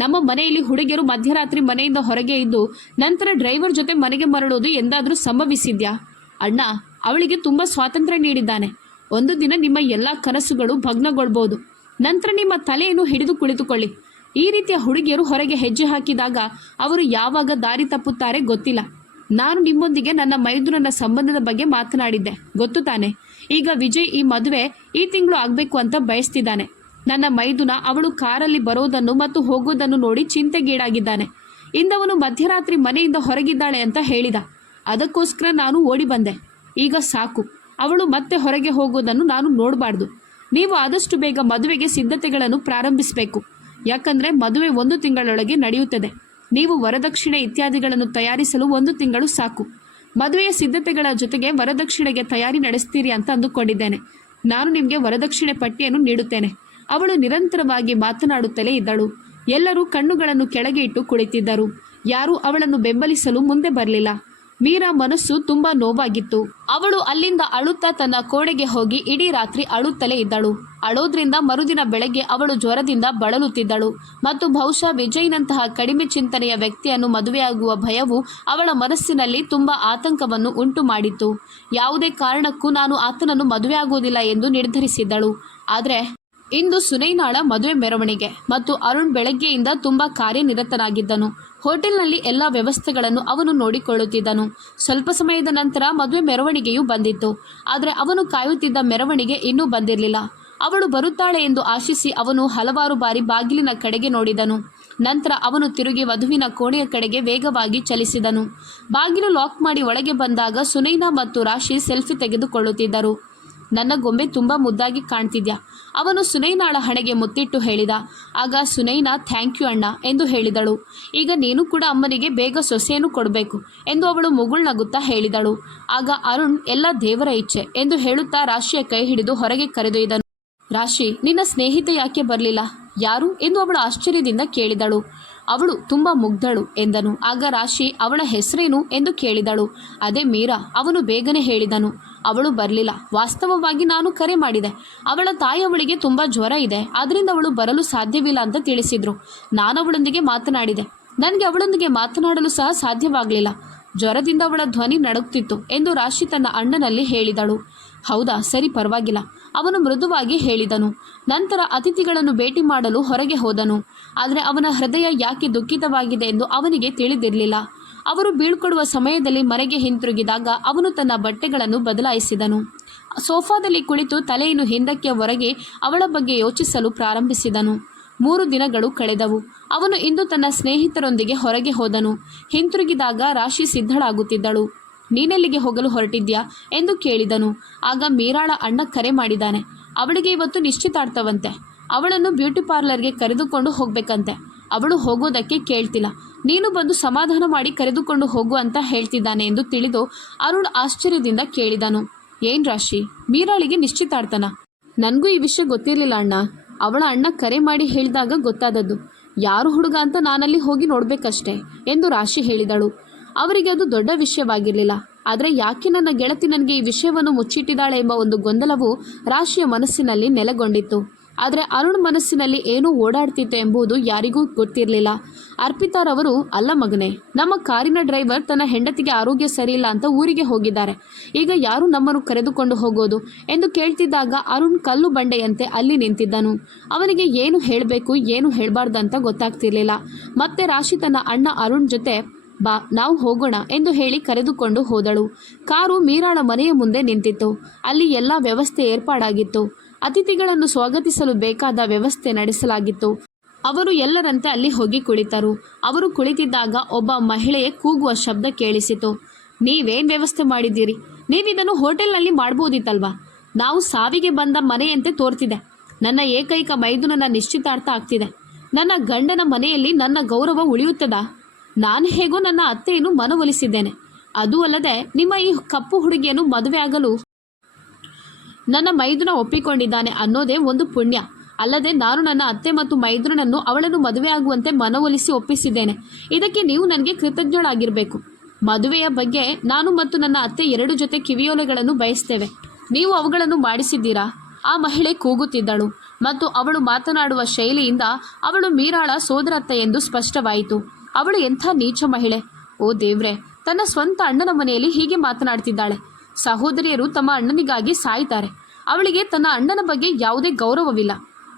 ನಮ್ಮ ಮನೆಯಲ್ಲಿ ಹುಡುಗಿಯರು ಮಧ್ಯರಾತ್ರಿ ಮನೆಯಿಂದ ಹೊರಗೆ ಇದ್ದು ನಂತರ ಡ್ರೈವರ್ ಜೊತೆ ಮನೆಗೆ ಮರಳೋದು ಎಂದಾದರೂ ಸಂಭವಿಸಿದ್ಯಾ? ಅಣ್ಣ ಅವಳಿಗೆ ತುಂಬ ಸ್ವಾತಂತ್ರ್ಯ ನೀಡಿದ್ದಾನೆ. ಒಂದು ದಿನ ನಿಮ್ಮ ಎಲ್ಲ ಕನಸುಗಳು ಭಗ್ನಗೊಳ್ಬೋದು. ನಂತರ ನಿಮ್ಮ ತಲೆಯನ್ನು ಹಿಡಿದು ಕುಳಿತುಕೊಳ್ಳಿ. ಈ ರೀತಿಯ ಹುಡುಗಿಯರು ಹೊರಗೆ ಹೆಜ್ಜೆ ಹಾಕಿದಾಗ ಅವರು ಯಾವಾಗ ದಾರಿ ತಪ್ಪುತ್ತಾರೆ ಗೊತ್ತಿಲ್ಲ. ನಾನು ನಿಮ್ಮೊಂದಿಗೆ ನನ್ನ ಮೈದುನನ ಸಂಬಂಧದ ಬಗ್ಗೆ ಮಾತನಾಡಿದ್ದೆ, ಗೊತ್ತು ತಾನೆ? ಈಗ ವಿಜಯ್ ಈ ಮದುವೆ ಈ ತಿಂಗಳು ಆಗಬೇಕು ಅಂತ ಬಯಸ್ತಿದ್ದಾನೆ. ನನ್ನ ಮೈದುನ ಅವಳು ಕಾರಲ್ಲಿ ಬರೋದನ್ನು ಮತ್ತು ಹೋಗೋದನ್ನು ನೋಡಿ ಚಿಂತೆಗೀಡಾಗಿದ್ದಾನೆ. ಇಂದವನು ಮಧ್ಯರಾತ್ರಿ ಮನೆಯಿಂದ ಹೊರಗಿದ್ದಾಳೆ ಅಂತ ಹೇಳಿದ. ಅದಕ್ಕೋಸ್ಕರ ನಾನು ಓಡಿ ಬಂದೆ. ಈಗ ಸಾಕು, ಅವಳು ಮತ್ತೆ ಹೊರಗೆ ಹೋಗೋದನ್ನು ನಾನು ನೋಡಬಾರ್ದು. ನೀವು ಆದಷ್ಟು ಬೇಗ ಮದುವೆಗೆ ಸಿದ್ಧತೆಗಳನ್ನು ಪ್ರಾರಂಭಿಸಬೇಕು. ಯಾಕಂದರೆ ಮದುವೆ 1 ತಿಂಗಳೊಳಗೆ ನಡೆಯುತ್ತದೆ. ನೀವು ವರದಕ್ಷಿಣೆ ಇತ್ಯಾದಿಗಳನ್ನು ತಯಾರಿಸಲು 1 ತಿಂಗಳು ಸಾಕು. ಮದುವೆಯ ಸಿದ್ಧತೆಗಳ ಜೊತೆಗೆ ವರದಕ್ಷಿಣೆಗೆ ತಯಾರಿ ನಡೆಸ್ತೀರಿ ಅಂತ ಅಂದುಕೊಂಡಿದ್ದೇನೆ. ನಾನು ನಿಮಗೆ ವರದಕ್ಷಿಣೆ ಪಟ್ಟಿಯನ್ನು ನೀಡುತ್ತೇನೆ. ಅವಳು ನಿರಂತರವಾಗಿ ಮಾತನಾಡುತ್ತಲೇ ಇದ್ದಳು. ಎಲ್ಲರೂ ಕಣ್ಣುಗಳನ್ನು ಕೆಳಗೆ ಇಟ್ಟು ಕುಳಿತಿದ್ದರು. ಯಾರೂ ಅವಳನ್ನು ಬೆಂಬಲಿಸಲು ಮುಂದೆ ಬರಲಿಲ್ಲ. ಮೀರಾ ಮನಸ್ಸು ತುಂಬಾ ನೋವಾಗಿತ್ತು. ಅವಳು ಅಲ್ಲಿಂದ ಅಳುತ್ತಾ ತನ್ನ ಕೋಣೆಗೆ ಹೋಗಿ ಇಡೀ ರಾತ್ರಿ ಅಳುತ್ತಲೇ ಇದ್ದಳು. ಅಳೋದ್ರಿಂದ ಮರುದಿನ ಬೆಳಗ್ಗೆ ಅವಳು ಜ್ವರದಿಂದ ಬಳಲುತ್ತಿದ್ದಳು ಮತ್ತು ಬಹುಶಃ ವಿಜಯ್ನಂತಹ ಕಡಿಮೆ ಚಿಂತನೆಯ ವ್ಯಕ್ತಿಯನ್ನು ಮದುವೆಯಾಗುವ ಭಯವು ಅವಳ ಮನಸ್ಸಿನಲ್ಲಿ ತುಂಬಾ ಆತಂಕವನ್ನು ಉಂಟು ಮಾಡಿತ್ತು. ಯಾವುದೇ ಕಾರಣಕ್ಕೂ ನಾನು ಆತನನ್ನು ಮದುವೆಯಾಗುವುದಿಲ್ಲ ಎಂದು ನಿರ್ಧರಿಸಿದ್ದಳು. ಆದರೆ ಇಂದು ಸುನೈನಾಳ ಮದುವೆ ಮೆರವಣಿಗೆ ಮತ್ತು ಅರುಣ್ ಬೆಳಗ್ಗೆಯಿಂದ ತುಂಬಾ ಕಾರ್ಯನಿರತನಾಗಿದ್ದನು. ಹೋಟೆಲ್ನಲ್ಲಿ ಎಲ್ಲ ವ್ಯವಸ್ಥೆಗಳನ್ನು ಅವನು ನೋಡಿಕೊಳ್ಳುತ್ತಿದ್ದನು. ಸ್ವಲ್ಪ ಸಮಯದ ನಂತರ ಮದುವೆ ಮೆರವಣಿಗೆಯು ಬಂದಿತ್ತು. ಆದರೆ ಅವನು ಕಾಯುತ್ತಿದ್ದ ಮೆರವಣಿಗೆ ಇನ್ನೂ ಬಂದಿರಲಿಲ್ಲ. ಅವಳು ಬರುತ್ತಾಳೆ ಎಂದು ಆಶಿಸಿ ಅವನು ಹಲವಾರು ಬಾರಿ ಬಾಗಿಲಿನ ಕಡೆಗೆ ನೋಡಿದನು. ನಂತರ ಅವನು ತಿರುಗಿ ವಧುವಿನ ಕೋಣೆಯ ಕಡೆಗೆ ವೇಗವಾಗಿ ಚಲಿಸಿದನು. ಬಾಗಿಲು ಲಾಕ್ ಮಾಡಿ ಒಳಗೆ ಬಂದಾಗ ಸುನೈನಾ ಮತ್ತು ರಾಶಿ ಸೆಲ್ಫಿ ತೆಗೆದುಕೊಳ್ಳುತ್ತಿದ್ದರು. ನನ್ನ ಗೊಂಬೆ ತುಂಬ ಮುದ್ದಾಗಿ ಕಾಣ್ತಿದ್ಯಾ, ಅವನು ಸುನೈನಾಳ ಹಣೆಗೆ ಮುತ್ತಿಟ್ಟು ಹೇಳಿದ. ಆಗ ಸುನೈನಾ ಥ್ಯಾಂಕ್ ಯು ಅಣ್ಣ ಎಂದು ಹೇಳಿದಳು. ಈಗ ನೀನು ಕೂಡ ಅಮ್ಮನಿಗೆ ಬೇಗ ಸೊಸೆಯನ್ನು ಕೊಡಬೇಕು ಎಂದು ಅವಳು ಮುಗುಳ್ನಗುತ್ತಾ ಹೇಳಿದಳು. ಆಗ ಅರುಣ್ ಎಲ್ಲ ದೇವರ ಇಚ್ಛೆ ಎಂದು ಹೇಳುತ್ತಾ ರಾಶಿಯ ಕೈ ಹಿಡಿದು ಹೊರಗೆ ಕರೆದೊಯ್ದನು. ರಾಶಿ, ನಿನ್ನ ಸ್ನೇಹಿತೆ ಯಾಕೆ ಬರಲಿಲ್ಲ? ಯಾರು ಎಂದು ಅವಳು ಆಶ್ಚರ್ಯದಿಂದ ಕೇಳಿದಳು. ಅವಳು ತುಂಬ ಮುಗ್ಧಳು ಎಂದನು. ಆಗ ರಾಶಿ ಅವಳ ಹೆಸರೇನು ಎಂದು ಕೇಳಿದಳು. ಅದೇ ಮೀರಾ, ಅವನು ಬೇಗನೆ ಹೇಳಿದನು. ಅವಳು ಬರಲಿಲ್ಲ. ವಾಸ್ತವವಾಗಿ ನಾನು ಕರೆ ಮಾಡಿದೆ. ಅವಳ ತಾಯಿ ಅವಳಿಗೆ ತುಂಬ ಜ್ವರ ಇದೆ, ಆದ್ದರಿಂದ ಅವಳು ಬರಲು ಸಾಧ್ಯವಿಲ್ಲ ಅಂತ ತಿಳಿಸಿದ್ರು. ನಾನು ಅವಳೊಂದಿಗೆ ಮಾತನಾಡಿದೆ. ನನಗೆ ಅವಳೊಂದಿಗೆ ಮಾತನಾಡಲು ಸಹ ಸಾಧ್ಯವಾಗಲಿಲ್ಲ. ಜ್ವರದಿಂದ ಅವಳ ಧ್ವನಿ ನಡುಗ್ತಿತ್ತು ಎಂದು ರಾಶಿ ತನ್ನ ಅಣ್ಣನಲ್ಲಿ ಹೇಳಿದಳು. ಹೌದಾ, ಸರಿ, ಪರವಾಗಿಲ್ಲ, ಅವನು ಮೃದುವಾಗಿ ಹೇಳಿದನು. ನಂತರ ಅತಿಥಿಗಳನ್ನು ಭೇಟಿ ಮಾಡಲು ಹೊರಗೆ ಹೋದನು. ಆದರೆ ಅವನ ಹೃದಯ ಯಾಕೆ ದುಃಖಿತವಾಗಿದೆ ಎಂದು ಅವನಿಗೆ ತಿಳಿದಿರಲಿಲ್ಲ. ಅವರು ಬೀಳ್ಕೊಡುವ ಸಮಯದಲ್ಲಿ ಮನೆಗೆ ಹಿಂತಿರುಗಿದಾಗ ಅವನು ತನ್ನ ಬಟ್ಟೆಗಳನ್ನು ಬದಲಾಯಿಸಿದನು. ಸೋಫಾದಲ್ಲಿ ಕುಳಿತು ತಲೆಯನ್ನು ಹಿಂದಕ್ಕೆ ಹೊರಗೆ ಅವಳ ಬಗ್ಗೆ ಯೋಚಿಸಲು ಪ್ರಾರಂಭಿಸಿದನು. 3 ದಿನಗಳು ಕಳೆದವು. ಅವನು ಇಂದು ತನ್ನ ಸ್ನೇಹಿತರೊಂದಿಗೆ ಹೊರಗೆ ಹೋದನು. ಹಿಂತಿರುಗಿದಾಗ ರಾಶಿ ಸಿದ್ಧಳಾಗುತ್ತಿದ್ದಳು. ನೀನೆಲ್ಲಿಗೆ ಹೋಗಲು ಹೊರಟಿದ್ಯಾ ಎಂದು ಕೇಳಿದನು. ಆಗ ಮೀರಾಳ ಅಣ್ಣ ಕರೆ ಮಾಡಿದ್ದಾನೆ. ಅವಳಿಗೆ ಇವತ್ತು ನಿಶ್ಚಿತಾರ್ಥವಂತೆ. ಅವಳನ್ನು ಬ್ಯೂಟಿ ಪಾರ್ಲರ್ಗೆ ಕರೆದುಕೊಂಡು ಹೋಗ್ಬೇಕಂತೆ. ಅವಳು ಹೋಗೋದಕ್ಕೆ ಕೇಳ್ತಿಲ್ಲ. ನೀನು ಬಂದು ಸಮಾಧಾನ ಮಾಡಿ ಕರೆದುಕೊಂಡು ಹೋಗು ಅಂತ ಹೇಳ್ತಿದ್ದಾನೆ ಎಂದು ತಿಳಿದು ಅರುಣ್ ಆಶ್ಚರ್ಯದಿಂದ ಕೇಳಿದನು. ಏನ್ ರಾಶಿ, ಮೀರಾಳಿಗೆ ನಿಶ್ಚಿತಾರ್ಥನ? ನನಗೂ ಈ ವಿಷಯ ಗೊತ್ತಿರಲಿಲ್ಲ ಅಣ್ಣ. ಅವಳ ಅಣ್ಣ ಕರೆ ಮಾಡಿ ಹೇಳಿದಾಗ ಗೊತ್ತಾದದ್ದು. ಯಾರು ಹುಡುಗ ಅಂತ ನಾನಲ್ಲಿ ಹೋಗಿ ನೋಡ್ಬೇಕಷ್ಟೆ ಎಂದು ರಾಶಿ ಹೇಳಿದಳು. ಅವರಿಗೆ ಅದು ದೊಡ್ಡ ವಿಷಯವಾಗಿರಲಿಲ್ಲ. ಆದರೆ ಯಾಕೆ ನನ್ನ ಗೆಳತಿ ನನಗೆ ಈ ವಿಷಯವನ್ನು ಮುಚ್ಚಿಟ್ಟಿದ್ದಾಳೆ ಎಂಬ ಒಂದು ಗೊಂದಲವು ರಾಶಿಯ ಮನಸ್ಸಿನಲ್ಲಿ ನೆಲೆಗೊಂಡಿತ್ತು. ಆದರೆ ಅರುಣ್ ಮನಸ್ಸಿನಲ್ಲಿ ಏನೂ ಓಡಾಡ್ತಿತ್ತು ಎಂಬುದು ಯಾರಿಗೂ ಗೊತ್ತಿರಲಿಲ್ಲ. ಅರ್ಪಿತಾರವರು, ಅಲ್ಲ ಮಗನೇ, ನಮ್ಮ ಕಾರಿನ ಡ್ರೈವರ್ ತನ್ನ ಹೆಂಡತಿಗೆ ಆರೋಗ್ಯ ಸರಿಯಿಲ್ಲ ಅಂತ ಊರಿಗೆ ಹೋಗಿದ್ದಾರೆ. ಈಗ ಯಾರು ನಮ್ಮನ್ನು ಕರೆದುಕೊಂಡು ಹೋಗೋದು ಎಂದು ಕೇಳ್ತಿದ್ದಾಗ ಅರುಣ್ ಕಲ್ಲು ಬಂಡೆಯಂತೆ ಅಲ್ಲಿ ನಿಂತಿದ್ದನು. ಅವನಿಗೆ ಏನು ಹೇಳಬೇಕು ಏನು ಹೇಳಬಾರ್ದಂತ ಗೊತ್ತಾಗ್ತಿರ್ಲಿಲ್ಲ. ಮತ್ತೆ ರಾಶಿ ತನ್ನ ಅಣ್ಣ ಅರುಣ್ ಜೊತೆ ಬಾ, ನಾವು ಹೋಗೋಣ ಎಂದು ಹೇಳಿ ಕರೆದುಕೊಂಡು ಹೋದಳು. ಕಾರು ಮೀರಾಳ ಮನೆಯ ಮುಂದೆ ನಿಂತಿತ್ತು. ಅಲ್ಲಿ ಎಲ್ಲ ವ್ಯವಸ್ಥೆ ಏರ್ಪಾಡಾಗಿತ್ತು. ಅತಿಥಿಗಳನ್ನು ಸ್ವಾಗತಿಸಲು ಬೇಕಾದ ವ್ಯವಸ್ಥೆ ನಡೆಸಲಾಗಿತ್ತು. ಅವರು ಎಲ್ಲರಂತೆ ಅಲ್ಲಿ ಹೋಗಿ ಕುಳಿತರು. ಅವರು ಕುಳಿತಿದ್ದಾಗ ಒಬ್ಬ ಮಹಿಳೆಯ ಕೂಗುವ ಶಬ್ದ ಕೇಳಿಸಿತು. ನೀವೇನು ವ್ಯವಸ್ಥೆ ಮಾಡಿದ್ದೀರಿ? ನೀವಿದನ್ನು ಹೋಟೆಲ್ನಲ್ಲಿ ಮಾಡ್ಬೋದಿತ್ತಲ್ವಾ? ನಾವು ಸಾವಿಗೆ ಬಂದ ಮನೆಯಂತೆ ತೋರ್ತಿದೆ. ನನ್ನ ಏಕೈಕ ಮೈದುನನ ನಿಶ್ಚಿತಾರ್ಥ ಆಗ್ತಿದೆ. ನನ್ನ ಗಂಡನ ಮನೆಯಲ್ಲಿ ನನ್ನ ಗೌರವ ಉಳಿಯುತ್ತದಾ? ನಾನು ಹೇಗೋ ನನ್ನ ಅತ್ತೆಯನ್ನು ಮನವೊಲಿಸಿದ್ದೇನೆ. ಅದೂ ಅಲ್ಲದೆ ನಿಮ್ಮ ಈ ಕಪ್ಪು ಹುಡುಗಿಯನ್ನು ಮದುವೆ ಆಗಲು ನನ್ನ ಮೈದುನ ಒಪ್ಪಿಕೊಂಡಿದ್ದಾನೆ ಅನ್ನೋದೇ ಒಂದು ಪುಣ್ಯ. ಅಲ್ಲದೆ ನಾನು ನನ್ನ ಅತ್ತೆ ಮತ್ತು ಮೈದುನನ್ನು ಅವಳನ್ನು ಮದುವೆ ಆಗುವಂತೆ ಮನವೊಲಿಸಿ ಒಪ್ಪಿಸಿದ್ದೇನೆ. ಇದಕ್ಕೆ ನೀವು ನನಗೆ ಕೃತಜ್ಞಳಾಗಿರಬೇಕು. ಮದುವೆಯ ಬಗ್ಗೆ ನಾನು ಮತ್ತು ನನ್ನ ಅತ್ತೆ 2 ಜೊತೆ ಕಿವಿಯೋಲೆಗಳನ್ನು ಬಯಸ್ತೇವೆ. ನೀವು ಅವುಗಳನ್ನು ಮಾಡಿಸಿದ್ದೀರಾ? ಆ ಮಹಿಳೆ ಕೂಗುತ್ತಿದ್ದಳು ಮತ್ತು ಅವಳು ಮಾತನಾಡುವ ಶೈಲಿಯಿಂದ ಅವಳು ಮೀರಾಳ ಸೋದರತ್ತೆ ಎಂದು ಸ್ಪಷ್ಟವಾಯಿತು. ಅವಳು ಎಂಥ ನೀಚ ಮಹಿಳೆ! ಓ ದೇವ್ರೆ, ತನ್ನ ಸ್ವಂತ ಅಣ್ಣನ ಮನೆಯಲ್ಲಿ ಹೀಗೆ ಮಾತನಾಡ್ತಿದ್ದಾಳೆ. ಸಹೋದರಿಯರು ತಮ್ಮ ಅಣ್ಣನಿಗಾಗಿ ಸಾಯ್ತಾರೆ. ಅವಳಿಗೆ ತನ್ನ ಅಣ್ಣನ ಬಗ್ಗೆ ಯಾವುದೇ ಗೌರವವಿಲ್ಲ.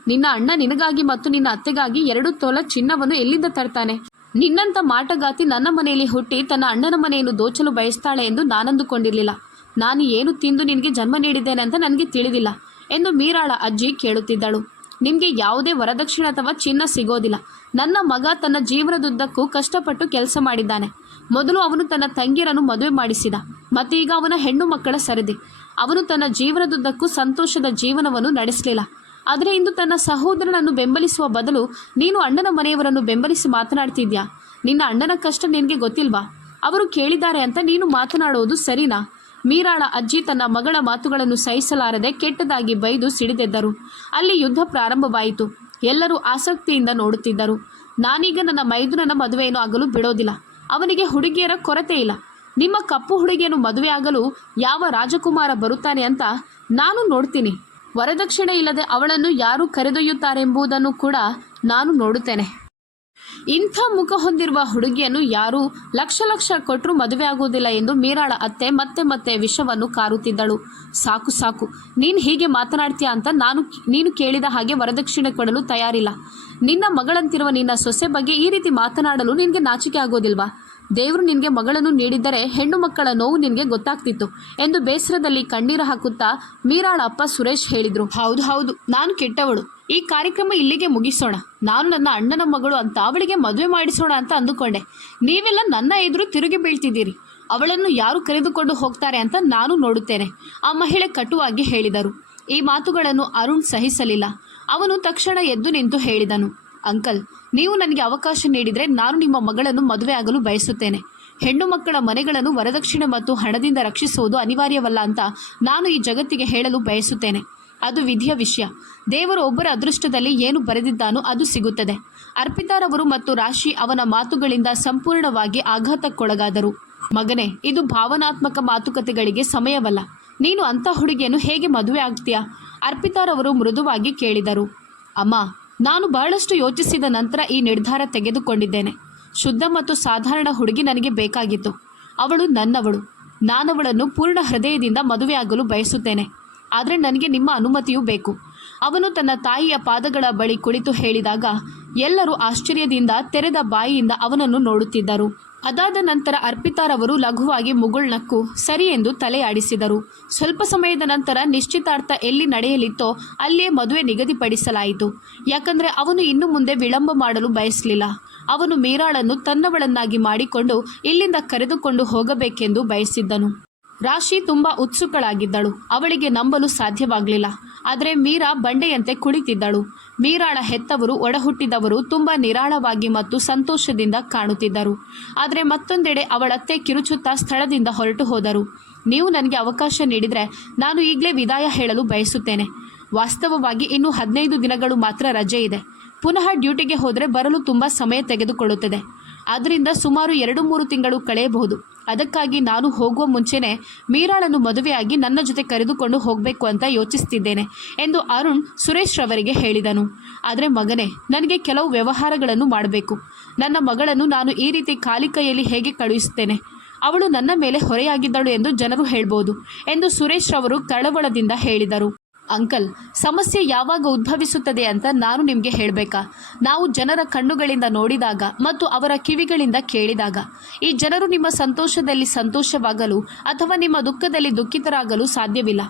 ನಿನ್ನ ಅಣ್ಣ ನಿನಗಾಗಿ ಮತ್ತು ನಿನ್ನ ಅತ್ತೆಗಾಗಿ 2 ತೊಲ ಚಿನ್ನವನ್ನು ಎಲ್ಲಿಂದ ತರ್ತಾನೆ? ನಿನ್ನಂಥ ಮಾಟಗಾತಿ ನನ್ನ ಮನೆಯಲ್ಲಿ ಹುಟ್ಟಿ ತನ್ನ ಅಣ್ಣನ ಮನೆಯನ್ನು ದೋಚಲು ಬಯಸ್ತಾಳೆ ಎಂದು ನಾನಂದುಕೊಂಡಿರಲಿಲ್ಲ. ನಾನು ಏನು ತಿಂದು ನಿನಗೆ ಜನ್ಮ ನೀಡಿದ್ದೇನೆ ಅಂತ ನನಗೆ ತಿಳಿದಿಲ್ಲ ಎಂದು ಮೀರಾಳ ಅಜ್ಜಿ ಕೇಳುತ್ತಿದ್ದಳು. ನಿಮಗೆ ಯಾವುದೇ ವರದಕ್ಷಿಣೆ ಅಥವಾ ಚಿನ್ನ ಸಿಗೋದಿಲ್ಲ. ನನ್ನ ಮಗ ತನ್ನ ಜೀವನದುದ್ದಕ್ಕೂ ಕಷ್ಟಪಟ್ಟು ಕೆಲಸ ಮಾಡಿದ್ದಾನೆ. ಮೊದಲು ಅವನು ತನ್ನ ತಂಗಿಯರನ್ನು ಮದುವೆ ಮಾಡಿಸಿದ, ಮತ್ತು ಈಗ ಅವನ ಹೆಣ್ಣು ಮಕ್ಕಳ ಸರದಿ. ಅವನು ತನ್ನ ಜೀವನದುದ್ದಕ್ಕೂ ಸಂತೋಷದ ಜೀವನವನ್ನು ನಡೆಸಲಿಲ್ಲ. ಆದರೆ ಇಂದು ತನ್ನ ಸಹೋದರನನ್ನು ಬೆಂಬಲಿಸುವ ಬದಲು ನೀನು ಅಣ್ಣನ ಮನೆಯವರನ್ನು ಬೆಂಬಲಿಸಿ ಮಾತನಾಡ್ತಿದ್ಯಾ? ನಿನ್ನ ಅಣ್ಣನ ಕಷ್ಟ ನಿನಗೆ ಗೊತ್ತಿಲ್ವಾ? ಅವರು ಕೇಳಿದ್ದಾರೆ ಅಂತ ನೀನು ಮಾತನಾಡೋದು ಸರಿನಾ? ಮೀರಾಳ ಅಜ್ಜಿ ತನ್ನ ಮಗಳ ಮಾತುಗಳನ್ನು ಸಹಿಸಲಾರದೆ ಕೆಟ್ಟದಾಗಿ ಬೈದು ಸಿಡಿದೆದ್ದರು. ಅಲ್ಲಿ ಯುದ್ಧ ಪ್ರಾರಂಭವಾಯಿತು. ಎಲ್ಲರೂ ಆಸಕ್ತಿಯಿಂದ ನೋಡುತ್ತಿದ್ದರು. ನಾನೀಗ ನನ್ನ ಮೈದುನನ ಮದುವೆಯನ್ನು ಆಗಲು ಬಿಡೋದಿಲ್ಲ. ಅವನಿಗೆ ಹುಡುಗಿಯರ ಕೊರತೆ ಇಲ್ಲ. ನಿಮ್ಮ ಕಪ್ಪು ಹುಡುಗಿಯನ್ನು ಮದುವೆ ಆಗಲು ಯಾವ ರಾಜಕುಮಾರ ಬರುತ್ತಾನೆ ಅಂತ ನಾನು ನೋಡ್ತೀನಿ. ವರದಕ್ಷಿಣೆ ಇಲ್ಲದೆ ಅವಳನ್ನು ಯಾರು ಕರೆದೊಯ್ಯುತ್ತಾರೆಂಬುದನ್ನು ಕೂಡ ನಾನು ನೋಡುತ್ತೇನೆ. ಇಂಥ ಮುಖ ಹೊಂದಿರುವ ಹುಡುಗಿಯನ್ನು ಯಾರೂ ಲಕ್ಷ ಲಕ್ಷ ಕೊಟ್ಟರೂ ಮದುವೆ ಆಗುವುದಿಲ್ಲ ಎಂದು ಮೀರಾಳ ಅತ್ತೆ ಮತ್ತೆ ಮತ್ತೆ ವಿಷವನ್ನು ಕಾರುತ್ತಿದ್ದಳು. ಸಾಕು ಸಾಕು, ನೀನು ಹೀಗೆ ಮಾತನಾಡ್ತೀಯ ಅಂತ ನೀನು ಕೇಳಿದ ಹಾಗೆ ವರದಕ್ಷಿಣೆ ಕೊಡಲು ತಯಾರಿಲ್ಲ. ನಿನ್ನ ಮಗಳಂತಿರುವ ನಿನ್ನ ಸೊಸೆ ಬಗ್ಗೆ ಈ ರೀತಿ ಮಾತನಾಡಲು ನಿನಗೆ ನಾಚಿಕೆ ಆಗೋದಿಲ್ವಾ? ದೇವರು ನಿನಗೆ ಮಗಳನ್ನು ನೀಡಿದ್ದರೆ ಹೆಣ್ಣು ಮಕ್ಕಳ ನೋವು ನಿನಗೆ ಗೊತ್ತಾಗ್ತಿತ್ತು ಎಂದು ಬೇಸರದಲ್ಲಿ ಕಣ್ಣೀರು ಹಾಕುತ್ತಾ ಮೀರಾಳ ಅಪ್ಪ ಸುರೇಶ್ ಹೇಳಿದರು. ಹೌದು ಹೌದು, ನಾನು ಕೆಟ್ಟವಳು. ಈ ಕಾರ್ಯಕ್ರಮ ಇಲ್ಲಿಗೆ ಮುಗಿಸೋಣ. ನಾನು ನನ್ನ ಅಣ್ಣನ ಮಗಳು ಅಂತ ಅವಳಿಗೆ ಮದುವೆ ಮಾಡಿಸೋಣ ಅಂತ ಅಂದುಕೊಂಡೆ. ನೀವೆಲ್ಲ ನನ್ನ ಎದುರು ತಿರುಗಿ ಬೀಳ್ತಿದ್ದೀರಿ. ಅವಳನ್ನು ಯಾರು ಕರೆದುಕೊಂಡು ಹೋಗ್ತಾರೆ ಅಂತ ನಾನು ನೋಡುತ್ತೇನೆ, ಆ ಮಹಿಳೆ ಕಟುವಾಗಿ ಹೇಳಿದರು. ಈ ಮಾತುಗಳನ್ನು ಅರುಣ್ ಸಹಿಸಲಿಲ್ಲ. ಅವನು ತಕ್ಷಣ ಎದ್ದು ನಿಂತು ಹೇಳಿದನು, ಅಂಕಲ್, ನೀವು ನನಗೆ ಅವಕಾಶ ನೀಡಿದರೆ ನಾನು ನಿಮ್ಮ ಮಗಳನ್ನು ಮದುವೆ ಆಗಲು ಬಯಸುತ್ತೇನೆ. ಹೆಣ್ಣು ಮಕ್ಕಳ ಮನೆಗಳನ್ನು ವರದಕ್ಷಿಣೆ ಮತ್ತು ಹಣದಿಂದ ರಕ್ಷಿಸುವುದು ಅನಿವಾರ್ಯವಲ್ಲ ಅಂತ ನಾನು ಈ ಜಗತ್ತಿಗೆ ಹೇಳಲು ಬಯಸುತ್ತೇನೆ. ಅದು ವಿಧಿಯ ವಿಷಯ. ದೇವರು ಒಬ್ಬರ ಅದೃಷ್ಟದಲ್ಲಿ ಏನು ಬರೆದಿದ್ದಾನೋ ಅದು ಸಿಗುತ್ತದೆ. ಅರ್ಪಿತಾರವರು ಮತ್ತು ರಾಶಿ ಅವನ ಮಾತುಗಳಿಂದ ಸಂಪೂರ್ಣವಾಗಿ ಆಘಾತಕ್ಕೊಳಗಾದರು. ಮಗನೇ, ಇದು ಭಾವನಾತ್ಮಕ ಮಾತುಕತೆಗಳಿಗೆ ಸಮಯವಲ್ಲ. ನೀನು ಅಂಥ ಹುಡುಗಿಯನ್ನು ಹೇಗೆ ಮದುವೆ ಆಗ್ತೀಯಾ? ಅರ್ಪಿತಾರವರು ಮೃದುವಾಗಿ ಕೇಳಿದರು. ಅಮ್ಮ, ನಾನು ಬಹಳಷ್ಟು ಯೋಚಿಸಿದ ನಂತರ ಈ ನಿರ್ಧಾರ ತೆಗೆದುಕೊಂಡಿದ್ದೇನೆ. ಶುದ್ಧ ಮತ್ತು ಸಾಧಾರಣ ಹುಡುಗಿ ನನಗೆ ಬೇಕಾಗಿತ್ತು. ಅವಳು ನನ್ನವಳು. ನಾನವಳನ್ನು ಪೂರ್ಣ ಹೃದಯದಿಂದ ಮದುವೆಯಾಗಲು ಬಯಸುತ್ತೇನೆ. ಆದರೆ ನನಗೆ ನಿಮ್ಮ ಅನುಮತಿಯೂ ಬೇಕು. ಅವನು ತನ್ನ ತಾಯಿಯ ಪಾದಗಳ ಬಳಿ ಕುಳಿತು ಹೇಳಿದಾಗ ಎಲ್ಲರೂ ಆಶ್ಚರ್ಯದಿಂದ ತೆರೆದ ಬಾಯಿಯಿಂದ ಅವನನ್ನು ನೋಡುತ್ತಿದ್ದರು. ಅದಾದ ನಂತರ ಅರ್ಪಿತಾರವರು ಲಘುವಾಗಿ ಮುಗುಳ್ನಕ್ಕು ಸರಿ ಎಂದು ತಲೆಯಾಡಿಸಿದರು. ಸ್ವಲ್ಪ ಸಮಯದ ನಂತರ ನಿಶ್ಚಿತಾರ್ಥ ಎಲ್ಲಿ ನಡೆಯಲಿತ್ತೋ ಅಲ್ಲಿಯೇ ಮದುವೆ ನಿಗದಿಪಡಿಸಲಾಯಿತು. ಯಾಕಂದರೆ ಅವನು ಇನ್ನು ಮುಂದೆ ವಿಳಂಬ ಮಾಡಲು ಬಯಸಲಿಲ್ಲ. ಅವನು ಮೀರಾಳನ್ನು ತನ್ನವಳನ್ನಾಗಿ ಮಾಡಿಕೊಂಡು ಇಲ್ಲಿಂದ ಕರೆದುಕೊಂಡು ಹೋಗಬೇಕೆಂದು ಬಯಸಿದ್ದನು. ರಾಶಿ ತುಂಬ ಉತ್ಸುಕಳಾಗಿದ್ದಳು. ಅವಳಿಗೆ ನಂಬಲು ಸಾಧ್ಯವಾಗಲಿಲ್ಲ. ಆದರೆ ಮೀರಾ ಬಂಡೆಯಂತೆ ಕುಳಿತಿದ್ದಳು. ಮೀರಾಳ ಹೆತ್ತವರು ಒಡಹುಟ್ಟಿದವರು ತುಂಬ ನಿರಾಳವಾಗಿ ಮತ್ತು ಸಂತೋಷದಿಂದ ಕಾಣುತ್ತಿದ್ದರು. ಆದರೆ ಮತ್ತೊಂದೆಡೆ ಅವಳತ್ತೆ ಕಿರುಚುತ್ತಾ ಸ್ಥಳದಿಂದ ಹೊರಟು ಹೋದರು. ನೀವು ನನಗೆ ಅವಕಾಶ ನೀಡಿದರೆ ನಾನು ಈಗಲೇ ವಿದಾಯ ಹೇಳಲು ಬಯಸುತ್ತೇನೆ. ವಾಸ್ತವವಾಗಿ ಇನ್ನು 15 ದಿನಗಳು ಮಾತ್ರ ರಜೆ ಇದೆ. ಪುನಃ ಡ್ಯೂಟಿಗೆ ಹೋದರೆ ಬರಲು ತುಂಬ ಸಮಯ ತೆಗೆದುಕೊಳ್ಳುತ್ತದೆ. ಆದ್ದರಿಂದ ಸುಮಾರು 2-3 ತಿಂಗಳು ಕಳೆಯಬಹುದು. ಅದಕ್ಕಾಗಿ ನಾನು ಹೋಗುವ ಮುಂಚೆನೇ ಮೀರಾಳನ್ನು ಮದುವೆಯಾಗಿ ನನ್ನ ಜೊತೆ ಕರೆದುಕೊಂಡು ಹೋಗಬೇಕು ಅಂತ ಯೋಚಿಸ್ತಿದ್ದೇನೆ ಎಂದು ಅರುಣ್ ಸುರೇಶ್ ರವರಿಗೆ ಹೇಳಿದನು. ಆದರೆ ಮಗನೇ, ನನಗೆ ಕೆಲವು ವ್ಯವಹಾರಗಳನ್ನು ಮಾಡಬೇಕು. ನನ್ನ ಮಗಳನ್ನು ನಾನು ಈ ರೀತಿ ಖಾಲಿ ಕೈಯಲ್ಲಿ ಹೇಗೆ ಕಳುಹಿಸುತ್ತೇನೆ? ಅವಳು ನನ್ನ ಮೇಲೆ ಹೊರೆಯಾಗಿದ್ದಳು ಎಂದು ಜನರು ಹೇಳ್ಬೋದು ಎಂದು ಸುರೇಶ್ ರವರು ಕಳವಳದಿಂದ ಹೇಳಿದರು. ಅಂಕಲ್, ಸಮಸ್ಯೆ ಯಾವಾಗ ಉದ್ಭವಿಸುತ್ತದೆ ಅಂತ ನಾನು ನಿಮಗೆ ಹೇಳಬೇಕಾ? ನಾವು ಜನರ ಕಣ್ಣುಗಳಿಂದ ನೋಡಿದಾಗ ಮತ್ತು ಅವರ ಕಿವಿಗಳಿಂದ ಕೇಳಿದಾಗ ಈ ಜನರು ನಿಮ್ಮ ಸಂತೋಷದಲ್ಲಿ ಸಂತೋಷವಾಗಲು ಅಥವಾ ನಿಮ್ಮ ದುಃಖದಲ್ಲಿ ದುಃಖಿತರಾಗಲು ಸಾಧ್ಯವಿಲ್ಲ.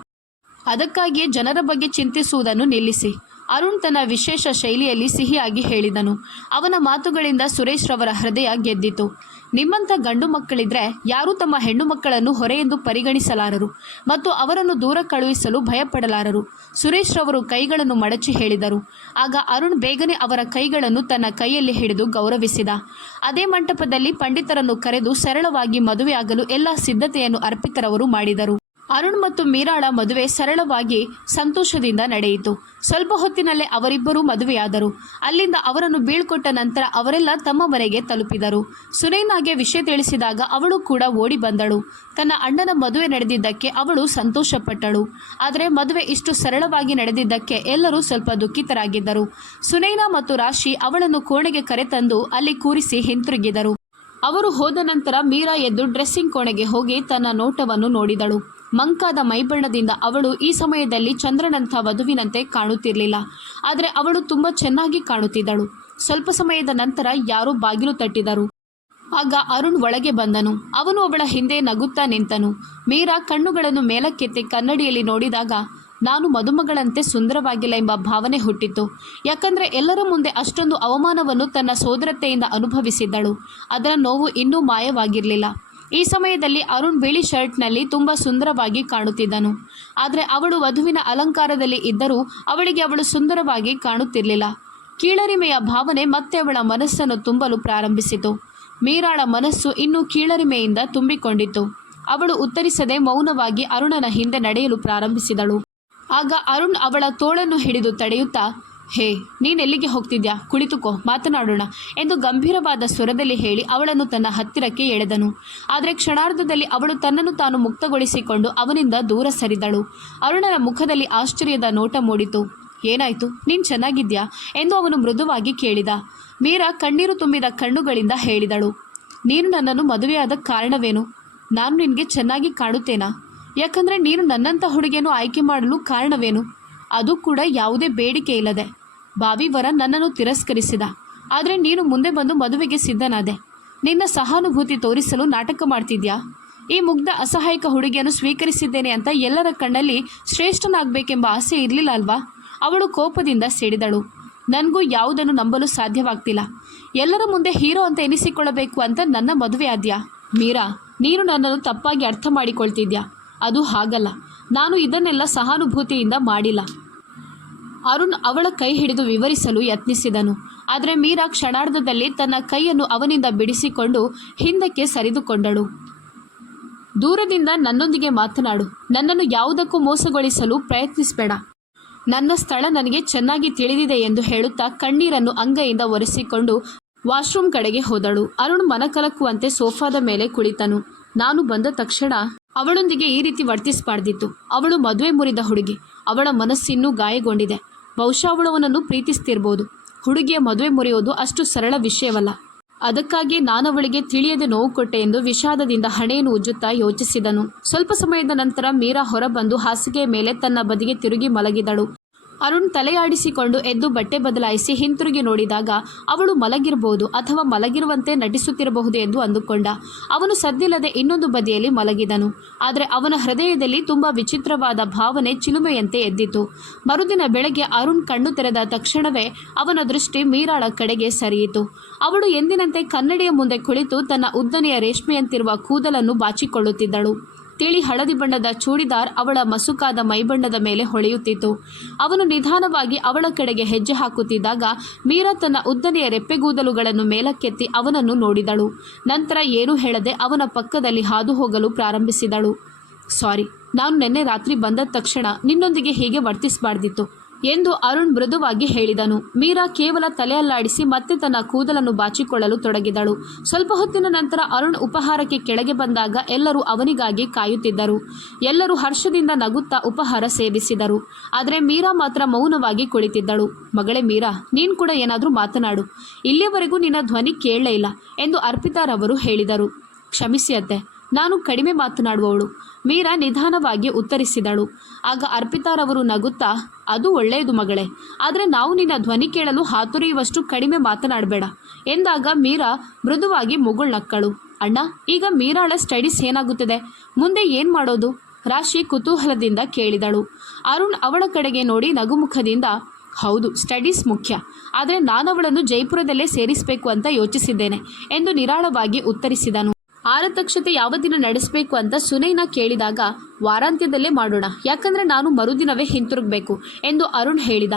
ಅದಕ್ಕಾಗಿಯೇ ಜನರ ಬಗ್ಗೆ ಚಿಂತಿಸುವುದನ್ನು ನಿಲ್ಲಿಸಿ. ಅರುಣ್ ತನ್ನ ವಿಶೇಷ ಶೈಲಿಯಲ್ಲಿ ಸಿಹಿಯಾಗಿ ಹೇಳಿದನು. ಅವನ ಮಾತುಗಳಿಂದ ಸುರೇಶ್ ರವರ ಹೃದಯ ಗೆದ್ದಿತು. ನಿಮ್ಮಂಥ ಗಂಡು ಮಕ್ಕಳಿದ್ರೆ ಯಾರೂ ತಮ್ಮ ಹೆಣ್ಣು ಮಕ್ಕಳನ್ನು ಹೊರೆಯೆಂದು ಪರಿಗಣಿಸಲಾರರು ಮತ್ತು ಅವರನ್ನು ದೂರ ಕಳುಹಿಸಲು ಭಯಪಡಲಾರರು. ಸುರೇಶ್ ರವರು ಕೈಗಳನ್ನು ಮಡಚಿ ಹೇಳಿದರು. ಆಗ ಅರುಣ್ ಬೇಗನೆ ಅವರ ಕೈಗಳನ್ನು ತನ್ನ ಕೈಯಲ್ಲಿ ಹಿಡಿದು ಗೌರವಿಸಿದ. ಅದೇ ಮಂಟಪದಲ್ಲಿ ಪಂಡಿತರನ್ನು ಕರೆದು ಸರಳವಾಗಿ ಮದುವೆಯಾಗಲು ಎಲ್ಲ ಸಿದ್ಧತೆಯನ್ನು ಅರ್ಪಿತರವರು ಮಾಡಿದರು. ಅರುಣ್ ಮತ್ತು ಮೀರಾಳ ಮದುವೆ ಸರಳವಾಗಿ ಸಂತೋಷದಿಂದ ನಡೆಯಿತು. ಸ್ವಲ್ಪ ಹೊತ್ತಿನಲ್ಲೇ ಅವರಿಬ್ಬರೂ ಮದುವೆಯಾದರು. ಅಲ್ಲಿಂದ ಅವರನ್ನು ಬೀಳ್ಕೊಟ್ಟ ನಂತರ ಅವರೆಲ್ಲ ತಮ್ಮ ಮನೆಗೆ ತಲುಪಿದರು. ಸುನೈನಾಗೆ ವಿಷಯ ತಿಳಿಸಿದಾಗ ಅವಳು ಕೂಡ ಓಡಿ ಬಂದಳು. ತನ್ನ ಅಣ್ಣನ ಮದುವೆ ನಡೆದಿದ್ದಕ್ಕೆ ಅವಳು ಸಂತೋಷಪಟ್ಟಳು. ಆದರೆ ಮದುವೆ ಇಷ್ಟು ಸರಳವಾಗಿ ನಡೆದಿದ್ದಕ್ಕೆ ಎಲ್ಲರೂ ಸ್ವಲ್ಪ ದುಃಖಿತರಾಗಿದ್ದರು. ಸುನೈನಾ ಮತ್ತು ರಾಶಿ ಅವಳನ್ನು ಕೋಣೆಗೆ ಕರೆತಂದು ಅಲ್ಲಿ ಕೂರಿಸಿ ಹಿಂತಿರುಗಿದರು. ಅವರು ಹೋದ ನಂತರ ಮೀರಾ ಎದ್ದು ಡ್ರೆಸ್ಸಿಂಗ್ ಕೋಣೆಗೆ ಹೋಗಿ ತನ್ನ ನೋಟವನ್ನು ನೋಡಿದಳು. ಮಂಕಾದ ಮೈಬಣ್ಣದಿಂದ ಅವಳು ಈ ಸಮಯದಲ್ಲಿ ಚಂದ್ರನಂಥ ವಧುವಿನಂತೆ ಕಾಣುತ್ತಿರಲಿಲ್ಲ. ಆದರೆ ಅವಳು ತುಂಬ ಚೆನ್ನಾಗಿ ಕಾಣುತ್ತಿದ್ದಳು. ಸ್ವಲ್ಪ ಸಮಯದ ನಂತರ ಯಾರೋ ಬಾಗಿಲು ತಟ್ಟಿದರು. ಆಗ ಅರುಣ್ ಒಳಗೆ ಬಂದನು. ಅವನು ಅವಳ ಹಿಂದೆ ನಗುತ್ತಾ ನಿಂತನು. ಮೀರಾ ಕಣ್ಣುಗಳನ್ನು ಮೇಲಕ್ಕೆತ್ತಿ ಕನ್ನಡಿಯಲ್ಲಿ ನೋಡಿದಾಗ ನಾನು ಮದುಮಗಳಂತೆ ಸುಂದರವಾಗಿಲ್ಲ ಎಂಬ ಭಾವನೆ ಹುಟ್ಟಿತು. ಯಾಕಂದರೆ ಎಲ್ಲರ ಮುಂದೆ ಅಷ್ಟೊಂದು ಅವಮಾನವನ್ನು ತನ್ನ ಸೋದರತೆಯಿಂದ ಅನುಭವಿಸಿದ್ದಳು. ಅದರ ನೋವು ಇನ್ನೂ ಮಾಯವಾಗಿರಲಿಲ್ಲ. ಈ ಸಮಯದಲ್ಲಿ ಅರುಣ್ ಬಿಳಿ ಶರ್ಟ್ನಲ್ಲಿ ತುಂಬ ಸುಂದರವಾಗಿ ಕಾಣುತ್ತಿದ್ದನು. ಆದರೆ ಅವಳು ವಧುವಿನ ಅಲಂಕಾರದಲ್ಲಿ ಇದ್ದರೂ ಅವಳಿಗೆ ಅವಳು ಸುಂದರವಾಗಿ ಕಾಣುತ್ತಿರಲಿಲ್ಲ. ಕೀಳರಿಮೆಯ ಭಾವನೆ ಮತ್ತೆ ಅವಳ ಮನಸ್ಸನ್ನು ತುಂಬಲು ಪ್ರಾರಂಭಿಸಿತು. ಮೀರಾಳ ಮನಸ್ಸು ಇನ್ನೂ ಕೀಳರಿಮೆಯಿಂದ ತುಂಬಿಕೊಂಡಿತ್ತು. ಅವಳು ಉತ್ತರಿಸದೆ ಮೌನವಾಗಿ ಅರುಣನ ಹಿಂದೆ ನಡೆಯಲು ಪ್ರಾರಂಭಿಸಿದಳು. ಆಗ ಅರುಣ್ ಅವಳ ತೋಳನ್ನು ಹಿಡಿದು ತಡೆಯುತ್ತಾ, ಹೇ, ನೀನೆಲ್ಲಿಗೆ ಹೋಗ್ತಿದ್ಯಾ? ಕುಳಿತುಕೋ, ಮಾತನಾಡೋಣ ಎಂದು ಗಂಭೀರವಾದ ಸ್ವರದಲ್ಲಿ ಹೇಳಿ ಅವಳನ್ನು ತನ್ನ ಹತ್ತಿರಕ್ಕೆ ಎಳೆದನು. ಆದರೆ ಕ್ಷಣಾರ್ಧದಲ್ಲಿ ಅವಳು ತನ್ನನ್ನು ತಾನು ಮುಕ್ತಗೊಳಿಸಿಕೊಂಡು ಅವನಿಂದ ದೂರ ಸರಿದಳು. ಅರುಣನ ಮುಖದಲ್ಲಿ ಆಶ್ಚರ್ಯದ ನೋಟ ಮೂಡಿತು. ಏನಾಯಿತು? ನೀನು ಚೆನ್ನಾಗಿದ್ಯಾ ಎಂದು ಅವನು ಮೃದುವಾಗಿ ಕೇಳಿದ. ಮೀರಾ ಕಣ್ಣೀರು ತುಂಬಿದ ಕಣ್ಣುಗಳಿಂದ ಹೇಳಿದಳು, ನೀನು ನನ್ನನ್ನು ಮದುವೆಯಾದ ಕಾರಣವೇನು? ನಾನು ನಿನಗೆ ಚೆನ್ನಾಗಿ ಕಾಣುತ್ತೇನಾ? ಯಾಕಂದರೆ ನೀನು ನನ್ನಂಥ ಹುಡುಗಿಯನ್ನು ಆಯ್ಕೆ ಮಾಡಲು ಕಾರಣವೇನು? ಅದು ಕೂಡ ಯಾವುದೇ ಬೇಡಿಕೆ ಇಲ್ಲದೆ. ಭಾವಿವರ ನನ್ನನ್ನು ತಿರಸ್ಕರಿಸಿದ. ಆದರೆ ನೀನು ಮುಂದೆ ಬಂದು ಮದುವೆಗೆ ಸಿದ್ಧನಾದೆ. ನಿನ್ನ ಸಹಾನುಭೂತಿ ತೋರಿಸಲು ನಾಟಕ ಮಾಡ್ತಿದ್ಯಾ? ಈ ಮುಗ್ಧ ಅಸಹಾಯಕ ಹುಡುಗಿಯನ್ನು ಸ್ವೀಕರಿಸಿದ್ದೇನೆ ಅಂತ ಎಲ್ಲರ ಕಣ್ಣಲ್ಲಿ ಶ್ರೇಷ್ಠನಾಗಬೇಕೆಂಬ ಆಸೆ ಇರಲಿಲ್ಲ ಅಲ್ವಾ? ಅವಳು ಕೋಪದಿಂದ ಸಿಡಿದಳು. ನನಗೂ ಯಾವುದನ್ನು ನಂಬಲು ಸಾಧ್ಯವಾಗ್ತಿಲ್ಲ. ಎಲ್ಲರ ಮುಂದೆ ಹೀರೋ ಅಂತ ಎನಿಸಿಕೊಳ್ಳಬೇಕು ಅಂತ ನನ್ನ ಮದುವೆ ಆದ್ಯಾ? ಮೀರಾ, ನೀನು ನನ್ನನ್ನು ತಪ್ಪಾಗಿ ಅರ್ಥ ಮಾಡಿಕೊಳ್ತಿದ್ಯಾ. ಅದು ಹಾಗಲ್ಲ. ನಾನು ಇದನ್ನೆಲ್ಲ ಸಹಾನುಭೂತಿಯಿಂದ ಮಾಡಿಲ್ಲ. ಅರುಣ್ ಅವಳ ಕೈ ಹಿಡಿದು ವಿವರಿಸಲು ಯತ್ನಿಸಿದನು. ಆದರೆ ಮೀರಾ ಕ್ಷಣಾರ್ಧದಲ್ಲಿ ತನ್ನ ಕೈಯನ್ನು ಅವನಿಂದ ಬಿಡಿಸಿಕೊಂಡು ಹಿಂದಕ್ಕೆ ಸರಿದುಕೊಂಡಳು. ದೂರದಿಂದ ನನ್ನೊಂದಿಗೆ ಮಾತನಾಡು. ನನ್ನನ್ನು ಯಾವುದಕ್ಕೂ ಮೋಸಗೊಳಿಸಲು ಪ್ರಯತ್ನಿಸಬೇಡ. ನನ್ನ ಸ್ಥಳ ನನಗೆ ಚೆನ್ನಾಗಿ ತಿಳಿದಿದೆ ಎಂದು ಹೇಳುತ್ತಾ ಕಣ್ಣೀರನ್ನು ಅಂಗೈಯಿಂದ ಒರೆಸಿಕೊಂಡು ವಾಶ್ರೂಮ್ ಕಡೆಗೆ ಹೋದಳು. ಅರುಣ್ ಮನಕಲಕುವಂತೆ ಸೋಫಾದ ಮೇಲೆ ಕುಳಿತನು. ನಾನು ಬಂದ ತಕ್ಷಣ ಅವಳೊಂದಿಗೆ ಈ ರೀತಿ ವರ್ತಿಸಬಾರ್ದಿತ್ತು. ಅವಳು ಮದುವೆ ಮುರಿದ ಹುಡುಗಿ. ಅವಳ ಮನಸ್ಸಿನ್ನೂ ಗಾಯಗೊಂಡಿದೆ. ಬಹುಶಃ ಅವಳು ಅವನನ್ನು ಪ್ರೀತಿಸ್ತಿರ್ಬೋದು. ಹುಡುಗಿಯ ಮದುವೆ ಮುರಿಯೋದು ಅಷ್ಟು ಸರಳ ವಿಷಯವಲ್ಲ. ಅದಕ್ಕಾಗಿ ನಾನವಳಿಗೆ ತಿಳಿಯದೆ ನೋವು ಕೊಟ್ಟೆ ಎಂದು ವಿಷಾದದಿಂದ ಹಣೆಯನ್ನು ಉಜ್ಜುತ್ತಾ ಯೋಚಿಸಿದನು. ಸ್ವಲ್ಪ ಸಮಯದ ನಂತರ ಮೀರಾ ಹೊರಬಂದು ಹಾಸಿಗೆಯ ಮೇಲೆ ತನ್ನ ಬದಿಗೆ ತಿರುಗಿ ಮಲಗಿದಳು. ಅರುಣ್ ತಲೆಯಾಡಿಸಿಕೊಂಡು ಎದ್ದು ಬಟ್ಟೆ ಬದಲಾಯಿಸಿ ಹಿಂತಿರುಗಿ ನೋಡಿದಾಗ ಅವಳು ಮಲಗಿರಬಹುದು ಅಥವಾ ಮಲಗಿರುವಂತೆ ನಟಿಸುತ್ತಿರಬಹುದು ಎಂದು ಅಂದುಕೊಂಡ. ಅವನು ಸದ್ದಿಲ್ಲದೆ ಇನ್ನೊಂದು ಬದಿಯಲ್ಲಿ ಮಲಗಿದನು. ಆದರೆ ಅವನ ಹೃದಯದಲ್ಲಿ ತುಂಬ ವಿಚಿತ್ರವಾದ ಭಾವನೆ ಚಿಲುಮೆಯಂತೆ ಎದ್ದಿತು. ಮರುದಿನ ಬೆಳಗ್ಗೆ ಅರುಣ್ ಕಣ್ಣು ತೆರೆದ ತಕ್ಷಣವೇ ಅವನ ದೃಷ್ಟಿ ಮೀರಾಳ ಕಡೆಗೆ ಸರಿಯಿತು. ಅವಳು ಎಂದಿನಂತೆ ಕನ್ನಡಿಯ ಮುಂದೆ ಕುಳಿತು ತನ್ನ ಉದ್ದನೆಯ ರೇಷ್ಮೆಯಂತಿರುವ ಕೂದಲನ್ನು ಬಾಚಿಕೊಳ್ಳುತ್ತಿದ್ದಳು. ತಿಳಿ ಹಳದಿ ಬಣ್ಣದ ಚೂಡಿದಾರ್ ಅವಳ ಮಸುಕಾದ ಮೈಬಣ್ಣದ ಮೇಲೆ ಹೊಳೆಯುತ್ತಿತ್ತು. ಅವನು ನಿಧಾನವಾಗಿ ಅವಳ ಕಡೆಗೆ ಹೆಜ್ಜೆ ಹಾಕುತ್ತಿದ್ದಾಗ ಮೀರಾ ತನ್ನ ಉದ್ದನೆಯ ರೆಪ್ಪೆಗೂದಲುಗಳನ್ನು ಮೇಲಕ್ಕೆತ್ತಿ ಅವನನ್ನು ನೋಡಿದಳು. ನಂತರ ಏನೂ ಹೇಳದೆ ಅವನ ಪಕ್ಕದಲ್ಲಿ ಹಾದು ಹೋಗಲು ಪ್ರಾರಂಭಿಸಿದಳು. ಸಾರಿ, ನಾನು ನಿನ್ನೆ ರಾತ್ರಿ ಬಂದ ತಕ್ಷಣ ನಿನ್ನೊಂದಿಗೆ ಹೀಗೆ ವರ್ತಿಸಬಾರ್ದಿತ್ತು ಎಂದು ಅರುಣ್ ಮೃದುವಾಗಿ ಹೇಳಿದನು. ಮೀರಾ ಕೇವಲ ತಲೆಯಲ್ಲಾಡಿಸಿ ಮತ್ತೆ ತನ್ನ ಕೂದಲನ್ನು ಬಾಚಿಕೊಳ್ಳಲು ತೊಡಗಿದಳು. ಸ್ವಲ್ಪ ಹೊತ್ತಿನ ನಂತರ ಅರುಣ್ ಉಪಹಾರಕ್ಕೆ ಕೆಳಗೆ ಬಂದಾಗ ಎಲ್ಲರೂ ಅವನಿಗಾಗಿ ಕಾಯುತ್ತಿದ್ದರು. ಎಲ್ಲರೂ ಹರ್ಷದಿಂದ ನಗುತ್ತಾ ಉಪಹಾರ ಸೇವಿಸಿದರು. ಆದರೆ ಮೀರಾ ಮಾತ್ರ ಮೌನವಾಗಿ ಕುಳಿತಿದ್ದಳು. ಮಗಳೇ ಮೀರಾ, ನೀನು ಕೂಡ ಏನಾದರೂ ಮಾತನಾಡು. ಇಲ್ಲಿಯವರೆಗೂ ನಿನ್ನ ಧ್ವನಿ ಕೇಳಲೇ ಇಲ್ಲ ಎಂದು ಅರ್ಪಿತಾರವರು ಹೇಳಿದರು. ಕ್ಷಮಿಸಿ ಅತ್ತೆ, ನಾನು ಕಡಿಮೆ ಮಾತನಾಡುವವಳು, ಮೀರಾ ನಿಧಾನವಾಗಿ ಉತ್ತರಿಸಿದಳು. ಆಗ ಅರ್ಪಿತಾರವರು ನಗುತ್ತಾ, ಅದು ಒಳ್ಳೆಯದು ಮಗಳೇ, ಆದರೆ ನಾವು ನಿನ್ನ ಧ್ವನಿ ಕೇಳಲು ಹಾತೊರೆಯುವಷ್ಟು ಕಡಿಮೆ ಮಾತನಾಡಬೇಡ ಎಂದಾಗ ಮೀರಾ ಮೃದುವಾಗಿ ಮುಗುಳ್ನಕ್ಕಳು. ಅಣ್ಣ, ಈಗ ಮೀರಾಳ ಸ್ಟಡೀಸ್ ಏನಾಗುತ್ತದೆ? ಮುಂದೆ ಏನು ಮಾಡೋದು? ರಾಶಿ ಕುತೂಹಲದಿಂದ ಕೇಳಿದಳು. ಅರುಣ್ ಅವಳ ಕಡೆಗೆ ನೋಡಿ ನಗುಮುಖದಿಂದ, ಹೌದು, ಸ್ಟಡೀಸ್ ಮುಖ್ಯ. ಆದರೆ ನಾನವಳನ್ನು ಜೈಪುರದಲ್ಲೇ ಸೇರಿಸಬೇಕು ಅಂತ ಯೋಚಿಸಿದ್ದೇನೆ ಎಂದು ನಿರಾಳವಾಗಿ ಉತ್ತರಿಸಿದನು. ಆರತಕ್ಷತೆ ಯಾವ ದಿನ ನಡೆಸಬೇಕು ಅಂತ ಸುನೈನಾ ಕೇಳಿದಾಗ ವಾರಾಂತ್ಯದಲ್ಲೇ ಮಾಡೋಣ, ಯಾಕಂದ್ರೆ ನಾನು ಮರುದಿನವೇ ಹಿಂತಿರುಗಬೇಕು ಎಂದು ಅರುಣ್ ಹೇಳಿದ.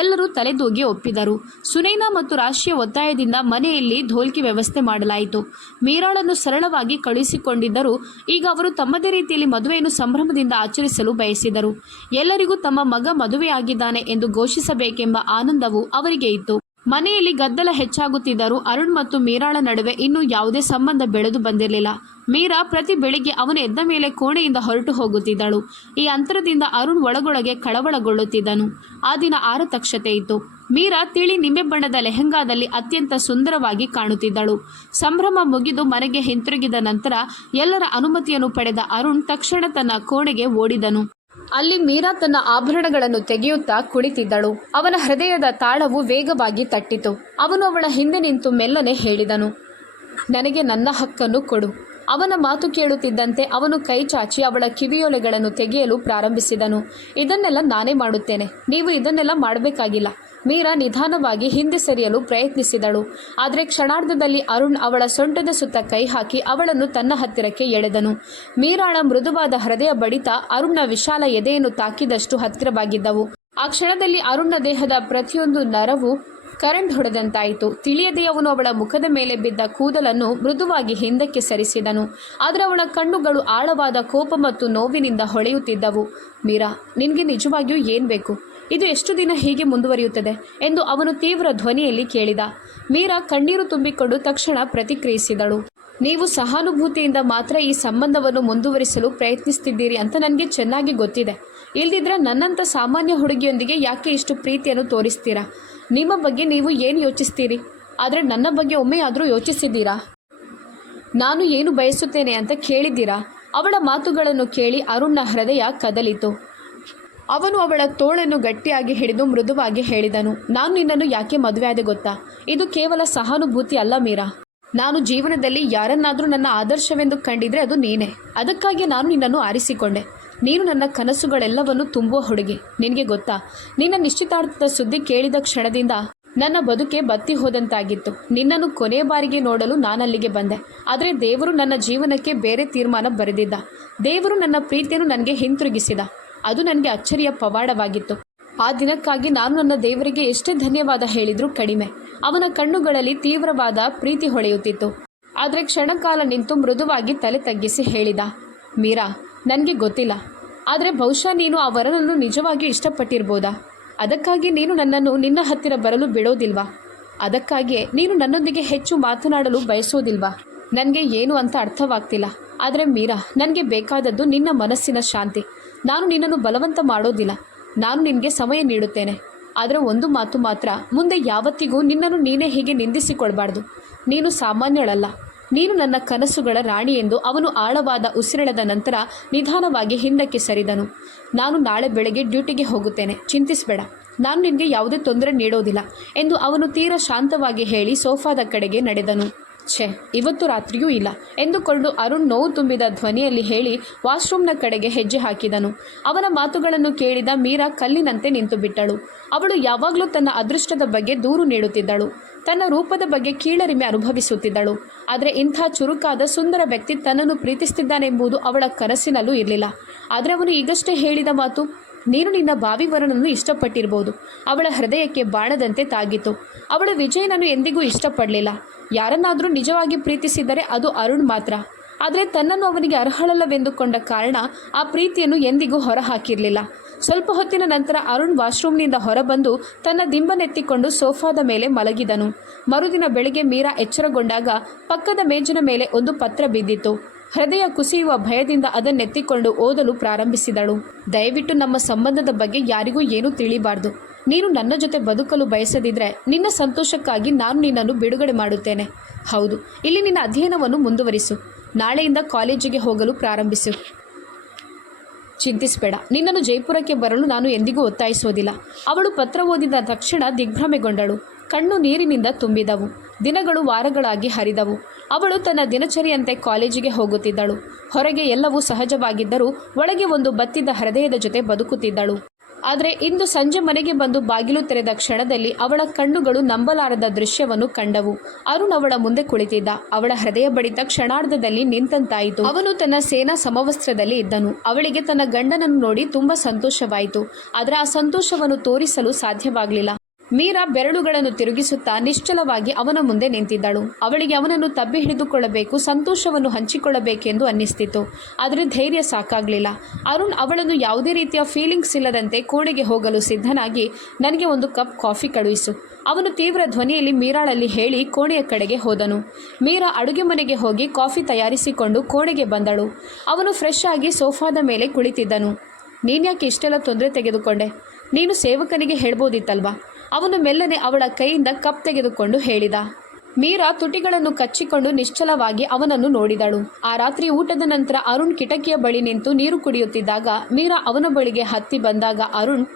ಎಲ್ಲರೂ ತಲೆದೂಗಿ ಒಪ್ಪಿದರು. ಸುನೈನಾ ಮತ್ತು ರಾಶಿಯ ಒತ್ತಾಯದಿಂದ ಮನೆಯಲ್ಲಿ ಧೋಲ್ಕಿ ವ್ಯವಸ್ಥೆ ಮಾಡಲಾಯಿತು. ಮೀರಾಳನ್ನು ಸರಳವಾಗಿ ಕಳುಹಿಸಿಕೊಂಡಿದ್ದರೂ ಈಗ ಅವರು ತಮ್ಮದೇ ರೀತಿಯಲ್ಲಿ ಮದುವೆಯನ್ನು ಸಂಭ್ರಮದಿಂದ ಆಚರಿಸಲು ಬಯಸಿದರು. ಎಲ್ಲರಿಗೂ ತಮ್ಮ ಮಗ ಮದುವೆಯಾಗಿದ್ದಾನೆ ಎಂದು ಘೋಷಿಸಬೇಕೆಂಬ ಆನಂದವು ಅವರಿಗೆ ಇತ್ತು. ಮನೆಯಲ್ಲಿ ಗದ್ದಲ ಹೆಚ್ಚಾಗುತ್ತಿದ್ದರೂ ಅರುಣ್ ಮತ್ತು ಮೀರಾಳ ನಡುವೆ ಇನ್ನೂ ಯಾವುದೇ ಸಂಬಂಧ ಬೆಳೆದು ಬಂದಿರಲಿಲ್ಲ. ಮೀರಾ ಪ್ರತಿ ಬೆಳಿಗ್ಗೆ ಅವನು ಎದ್ದ ಮೇಲೆ ಕೋಣೆಯಿಂದ ಹೊರಟು ಹೋಗುತ್ತಿದ್ದಳು. ಈ ಅಂತರದಿಂದ ಅರುಣ್ ಒಳಗೊಳಗೆ ಕಳವಳಗೊಳ್ಳುತ್ತಿದ್ದನು. ಆ ದಿನ ಆರತಕ್ಷತೆ ಇತ್ತು. ಮೀರಾ ತಿಳಿ ನಿಂಬೆ ಬಣ್ಣದ ಲೆಹಂಗಾದಲ್ಲಿ ಅತ್ಯಂತ ಸುಂದರವಾಗಿ ಕಾಣುತ್ತಿದ್ದಳು. ಸಂಭ್ರಮ ಮುಗಿದು ಮನೆಗೆ ಹಿಂತಿರುಗಿದ ನಂತರ ಎಲ್ಲರ ಅನುಮತಿಯನ್ನು ಪಡೆದ ಅರುಣ್ ತಕ್ಷಣ ತನ್ನ ಕೋಣೆಗೆ ಓಡಿದನು. ಅಲ್ಲಿ ಮೀರಾ ತನ್ನ ಆಭರಣಗಳನ್ನು ತೆಗೆಯುತ್ತಾ ಕುಳಿತಿದ್ದಳು. ಅವನ ಹೃದಯದ ತಾಳವು ವೇಗವಾಗಿ ತಟ್ಟಿತು. ಅವನು ಅವಳ ಹಿಂದೆ ನಿಂತು ಮೆಲ್ಲನೆ ಹೇಳಿದನು, ನನಗೆ ನನ್ನ ಹಕ್ಕನ್ನು ಕೊಡು. ಅವನ ಮಾತು ಕೇಳುತ್ತಿದ್ದಂತೆ ಅವನು ಕೈ ಚಾಚಿ ಅವಳ ಕಿವಿಯೋಲೆಗಳನ್ನು ತೆಗೆಯಲು ಪ್ರಾರಂಭಿಸಿದನು. ಇದನ್ನೆಲ್ಲ ನಾನೇ ಮಾಡುತ್ತೇನೆ, ನೀವು ಇದನ್ನೆಲ್ಲ ಮಾಡಬೇಕಾಗಿಲ್ಲ. ಮೀರಾ ನಿಧಾನವಾಗಿ ಹಿಂದೆ ಸರಿಯಲು ಪ್ರಯತ್ನಿಸಿದಳು. ಆದರೆ ಕ್ಷಣಾರ್ಧದಲ್ಲಿ ಅರುಣ್ ಅವಳ ಸೊಂಟದ ಸುತ್ತ ಕೈ ಹಾಕಿ ಅವಳನ್ನು ತನ್ನ ಹತ್ತಿರಕ್ಕೆ ಎಳೆದನು. ಮೀರಾಳ ಮೃದುವಾದ ಹೃದಯ ಬಡಿತ ಅರುಣ್ನ ವಿಶಾಲ ಎದೆಯನ್ನು ತಾಕಿದಷ್ಟು ಹತ್ತಿರವಾಗಿದ್ದವು. ಆ ಕ್ಷಣದಲ್ಲಿ ಅರುಣ್ನ ದೇಹದ ಪ್ರತಿಯೊಂದು ನರವು ಕರೆಂಟ್ ಹೊಡೆದಂತಾಯಿತು. ತಿಳಿಯದೆ ಅವನು ಅವಳ ಮುಖದ ಮೇಲೆ ಬಿದ್ದ ಕೂದಲನ್ನು ಮೃದುವಾಗಿ ಹಿಂದಕ್ಕೆ ಸರಿಸಿದನು. ಆದರೆ ಅವಳ ಕಣ್ಣುಗಳು ಆಳವಾದ ಕೋಪ ಮತ್ತು ನೋವಿನಿಂದ ಹೊಳೆಯುತ್ತಿದ್ದವು. ಮೀರಾ, ನಿನಗೆ ನಿಜವಾಗಿಯೂ ಏನು ಬೇಕು? ಇದು ಎಷ್ಟು ದಿನ ಹೀಗೆ ಮುಂದುವರಿಯುತ್ತದೆ ಎಂದು ಅವನು ತೀವ್ರ ಧ್ವನಿಯಲ್ಲಿ ಕೇಳಿದ. ಮೀರಾ ಕಣ್ಣೀರು ತುಂಬಿಕೊಂಡು ತಕ್ಷಣ ಪ್ರತಿಕ್ರಿಯಿಸಿದಳು. ನೀವು ಸಹಾನುಭೂತಿಯಿಂದ ಮಾತ್ರ ಈ ಸಂಬಂಧವನ್ನು ಮುಂದುವರಿಸಲು ಪ್ರಯತ್ನಿಸುತ್ತಿದ್ದೀರಿ ಅಂತ ನನಗೆ ಚೆನ್ನಾಗಿ ಗೊತ್ತಿದೆ. ಇಲ್ದಿದ್ರೆ ನನ್ನಂಥ ಸಾಮಾನ್ಯ ಹುಡುಗಿಯೊಂದಿಗೆ ಯಾಕೆ ಇಷ್ಟು ಪ್ರೀತಿಯನ್ನು ತೋರಿಸ್ತೀರಾ? ನಿಮ್ಮ ಬಗ್ಗೆ ನೀವು ಏನು ಯೋಚಿಸ್ತೀರಿ? ಆದರೆ ನನ್ನ ಬಗ್ಗೆ ಒಮ್ಮೆಯಾದರೂ ಯೋಚಿಸಿದ್ದೀರಾ? ನಾನು ಏನು ಬಯಸುತ್ತೇನೆ ಅಂತ ಕೇಳಿದ್ದೀರಾ? ಅವಳ ಮಾತುಗಳನ್ನು ಕೇಳಿ ಅರುಣ್ನ ಹೃದಯ ಕದಲಿತು. ಅವನು ಅವಳ ತೋಳನ್ನು ಗಟ್ಟಿಯಾಗಿ ಹಿಡಿದು ಮೃದುವಾಗಿ ಹೇಳಿದನು, ನಾನು ನಿನ್ನನ್ನು ಯಾಕೆ ಮದುವೆಯಾದೆ ಗೊತ್ತಾ? ಇದು ಕೇವಲ ಸಹಾನುಭೂತಿ ಅಲ್ಲ ಮೀರಾ. ನಾನು ಜೀವನದಲ್ಲಿ ಯಾರನ್ನಾದರೂ ನನ್ನ ಆದರ್ಶವೆಂದು ಕಂಡಿದ್ರೆ ಅದು ನೀನೇ. ಅದಕ್ಕಾಗಿ ನಾನು ನಿನ್ನನ್ನು ಆರಿಸಿಕೊಂಡೆ. ನೀನು ನನ್ನ ಕನಸುಗಳೆಲ್ಲವನ್ನು ತುಂಬುವ ಹುಡುಗಿ. ನಿನಗೆ ಗೊತ್ತಾ, ನಿನ್ನ ನಿಶ್ಚಿತಾರ್ಥದ ಸುದ್ದಿ ಕೇಳಿದ ಕ್ಷಣದಿಂದ ನನ್ನ ಬದುಕೆ ಬತ್ತಿ ಹೋದಂತಾಗಿತ್ತು. ನಿನ್ನನ್ನು ಕೊನೆಯ ಬಾರಿಗೆ ನೋಡಲು ನಾನಲ್ಲಿಗೆ ಬಂದೆ. ಆದರೆ ದೇವರು ನನ್ನ ಜೀವನಕ್ಕೆ ಬೇರೆ ತೀರ್ಮಾನ ಬರೆದಿದ್ದ. ದೇವರು ನನ್ನ ಪ್ರೀತಿಯನ್ನು ನನಗೆ ಹಿಂತಿರುಗಿಸಿದ. ಅದು ನನಗೆ ಅಚ್ಚರಿಯ ಪವಾಡವಾಗಿತ್ತು. ಆ ದಿನಕ್ಕಾಗಿ ನಾನು ನನ್ನ ದೇವರಿಗೆ ಎಷ್ಟೇ ಧನ್ಯವಾದ ಹೇಳಿದರೂ ಕಡಿಮೆ. ಅವನ ಕಣ್ಣುಗಳಲ್ಲಿ ತೀವ್ರವಾದ ಪ್ರೀತಿ ಹೊಳೆಯುತ್ತಿತ್ತು. ಆದರೆ ಕ್ಷಣಕಾಲ ನಿಂತು ಮೃದುವಾಗಿ ತಲೆ ತಗ್ಗಿಸಿ ಹೇಳಿದ, ಮೀರಾ, ನನಗೆ ಗೊತ್ತಿಲ್ಲ. ಆದರೆ ಬಹುಶಃ ನೀನು ಆ ವರನನ್ನು ನಿಜವಾಗಿಯೂ ಇಷ್ಟಪಟ್ಟಿರ್ಬೋದಾ? ಅದಕ್ಕಾಗಿ ನೀನು ನನ್ನನ್ನು ನಿನ್ನ ಹತ್ತಿರ ಬರಲು ಬಿಡೋದಿಲ್ವಾ? ಅದಕ್ಕಾಗಿಯೇ ನೀನು ನನ್ನೊಂದಿಗೆ ಹೆಚ್ಚು ಮಾತನಾಡಲು ಬಯಸೋದಿಲ್ವಾ? ನನಗೆ ಏನು ಅಂತ ಅರ್ಥವಾಗ್ತಿಲ್ಲ. ಆದರೆ ಮೀರಾ, ನನಗೆ ಬೇಕಾದದ್ದು ನಿನ್ನ ಮನಸ್ಸಿನ ಶಾಂತಿ. ನಾನು ನಿನ್ನನ್ನು ಬಲವಂತ ಮಾಡೋದಿಲ್ಲ. ನಾನು ನಿನಗೆ ಸಮಯ ನೀಡುತ್ತೇನೆ. ಆದರೆ ಒಂದು ಮಾತು ಮಾತ್ರ, ಮುಂದೆ ಯಾವತ್ತಿಗೂ ನಿನ್ನನ್ನು ನೀನೇ ಹೀಗೆ ನಿಂದಿಸಿಕೊಳ್ಬಾರ್ದು. ನೀನು ಸಾಮಾನ್ಯಳಲ್ಲ. ನೀನು ನನ್ನ ಕನಸುಗಳ ರಾಣಿ ಎಂದು ಅವನು ಆಳವಾದ ಉಸಿರೆಳೆದ ನಂತರ ನಿಧಾನವಾಗಿ ಹಿಂದಕ್ಕೆ ಸರಿದನು. ನಾನು ನಾಳೆ ಬೆಳಗ್ಗೆ ಡ್ಯೂಟಿಗೆ ಹೋಗುತ್ತೇನೆ, ಚಿಂತಿಸಬೇಡ. ನಾನು ನಿನಗೆ ಯಾವುದೇ ತೊಂದರೆ ನೀಡೋದಿಲ್ಲ ಎಂದು ಅವನು ತೀರಾ ಶಾಂತವಾಗಿ ಹೇಳಿ ಸೋಫಾದ ಕಡೆಗೆ ನಡೆದನು. ಛೆ, ಇವತ್ತು ರಾತ್ರಿಯೂ ಇಲ್ಲ ಎಂದುಕೊಂಡು ಅರುಣ್ ನೋವು ತುಂಬಿದ ಧ್ವನಿಯಲ್ಲಿ ಹೇಳಿ ವಾಶ್ರೂಮ್ನ ಕಡೆಗೆ ಹೆಜ್ಜೆ ಹಾಕಿದನು. ಅವನ ಮಾತುಗಳನ್ನು ಕೇಳಿದ ಮೀರಾ ಕಲ್ಲಿನಂತೆ ನಿಂತು ಬಿಟ್ಟಳು. ಅವಳು ಯಾವಾಗಲೂ ತನ್ನ ಅದೃಷ್ಟದ ಬಗ್ಗೆ ದೂರು ನೀಡುತ್ತಿದ್ದಳು. ತನ್ನ ರೂಪದ ಬಗ್ಗೆ ಕೀಳರಿಮೆ ಅನುಭವಿಸುತ್ತಿದ್ದಳು. ಆದರೆ ಇಂಥ ಚುರುಕಾದ ಸುಂದರ ವ್ಯಕ್ತಿ ತನ್ನನ್ನು ಪ್ರೀತಿಸುತ್ತಿದ್ದಾನೆಂಬುದು ಅವಳ ಕನಸಿನಲ್ಲೂ ಇರಲಿಲ್ಲ. ಆದರೆ ಅವನು ಈಗಷ್ಟೇ ಹೇಳಿದ ಮಾತು, ನೀನು ನಿನ್ನ ಭಾವಿವರನನ್ನು ಇಷ್ಟಪಟ್ಟಿರ್ಬೋದು. ಅವಳ ಹೃದಯಕ್ಕೆ ಬಾಣದಂತೆ ತಾಗಿತು. ಅವಳು ವಿಜಯನನ್ನು ಎಂದಿಗೂ ಇಷ್ಟಪಡಲಿಲ್ಲ. ಯಾರನ್ನಾದರೂ ನಿಜವಾಗಿ ಪ್ರೀತಿಸಿದರೆ ಅದು ಅರುಣ್ ಮಾತ್ರ. ಆದರೆ ತನ್ನನ್ನು ಅವನಿಗೆ ಅರ್ಹಳಲ್ಲವೆಂದುಕೊಂಡ ಕಾರಣ ಆ ಪ್ರೀತಿಯನ್ನು ಎಂದಿಗೂ ಹೊರಹಾಕಿರಲಿಲ್ಲ. ಸ್ವಲ್ಪ ಹೊತ್ತಿನ ನಂತರ ಅರುಣ್ ವಾಶ್ರೂಮ್ನಿಂದ ಹೊರಬಂದು ತನ್ನ ದಿಂಬನೆತ್ತಿಕೊಂಡು ಸೋಫಾದ ಮೇಲೆ ಮಲಗಿದನು. ಮರುದಿನ ಬೆಳಿಗ್ಗೆ ಮೀರಾ ಎಚ್ಚರಗೊಂಡಾಗ ಪಕ್ಕದ ಮೇಜಿನ ಮೇಲೆ ಒಂದು ಪತ್ರ ಬಿದ್ದಿತ್ತು. ಹೃದಯ ಕುಸಿಯುವ ಭಯದಿಂದ ಅದನ್ನೆತ್ತಿಕೊಂಡು ಓದಲು ಪ್ರಾರಂಭಿಸಿದಳು. ದಯವಿಟ್ಟು ನಮ್ಮ ಸಂಬಂಧದ ಬಗ್ಗೆ ಯಾರಿಗೂ ಏನೂ ತಿಳಿಬಾರ್ದು. ನೀನು ನನ್ನ ಜೊತೆ ಬದುಕಲು ಬಯಸದಿದ್ರೆ ನಿನ್ನ ಸಂತೋಷಕ್ಕಾಗಿ ನಾನು ನಿನ್ನನ್ನು ಬಿಡುಗಡೆ ಮಾಡುತ್ತೇನೆ. ಹೌದು, ಇಲ್ಲಿ ನಿನ್ನ ಅಧ್ಯಯನವನ್ನು ಮುಂದುವರಿಸು. ನಾಳೆಯಿಂದ ಕಾಲೇಜಿಗೆ ಹೋಗಲು ಪ್ರಾರಂಭಿಸು. ಚಿಂತಿಸಬೇಡ. ನಿನ್ನನ್ನು ಜೈಪುರಕ್ಕೆ ಬರಲು ನಾನು ಎಂದಿಗೂ ಒತ್ತಾಯಿಸೋದಿಲ್ಲ. ಅವಳು ಪತ್ರ ಓದಿದ ತಕ್ಷಣ ದಿಗ್ಭ್ರಮೆಗೊಂಡಳು. ಕಣ್ಣು ನೀರಿನಿಂದ ತುಂಬಿದವು. ದಿನಗಳು ವಾರಗಳಾಗಿ ಹರಿದವು. ಅವಳು ತನ್ನ ದಿನಚರಿಯಂತೆ ಕಾಲೇಜಿಗೆ ಹೋಗುತ್ತಿದ್ದಳು. ಹೊರಗೆ ಎಲ್ಲವೂ ಸಹಜವಾಗಿದ್ದರೂ ಒಳಗೆ ಒಂದು ಬತ್ತಿದ ಹೃದಯದ ಜೊತೆ ಬದುಕುತ್ತಿದ್ದಳು. ಆದರೆ ಇಂದು ಸಂಜೆ ಮನೆಗೆ ಬಂದು ಬಾಗಿಲು ತೆರೆದ ಕ್ಷಣದಲ್ಲಿ ಅವಳ ಕಣ್ಣುಗಳು ನಂಬಲಾರದ ದೃಶ್ಯವನ್ನು ಕಂಡವು. ಅರುಣ್ ಅವಳ ಮುಂದೆ ಕುಳಿತಿದ್ದ. ಅವಳ ಹೃದಯ ಬಡಿತ ಕ್ಷಣಾರ್ಧದಲ್ಲಿ ನಿಂತಂತಾಯಿತು. ಅವನು ತನ್ನ ಸೇನಾ ಸಮವಸ್ತ್ರದಲ್ಲಿ ಇದ್ದನು. ಅವಳಿಗೆ ತನ್ನ ಗಂಡನನ್ನು ನೋಡಿ ತುಂಬಾ ಸಂತೋಷವಾಯಿತು. ಆದರೆ ಆ ಸಂತೋಷವನ್ನು ತೋರಿಸಲು ಸಾಧ್ಯವಾಗಲಿಲ್ಲ. ಮೀರಾ ಬೆರಳುಗಳನ್ನು ತಿರುಗಿಸುತ್ತಾ ನಿಶ್ಚಲವಾಗಿ ಅವನ ಮುಂದೆ ನಿಂತಿದ್ದಳು. ಅವಳಿಗೆ ಅವನನ್ನು ತಬ್ಬಿ ಹಿಡಿದುಕೊಳ್ಳಬೇಕು, ಸಂತೋಷವನ್ನು ಹಂಚಿಕೊಳ್ಳಬೇಕೆಂದು ಅನ್ನಿಸ್ತಿತ್ತು. ಆದರೆ ಧೈರ್ಯ ಸಾಕಾಗಲಿಲ್ಲ. ಅರುಣ್ ಅವಳನ್ನು ಯಾವುದೇ ರೀತಿಯ ಫೀಲಿಂಗ್ಸ್ ಇಲ್ಲದಂತೆ ಕೋಣೆಗೆ ಹೋಗಲು ಸಿದ್ಧನಾಗಿ, ನನಗೆ ಒಂದು ಕಪ್ ಕಾಫಿ ಕಳುಹಿಸು, ಅವನು ತೀವ್ರ ಧ್ವನಿಯಲ್ಲಿ ಮೀರಾಳಲ್ಲಿ ಹೇಳಿ ಕೋಣೆಯ ಕಡೆಗೆ ಹೋದನು. ಮೀರಾ ಅಡುಗೆ ಮನೆಗೆ ಹೋಗಿ ಕಾಫಿ ತಯಾರಿಸಿಕೊಂಡು ಕೋಣೆಗೆ ಬಂದಳು. ಅವನು ಫ್ರೆಶ್ ಆಗಿ ಸೋಫಾದ ಮೇಲೆ ಕುಳಿತಿದ್ದನು. ನೀನ್ಯಾಕೆ ಇಷ್ಟೆಲ್ಲ ತೊಂದರೆ ತೆಗೆದುಕೊಂಡೆ? ನೀನು ಸೇವಕನಿಗೆ ಹೇಳ್ಬೋದಿತ್ತಲ್ವಾ? ಅವನು ಮೆಲ್ಲನೆ ಅವಳ ಕೈಯಿಂದ ಕಪ್ ತೆಗೆದುಕೊಂಡು ಹೇಳಿದ. ಮೀರಾ ತುಟಿಗಳನ್ನು ಕಚ್ಚಿಕೊಂಡು ನಿಶ್ಚಲವಾಗಿ ಅವನನ್ನು ನೋಡಿದಳು. ಆ ರಾತ್ರಿ ಊಟದ ನಂತರ ಅರುಣ್ ಕಿಟಕಿಯ ಬಳಿ ನಿಂತು ನೀರು ಕುಡಿಯುತ್ತಿದ್ದಾಗ ಮೀರಾ ಅವನ ಬಳಿಗೆ ಹತ್ತಿ ಬಂದಾಗ ಅರುಣ್,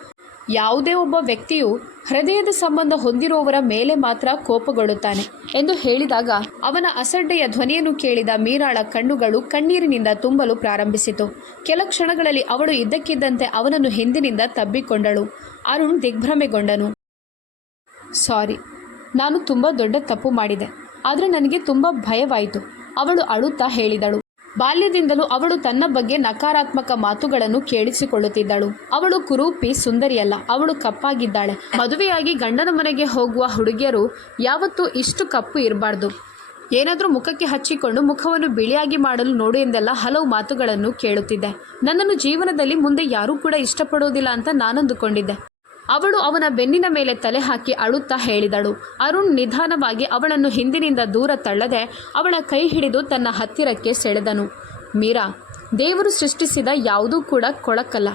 ಯಾವುದೇ ಒಬ್ಬ ವ್ಯಕ್ತಿಯು ಹೃದಯದ ಸಂಬಂಧ ಹೊಂದಿರುವವರ ಮೇಲೆ ಮಾತ್ರ ಕೋಪಗೊಳ್ಳುತ್ತಾನೆ ಎಂದು ಹೇಳಿದಾಗ ಅವನ ಅಸಡ್ಡೆಯ ಧ್ವನಿಯನ್ನು ಕೇಳಿದ ಮೀರಾಳ ಕಣ್ಣುಗಳು ಕಣ್ಣೀರಿನಿಂದ ತುಂಬಲು ಪ್ರಾರಂಭಿಸಿತು. ಕೆಲ ಕ್ಷಣಗಳಲ್ಲಿ ಅವಳು ಇದ್ದಕ್ಕಿದ್ದಂತೆ ಅವನನ್ನು ಹಿಂದಿನಿಂದ ತಬ್ಬಿಕೊಂಡಳು. ಅರುಣ್ ದಿಗ್ಭ್ರಮೆಗೊಂಡನು. ಸಾರಿ, ನಾನು ತುಂಬ ದೊಡ್ಡ ತಪ್ಪು ಮಾಡಿದೆ, ಆದರೆ ನನಗೆ ತುಂಬ ಭಯವಾಯಿತು, ಅವಳು ಅಳುತ್ತಾ ಹೇಳಿದಳು. ಬಾಲ್ಯದಿಂದಲೂ ಅವಳು ತನ್ನ ಬಗ್ಗೆ ನಕಾರಾತ್ಮಕ ಮಾತುಗಳನ್ನು ಕೇಳಿಸಿಕೊಳ್ಳುತ್ತಿದ್ದಳು. ಅವಳು ಕುರೂಪಿ ಸುಂದರಿಯಲ್ಲ, ಅವಳು ಕಪ್ಪಾಗಿದ್ದಾಳೆ. ಮದುವೆಯಾಗಿ ಗಂಡನ ಮನೆಗೆ ಹೋಗುವ ಹುಡುಗಿಯರು ಯಾವತ್ತೂ ಇಷ್ಟು ಕಪ್ಪು ಇರಬಾರ್ದು, ಏನಾದರೂ ಮುಖಕ್ಕೆ ಹಚ್ಚಿಕೊಂಡು ಮುಖವನ್ನು ಬಿಳಿಯಾಗಿ ಮಾಡಲು ನೋಡು ಎಂದೆಲ್ಲ ಹಲವು ಮಾತುಗಳನ್ನು ಕೇಳುತ್ತಿದ್ದೆ. ನನ್ನನ್ನು ಜೀವನದಲ್ಲಿ ಮುಂದೆ ಯಾರೂ ಕೂಡ ಇಷ್ಟಪಡೋದಿಲ್ಲ ಅಂತ ನಾನಂದುಕೊಂಡಿದ್ದೆ. ಅವಳು ಅವನ ಬೆನ್ನಿನ ಮೇಲೆ ತಲೆ ಹಾಕಿ ಅಳುತ್ತಾ ಹೇಳಿದಳು. ಅರುಣ್ ನಿಧಾನವಾಗಿ ಅವಳನ್ನು ಹಿಂದಿನಿಂದ ದೂರ ತಳ್ಳದೆ ಅವಳ ಕೈ ಹಿಡಿದು ತನ್ನ ಹತ್ತಿರಕ್ಕೆ ಸೆಳೆದನು. ಮೀರಾ, ದೇವರು ಸೃಷ್ಟಿಸಿದ ಯಾವುದೂ ಕೂಡ ಕೊಳಕಲ್ಲ.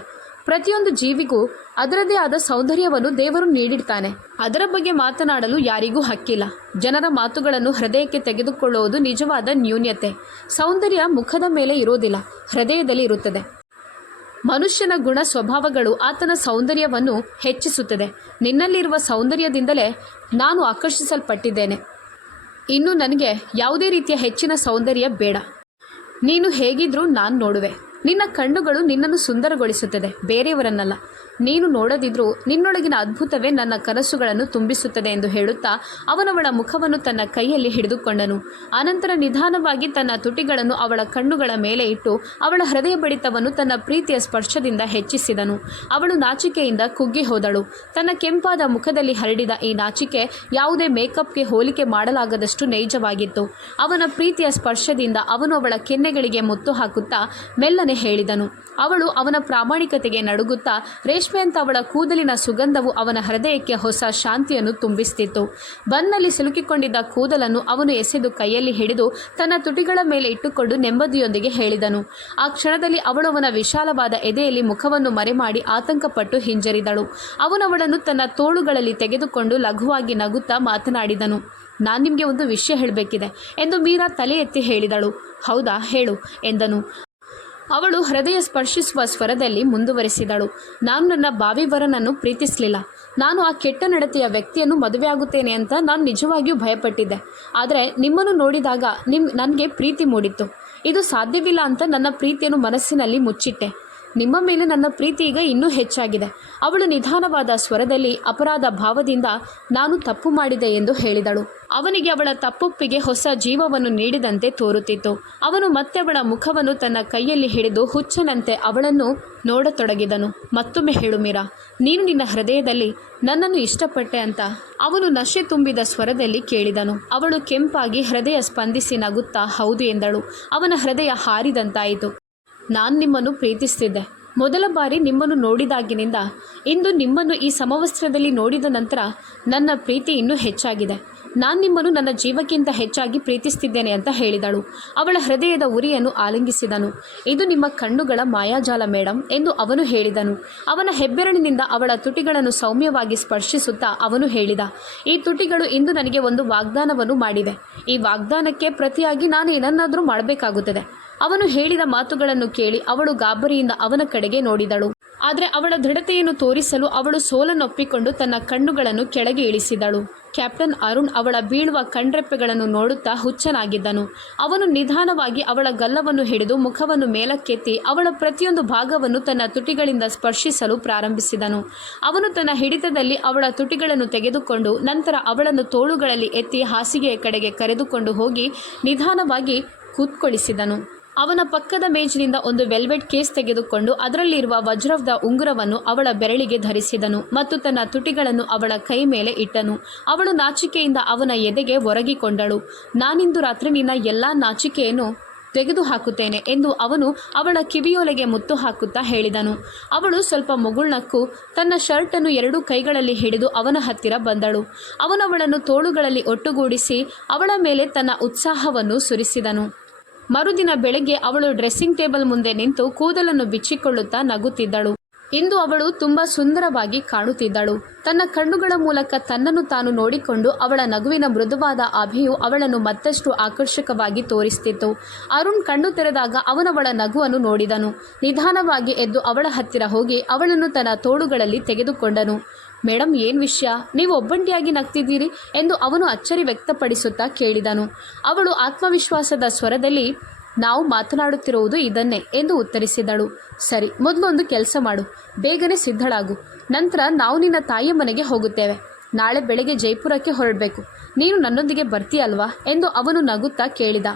ಪ್ರತಿಯೊಂದು ಜೀವಿಗೂ ಅದರದೇ ಆದ ಸೌಂದರ್ಯವನ್ನು ದೇವರು ನೀಡಿರ್ತಾನೆ. ಅದರ ಬಗ್ಗೆ ಮಾತನಾಡಲು ಯಾರಿಗೂ ಹಕ್ಕಿಲ್ಲ. ಜನರ ಮಾತುಗಳನ್ನು ಹೃದಯಕ್ಕೆ ತೆಗೆದುಕೊಳ್ಳುವುದು ನಿಜವಾದ ನ್ಯೂನ್ಯತೆ. ಸೌಂದರ್ಯ ಮುಖದ ಮೇಲೆ ಇರೋದಿಲ್ಲ, ಹೃದಯದಲ್ಲಿ ಇರುತ್ತದೆ. ಮನುಷ್ಯನ ಗುಣ ಸ್ವಭಾವಗಳು ಆತನ ಸೌಂದರ್ಯವನ್ನು ಹೆಚ್ಚಿಸುತ್ತದೆ. ನಿನ್ನಲ್ಲಿರುವ ಸೌಂದರ್ಯದಿಂದಲೇ ನಾನು ಆಕರ್ಷಿಸಲ್ಪಟ್ಟಿದ್ದೇನೆ. ಇನ್ನು ನನಗೆ ಯಾವುದೇ ರೀತಿಯ ಹೆಚ್ಚಿನ ಸೌಂದರ್ಯ ಬೇಡ. ನೀನು ಹೇಗಿದ್ರೂ ನಾನು ನೋಡುವೆ. ನಿನ್ನ ಕಣ್ಣುಗಳು ನಿನ್ನನ್ನು ಸುಂದರಗೊಳಿಸುತ್ತದೆ, ಬೇರೆಯವರನ್ನಲ್ಲ. ನೀನು ನೋಡದಿದ್ರೂ ನಿನ್ನೊಳಗಿನ ಅದ್ಭುತವೇ ನನ್ನ ಕನಸುಗಳನ್ನು ತುಂಬಿಸುತ್ತದೆ ಎಂದು ಹೇಳುತ್ತಾ ಅವನವಳ ಮುಖವನ್ನು ತನ್ನ ಕೈಯಲ್ಲಿ ಹಿಡಿದುಕೊಂಡನು. ಅನಂತರ ನಿಧಾನವಾಗಿ ತನ್ನ ತುಟಿಗಳನ್ನು ಅವಳ ಕಣ್ಣುಗಳ ಮೇಲೆ ಇಟ್ಟು ಅವಳ ಹೃದಯ ಬಡಿತವನ್ನು ತನ್ನ ಪ್ರೀತಿಯ ಸ್ಪರ್ಶದಿಂದ ಹೆಚ್ಚಿಸಿದನು. ಅವಳು ನಾಚಿಕೆಯಿಂದ ಕುಗ್ಗಿ ಹೋದಳು. ತನ್ನ ಕೆಂಪಾದ ಮುಖದಲ್ಲಿ ಹರಡಿದ ಈ ನಾಚಿಕೆ ಯಾವುದೇ ಮೇಕಪ್ಗೆ ಹೋಲಿಕೆ ಮಾಡಲಾಗದಷ್ಟು ನೈಜವಾಗಿತ್ತು. ಅವನ ಪ್ರೀತಿಯ ಸ್ಪರ್ಶದಿಂದ ಅವನು ಅವಳ ಕೆನ್ನೆಗಳಿಗೆ ಮುತ್ತು ಹಾಕುತ್ತಾ ಮೆಲ್ಲನೆ ಹೇಳಿದನು. ಅವಳು ಅವನ ಪ್ರಾಮಾಣಿಕತೆಗೆ ನಡುಗುತ್ತಾ, ರೇಷ್ಮೆ ಅಂತ ಅವಳ ಕೂದಲಿನ ಸುಗಂಧವು ಅವನ ಹೃದಯಕ್ಕೆ ಹೊಸ ಶಾಂತಿಯನ್ನು ತುಂಬಿಸುತ್ತಿತ್ತು. ಬನ್ನಲ್ಲಿ ಸಿಲುಕಿಕೊಂಡಿದ್ದ ಕೂದಲನ್ನು ಅವನು ಎಸೆದು ಕೈಯಲ್ಲಿ ಹಿಡಿದು ತನ್ನ ತುಟಿಗಳ ಮೇಲೆ ಇಟ್ಟುಕೊಂಡು ನೆಮ್ಮದಿಯೊಂದಿಗೆ ಹೇಳಿದನು. ಆ ಕ್ಷಣದಲ್ಲಿ ಅವಳು ಅವನ ವಿಶಾಲವಾದ ಎದೆಯಲ್ಲಿ ಮುಖವನ್ನು ಮರೆಮಾಡಿ ಆತಂಕಪಟ್ಟು ಹಿಂಜರಿದಳು. ಅವನವಳನ್ನು ತನ್ನ ತೋಳುಗಳಲ್ಲಿ ತೆಗೆದುಕೊಂಡು ಲಘುವಾಗಿ ನಗುತ್ತಾ ಮಾತನಾಡಿದನು. ನಾನು ನಿಮಗೆ ಒಂದು ವಿಷಯ ಹೇಳಬೇಕಿದೆ ಎಂದು ಮೀರಾ ತಲೆ ಎತ್ತಿ ಹೇಳಿದಳು. ಹೌದಾ, ಹೇಳು ಎಂದನು. ಅವಳು ಹೃದಯ ಸ್ಪರ್ಶಿಸುವ ಸ್ವರದಲ್ಲಿ ಮುಂದುವರೆಸಿದಳು. ನಾನು ನನ್ನ ಬಾವಿವರನನ್ನು ಪ್ರೀತಿಸಲಿಲ್ಲ. ನಾನು ಆ ಕೆಟ್ಟ ನಡತೆಯ ವ್ಯಕ್ತಿಯನ್ನು ಮದುವೆಯಾಗುತ್ತೇನೆ ಅಂತ ನಾನು ನಿಜವಾಗಿಯೂ ಭಯಪಟ್ಟಿದ್ದೆ. ಆದರೆ ನಿಮ್ಮನ್ನು ನೋಡಿದಾಗ ನನಗೆ ಪ್ರೀತಿ ಮೂಡಿತ್ತು. ಇದು ಸಾಧ್ಯವಿಲ್ಲ ಅಂತ ನನ್ನ ಪ್ರೀತಿಯನ್ನು ಮನಸ್ಸಿನಲ್ಲಿ ಮುಚ್ಚಿಟ್ಟೆ. ನಿಮ್ಮ ಮೇಲೆ ನನ್ನ ಪ್ರೀತಿ ಈಗ ಇನ್ನೂ ಹೆಚ್ಚಾಗಿದೆ. ಅವಳು ನಿಧಾನವಾದ ಸ್ವರದಲ್ಲಿ ಅಪರಾಧ ಭಾವದಿಂದ ನಾನು ತಪ್ಪು ಮಾಡಿದೆ ಎಂದು ಹೇಳಿದಳು. ಅವನಿಗೆ ಅವಳ ತಪ್ಪೊಪ್ಪಿಗೆ ಹೊಸ ಜೀವವನ್ನು ನೀಡಿದಂತೆ ತೋರುತ್ತಿತ್ತು. ಅವನು ಮತ್ತೆ ಅವಳ ಮುಖವನ್ನು ತನ್ನ ಕೈಯಲ್ಲಿ ಹಿಡಿದು ಹುಚ್ಚನಂತೆ ಅವಳನ್ನು ನೋಡತೊಡಗಿದನು. ಮತ್ತೊಮ್ಮೆ ಹೇಳು ಮೀರಾ, ನೀನು ನಿನ್ನ ಹೃದಯದಲ್ಲಿ ನನ್ನನ್ನು ಇಷ್ಟಪಟ್ಟೆ ಅಂತ ಅವನು ನಶೆ ತುಂಬಿದ ಸ್ವರದಲ್ಲಿ ಕೇಳಿದನು. ಅವಳು ಕೆಂಪಾಗಿ ಹೃದಯ ಸ್ಪಂದಿಸಿ ನಗುತ್ತಾ ಹೌದು ಎಂದಳು. ಅವನ ಹೃದಯ ಹಾರಿದಂತಾಯಿತು. ನಾನು ನಿಮ್ಮನ್ನು ಪ್ರೀತಿಸ್ತಿದ್ದೆ. ಮೊದಲ ಬಾರಿ ನಿಮ್ಮನ್ನು ನೋಡಿದಾಗಿನಿಂದ ಇಂದು ನಿಮ್ಮನ್ನು ಈ ಸಮವಸ್ತ್ರದಲ್ಲಿ ನೋಡಿದ ನಂತರ ನನ್ನ ಪ್ರೀತಿ ಇನ್ನೂ ಹೆಚ್ಚಾಗಿದೆ. ನಾನು ನಿಮ್ಮನ್ನು ನನ್ನ ಜೀವಕ್ಕಿಂತ ಹೆಚ್ಚಾಗಿ ಪ್ರೀತಿಸ್ತಿದ್ದೇನೆ ಅಂತ ಹೇಳಿದಳು. ಅವಳ ಹೃದಯದ ಉರಿಯನ್ನು ಆಲಿಂಗಿಸಿದನು. ಇದು ನಿಮ್ಮ ಕಣ್ಣುಗಳ ಮಾಯಾಜಾಲ ಮೇಡಮ್ ಎಂದು ಅವನು ಹೇಳಿದನು. ಅವನ ಹೆಬ್ಬೆರಳಿನಿಂದ ಅವಳ ತುಟಿಗಳನ್ನು ಸೌಮ್ಯವಾಗಿ ಸ್ಪರ್ಶಿಸುತ್ತಾ ಅವನು ಹೇಳಿದ, ಈ ತುಟಿಗಳು ಇಂದು ನನಗೆ ಒಂದು ವಾಗ್ದಾನವನ್ನು ಮಾಡಿವೆ. ಈ ವಾಗ್ದಾನಕ್ಕೆ ಪ್ರತಿಯಾಗಿ ನಾನು ಏನನ್ನಾದರೂ ಮಾಡಬೇಕಾಗುತ್ತದೆ. ಅವನು ಹೇಳಿದ ಮಾತುಗಳನ್ನು ಕೇಳಿ ಅವಳು ಗಾಬರಿಯಿಂದ ಅವನ ಕಡೆಗೆ ನೋಡಿದಳು. ಆದರೆ ಅವಳ ದೃಢತೆಯನ್ನು ತೋರಿಸಲು ಅವಳು ಸೋಲನ್ನೊಪ್ಪಿಕೊಂಡು ತನ್ನ ಕಣ್ಣುಗಳನ್ನು ಕೆಳಗೆ ಇಳಿಸಿದಳು. ಕ್ಯಾಪ್ಟನ್ ಅರುಣ್ ಅವಳ ಬೀಳುವ ಕಣ್ರೆಪ್ಪೆಗಳನ್ನು ನೋಡುತ್ತಾ ಹುಚ್ಚನಾಗಿದ್ದನು. ಅವನು ನಿಧಾನವಾಗಿ ಅವಳ ಗಲ್ಲವನ್ನು ಹಿಡಿದು ಮುಖವನ್ನು ಮೇಲಕ್ಕೆತ್ತಿ ಅವಳ ಪ್ರತಿಯೊಂದು ಭಾಗವನ್ನು ತನ್ನ ತುಟಿಗಳಿಂದ ಸ್ಪರ್ಶಿಸಲು ಪ್ರಾರಂಭಿಸಿದನು. ಅವನು ತನ್ನ ಹಿಡಿತದಲ್ಲಿ ಅವಳ ತುಟಿಗಳನ್ನು ತೆಗೆದುಕೊಂಡು ನಂತರ ಅವಳನ್ನು ತೋಳುಗಳಲ್ಲಿ ಎತ್ತಿ ಹಾಸಿಗೆಯ ಕಡೆಗೆ ಕರೆದುಕೊಂಡು ಹೋಗಿ ನಿಧಾನವಾಗಿ ಕೂತ್ಕೊಳ್ಳಿಸಿದನು. ಅವನ ಪಕ್ಕದ ಮೇಜಿನಿಂದ ಒಂದು ವೆಲ್ವೆಟ್ ಕೇಸ್ ತೆಗೆದುಕೊಂಡು ಅದರಲ್ಲಿರುವ ವಜ್ರದ ಉಂಗುರವನ್ನು ಅವಳ ಬೆರಳಿಗೆ ಧರಿಸಿದನು ಮತ್ತು ತನ್ನ ತುಟಿಗಳನ್ನು ಅವಳ ಕೈ ಮೇಲೆ ಇಟ್ಟನು. ಅವಳು ನಾಚಿಕೆಯಿಂದ ಅವನ ಎದೆಗೆ ಒರಗಿಕೊಂಡಳು. ನಾನಿಂದು ರಾತ್ರಿ ನಿನ್ನ ಎಲ್ಲ ನಾಚಿಕೆಯನ್ನು ತೆಗೆದುಹಾಕುತ್ತೇನೆ ಎಂದು ಅವನು ಅವಳ ಕಿವಿಯೊಳಗೆ ಮುತ್ತು ಹಾಕುತ್ತಾ ಹೇಳಿದನು. ಅವಳು ಸ್ವಲ್ಪ ಮುಗುಳ್ನಕ್ಕು ತನ್ನ ಶರ್ಟನ್ನು ಎರಡೂ ಕೈಗಳಲ್ಲಿ ಹಿಡಿದು ಅವನ ಹತ್ತಿರ ಬಂದಳು. ಅವನವಳನ್ನು ತೋಳುಗಳಲ್ಲಿ ಒಟ್ಟುಗೂಡಿಸಿ ಅವಳ ಮೇಲೆ ತನ್ನ ಉತ್ಸಾಹವನ್ನು ಸುರಿಸಿದನು. ಮರುದಿನ ಬೆಳಗ್ಗೆ ಅವಳು ಡ್ರೆಸ್ಸಿಂಗ್ ಟೇಬಲ್ ಮುಂದೆ ನಿಂತು ಕೂದಲನ್ನು ಬಿಚ್ಚಿಕೊಳ್ಳುತ್ತಾ ನಗುತ್ತಿದ್ದಳು. ಇಂದು ಅವಳು ತುಂಬ ಸುಂದರವಾಗಿ ಕಾಣುತ್ತಿದ್ದಳು. ತನ್ನ ಕಣ್ಣುಗಳ ಮೂಲಕ ತನ್ನನ್ನು ತಾನು ನೋಡಿಕೊಂಡು ಅವಳ ನಗುವಿನ ಮೃದುವಾದ ಆಭೆಯು ಅವಳನ್ನು ಮತ್ತಷ್ಟು ಆಕರ್ಷಕವಾಗಿ ತೋರಿಸುತ್ತಿತ್ತು. ಅರುಣ್ ಕಣ್ಣು ತೆರೆದಾಗ ಅವನವಳ ನಗುವನ್ನು ನೋಡಿದನು. ನಿಧಾನವಾಗಿ ಎದ್ದು ಅವಳ ಹತ್ತಿರ ಹೋಗಿ ಅವಳನ್ನು ತನ್ನ ತೋಳುಗಳಲ್ಲಿ ತೆಗೆದುಕೊಂಡನು. ಮೇಡಮ್, ಏನು ವಿಷಯ, ನೀವು ಒಬ್ಬಂಟಿಯಾಗಿ ನಗ್ತಿದ್ದೀರಿ ಎಂದು ಅವನು ಅಚ್ಚರಿ ವ್ಯಕ್ತಪಡಿಸುತ್ತಾ ಕೇಳಿದನು. ಅವಳು ಆತ್ಮವಿಶ್ವಾಸದ ಸ್ವರದಲ್ಲಿ, ನಾವು ಮಾತನಾಡುತ್ತಿರುವುದು ಇದನ್ನೇ ಎಂದು ಉತ್ತರಿಸಿದಳು. ಸರಿ, ಮೊದಲೊಂದು ಕೆಲಸ ಮಾಡು, ಬೇಗನೆ ಸಿದ್ಧಳಾಗು. ನಂತರ ನಾವು ನಿನ್ನ ತಾಯಿಯ ಮನೆಗೆ ಹೋಗುತ್ತೇವೆ. ನಾಳೆ ಬೆಳಗ್ಗೆ ಜೈಪುರಕ್ಕೆ ಹೊರಡಬೇಕು. ನೀನು ನನ್ನೊಂದಿಗೆ ಬರ್ತೀಯಲ್ವಾ ಎಂದು ಅವನು ನಗುತ್ತಾ ಕೇಳಿದ.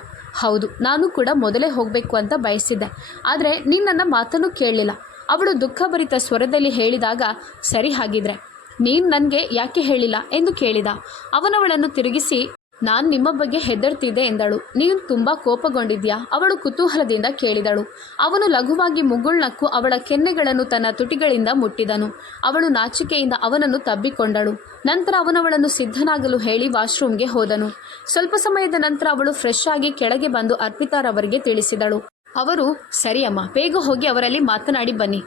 ಹೌದು, ನಾನು ಕೂಡ ಮೊದಲೇ ಹೋಗಬೇಕು ಅಂತ ಬಯಸಿದ್ದೆ, ಆದರೆ ನೀನು ನನ್ನ ಮಾತನ್ನು ಕೇಳಲಿಲ್ಲ. ಅವಳು ದುಃಖಭರಿತ ಸ್ವರದಲ್ಲಿ ಹೇಳಿದಾಗ, ಸರಿ, ಹಾಗಿದ್ರೆ ನೀನು ನನಗೆ ಯಾಕೆ ಹೇಳಿಲ್ಲ ಎಂದು ಕೇಳಿದ. ಅವನವಳನ್ನು ತಿರುಗಿಸಿ, ನಾನು ನಿಮ್ಮ ಬಗ್ಗೆ ಹೆದರ್ತಿದ್ದೆ ಎಂದಳು. ನೀನು ತುಂಬ ಕೋಪಗೊಂಡಿದ್ಯಾ? ಅವಳು ಕುತೂಹಲದಿಂದ ಕೇಳಿದಳು. ಅವನು ಲಘುವಾಗಿ ಮುಗುಳ್ನಕ್ಕು ಅವಳ ಕೆನ್ನೆಗಳನ್ನು ತನ್ನ ತುಟಿಗಳಿಂದ ಮುಟ್ಟಿದನು. ಅವಳು ನಾಚಿಕೆಯಿಂದ ಅವನನ್ನು ತಬ್ಬಿಕೊಂಡಳು. ನಂತರ ಅವನವಳನ್ನು ಸಿದ್ಧನಾಗಲು ಹೇಳಿ ವಾಶ್ರೂಮ್ಗೆ ಹೋದನು. ಸ್ವಲ್ಪ ಸಮಯದ ನಂತರ ಅವಳು ಫ್ರೆಶ್ ಆಗಿ ಕೆಳಗೆ ಬಂದು ಅರ್ಪಿತಾರವರಿಗೆ ತಿಳಿಸಿದಳು. ಅವರು, ಸರಿ ಅಮ್ಮ, ಬೇಗ ಹೋಗಿ ಅವರಲ್ಲಿ ಮಾತನಾಡಿ ಬನ್ನಿ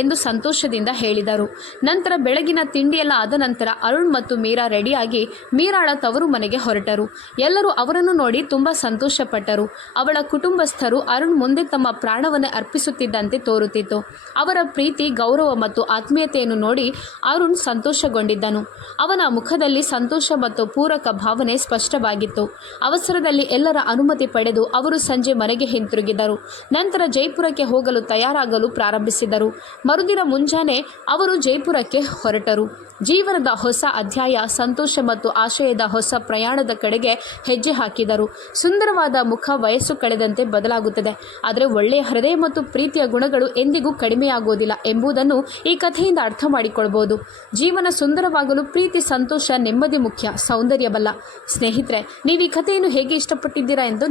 ಎಂದು ಸಂತೋಷದಿಂದ ಹೇಳಿದರು. ನಂತರ ಬೆಳಗಿನ ತಿಂಡಿಯೆಲ್ಲ ಆದ ನಂತರ ಅರುಣ್ ಮತ್ತು ಮೀರಾ ರೆಡಿಯಾಗಿ ಮೀರಾಳ ತವರು ಮನೆಗೆ ಹೊರಟರು. ಎಲ್ಲರೂ ಅವರನ್ನು ನೋಡಿ ತುಂಬ ಸಂತೋಷಪಟ್ಟರು. ಅವಳ ಕುಟುಂಬಸ್ಥರು ಅರುಣ್ ಮುಂದೆ ತಮ್ಮ ಪ್ರಾಣವನ್ನೇ ಅರ್ಪಿಸುತ್ತಿದ್ದಂತೆ ತೋರುತ್ತಿತ್ತು. ಅವರ ಪ್ರೀತಿ, ಗೌರವ ಮತ್ತು ಆತ್ಮೀಯತೆಯನ್ನು ನೋಡಿ ಅರುಣ್ ಸಂತೋಷಗೊಂಡಿದ್ದನು. ಅವನ ಮುಖದಲ್ಲಿ ಸಂತೋಷ ಮತ್ತು ಪೂರಕ ಭಾವನೆ ಸ್ಪಷ್ಟವಾಗಿತ್ತು. ಅವಸರದಲ್ಲಿ ಎಲ್ಲರ ಅನುಮತಿ ಪಡೆದು ಅವರು ಸಂಜೆ ಮನೆಗೆ ಹಿಂತಿರುಗಿದರು. ನಂತರ ಜೈಪುರಕ್ಕೆ ಹೋಗಲು ತಯಾರಾಗಲು ಪ್ರಾರಂಭಿಸಿದರು. ಮರುದಿನ ಮುಂಜಾನೆ ಅವರು ಜೈಪುರಕ್ಕೆ ಹೊರಟರು. ಜೀವನದ ಹೊಸ ಅಧ್ಯಾಯ, ಸಂತೋಷ ಮತ್ತು ಆಶಯದ ಹೊಸ ಪ್ರಯಾಣದ ಕಡೆಗೆ ಹೆಜ್ಜೆ ಹಾಕಿದರು. ಸುಂದರವಾದ ಮುಖ ವಯಸ್ಸು ಕಳೆದಂತೆ ಬದಲಾಗುತ್ತದೆ, ಆದರೆ ಒಳ್ಳೆಯ ಹೃದಯ ಮತ್ತು ಪ್ರೀತಿಯ ಗುಣಗಳು ಎಂದಿಗೂ ಕಡಿಮೆಯಾಗುವುದಿಲ್ಲ ಎಂಬುದನ್ನು ಈ ಕಥೆಯಿಂದ ಅರ್ಥ ಮಾಡಿಕೊಳ್ಬೋದು. ಜೀವನ ಸುಂದರವಾಗಲು ಪ್ರೀತಿ, ಸಂತೋಷ, ನೆಮ್ಮದಿ ಮುಖ್ಯ, ಸೌಂದರ್ಯವಲ್ಲ. ಸ್ನೇಹಿತರೆ, ನೀವು ಈ ಕಥೆಯನ್ನು ಹೇಗೆ ಇಷ್ಟಪಟ್ಟಿದ್ದೀರಾ ಎಂದು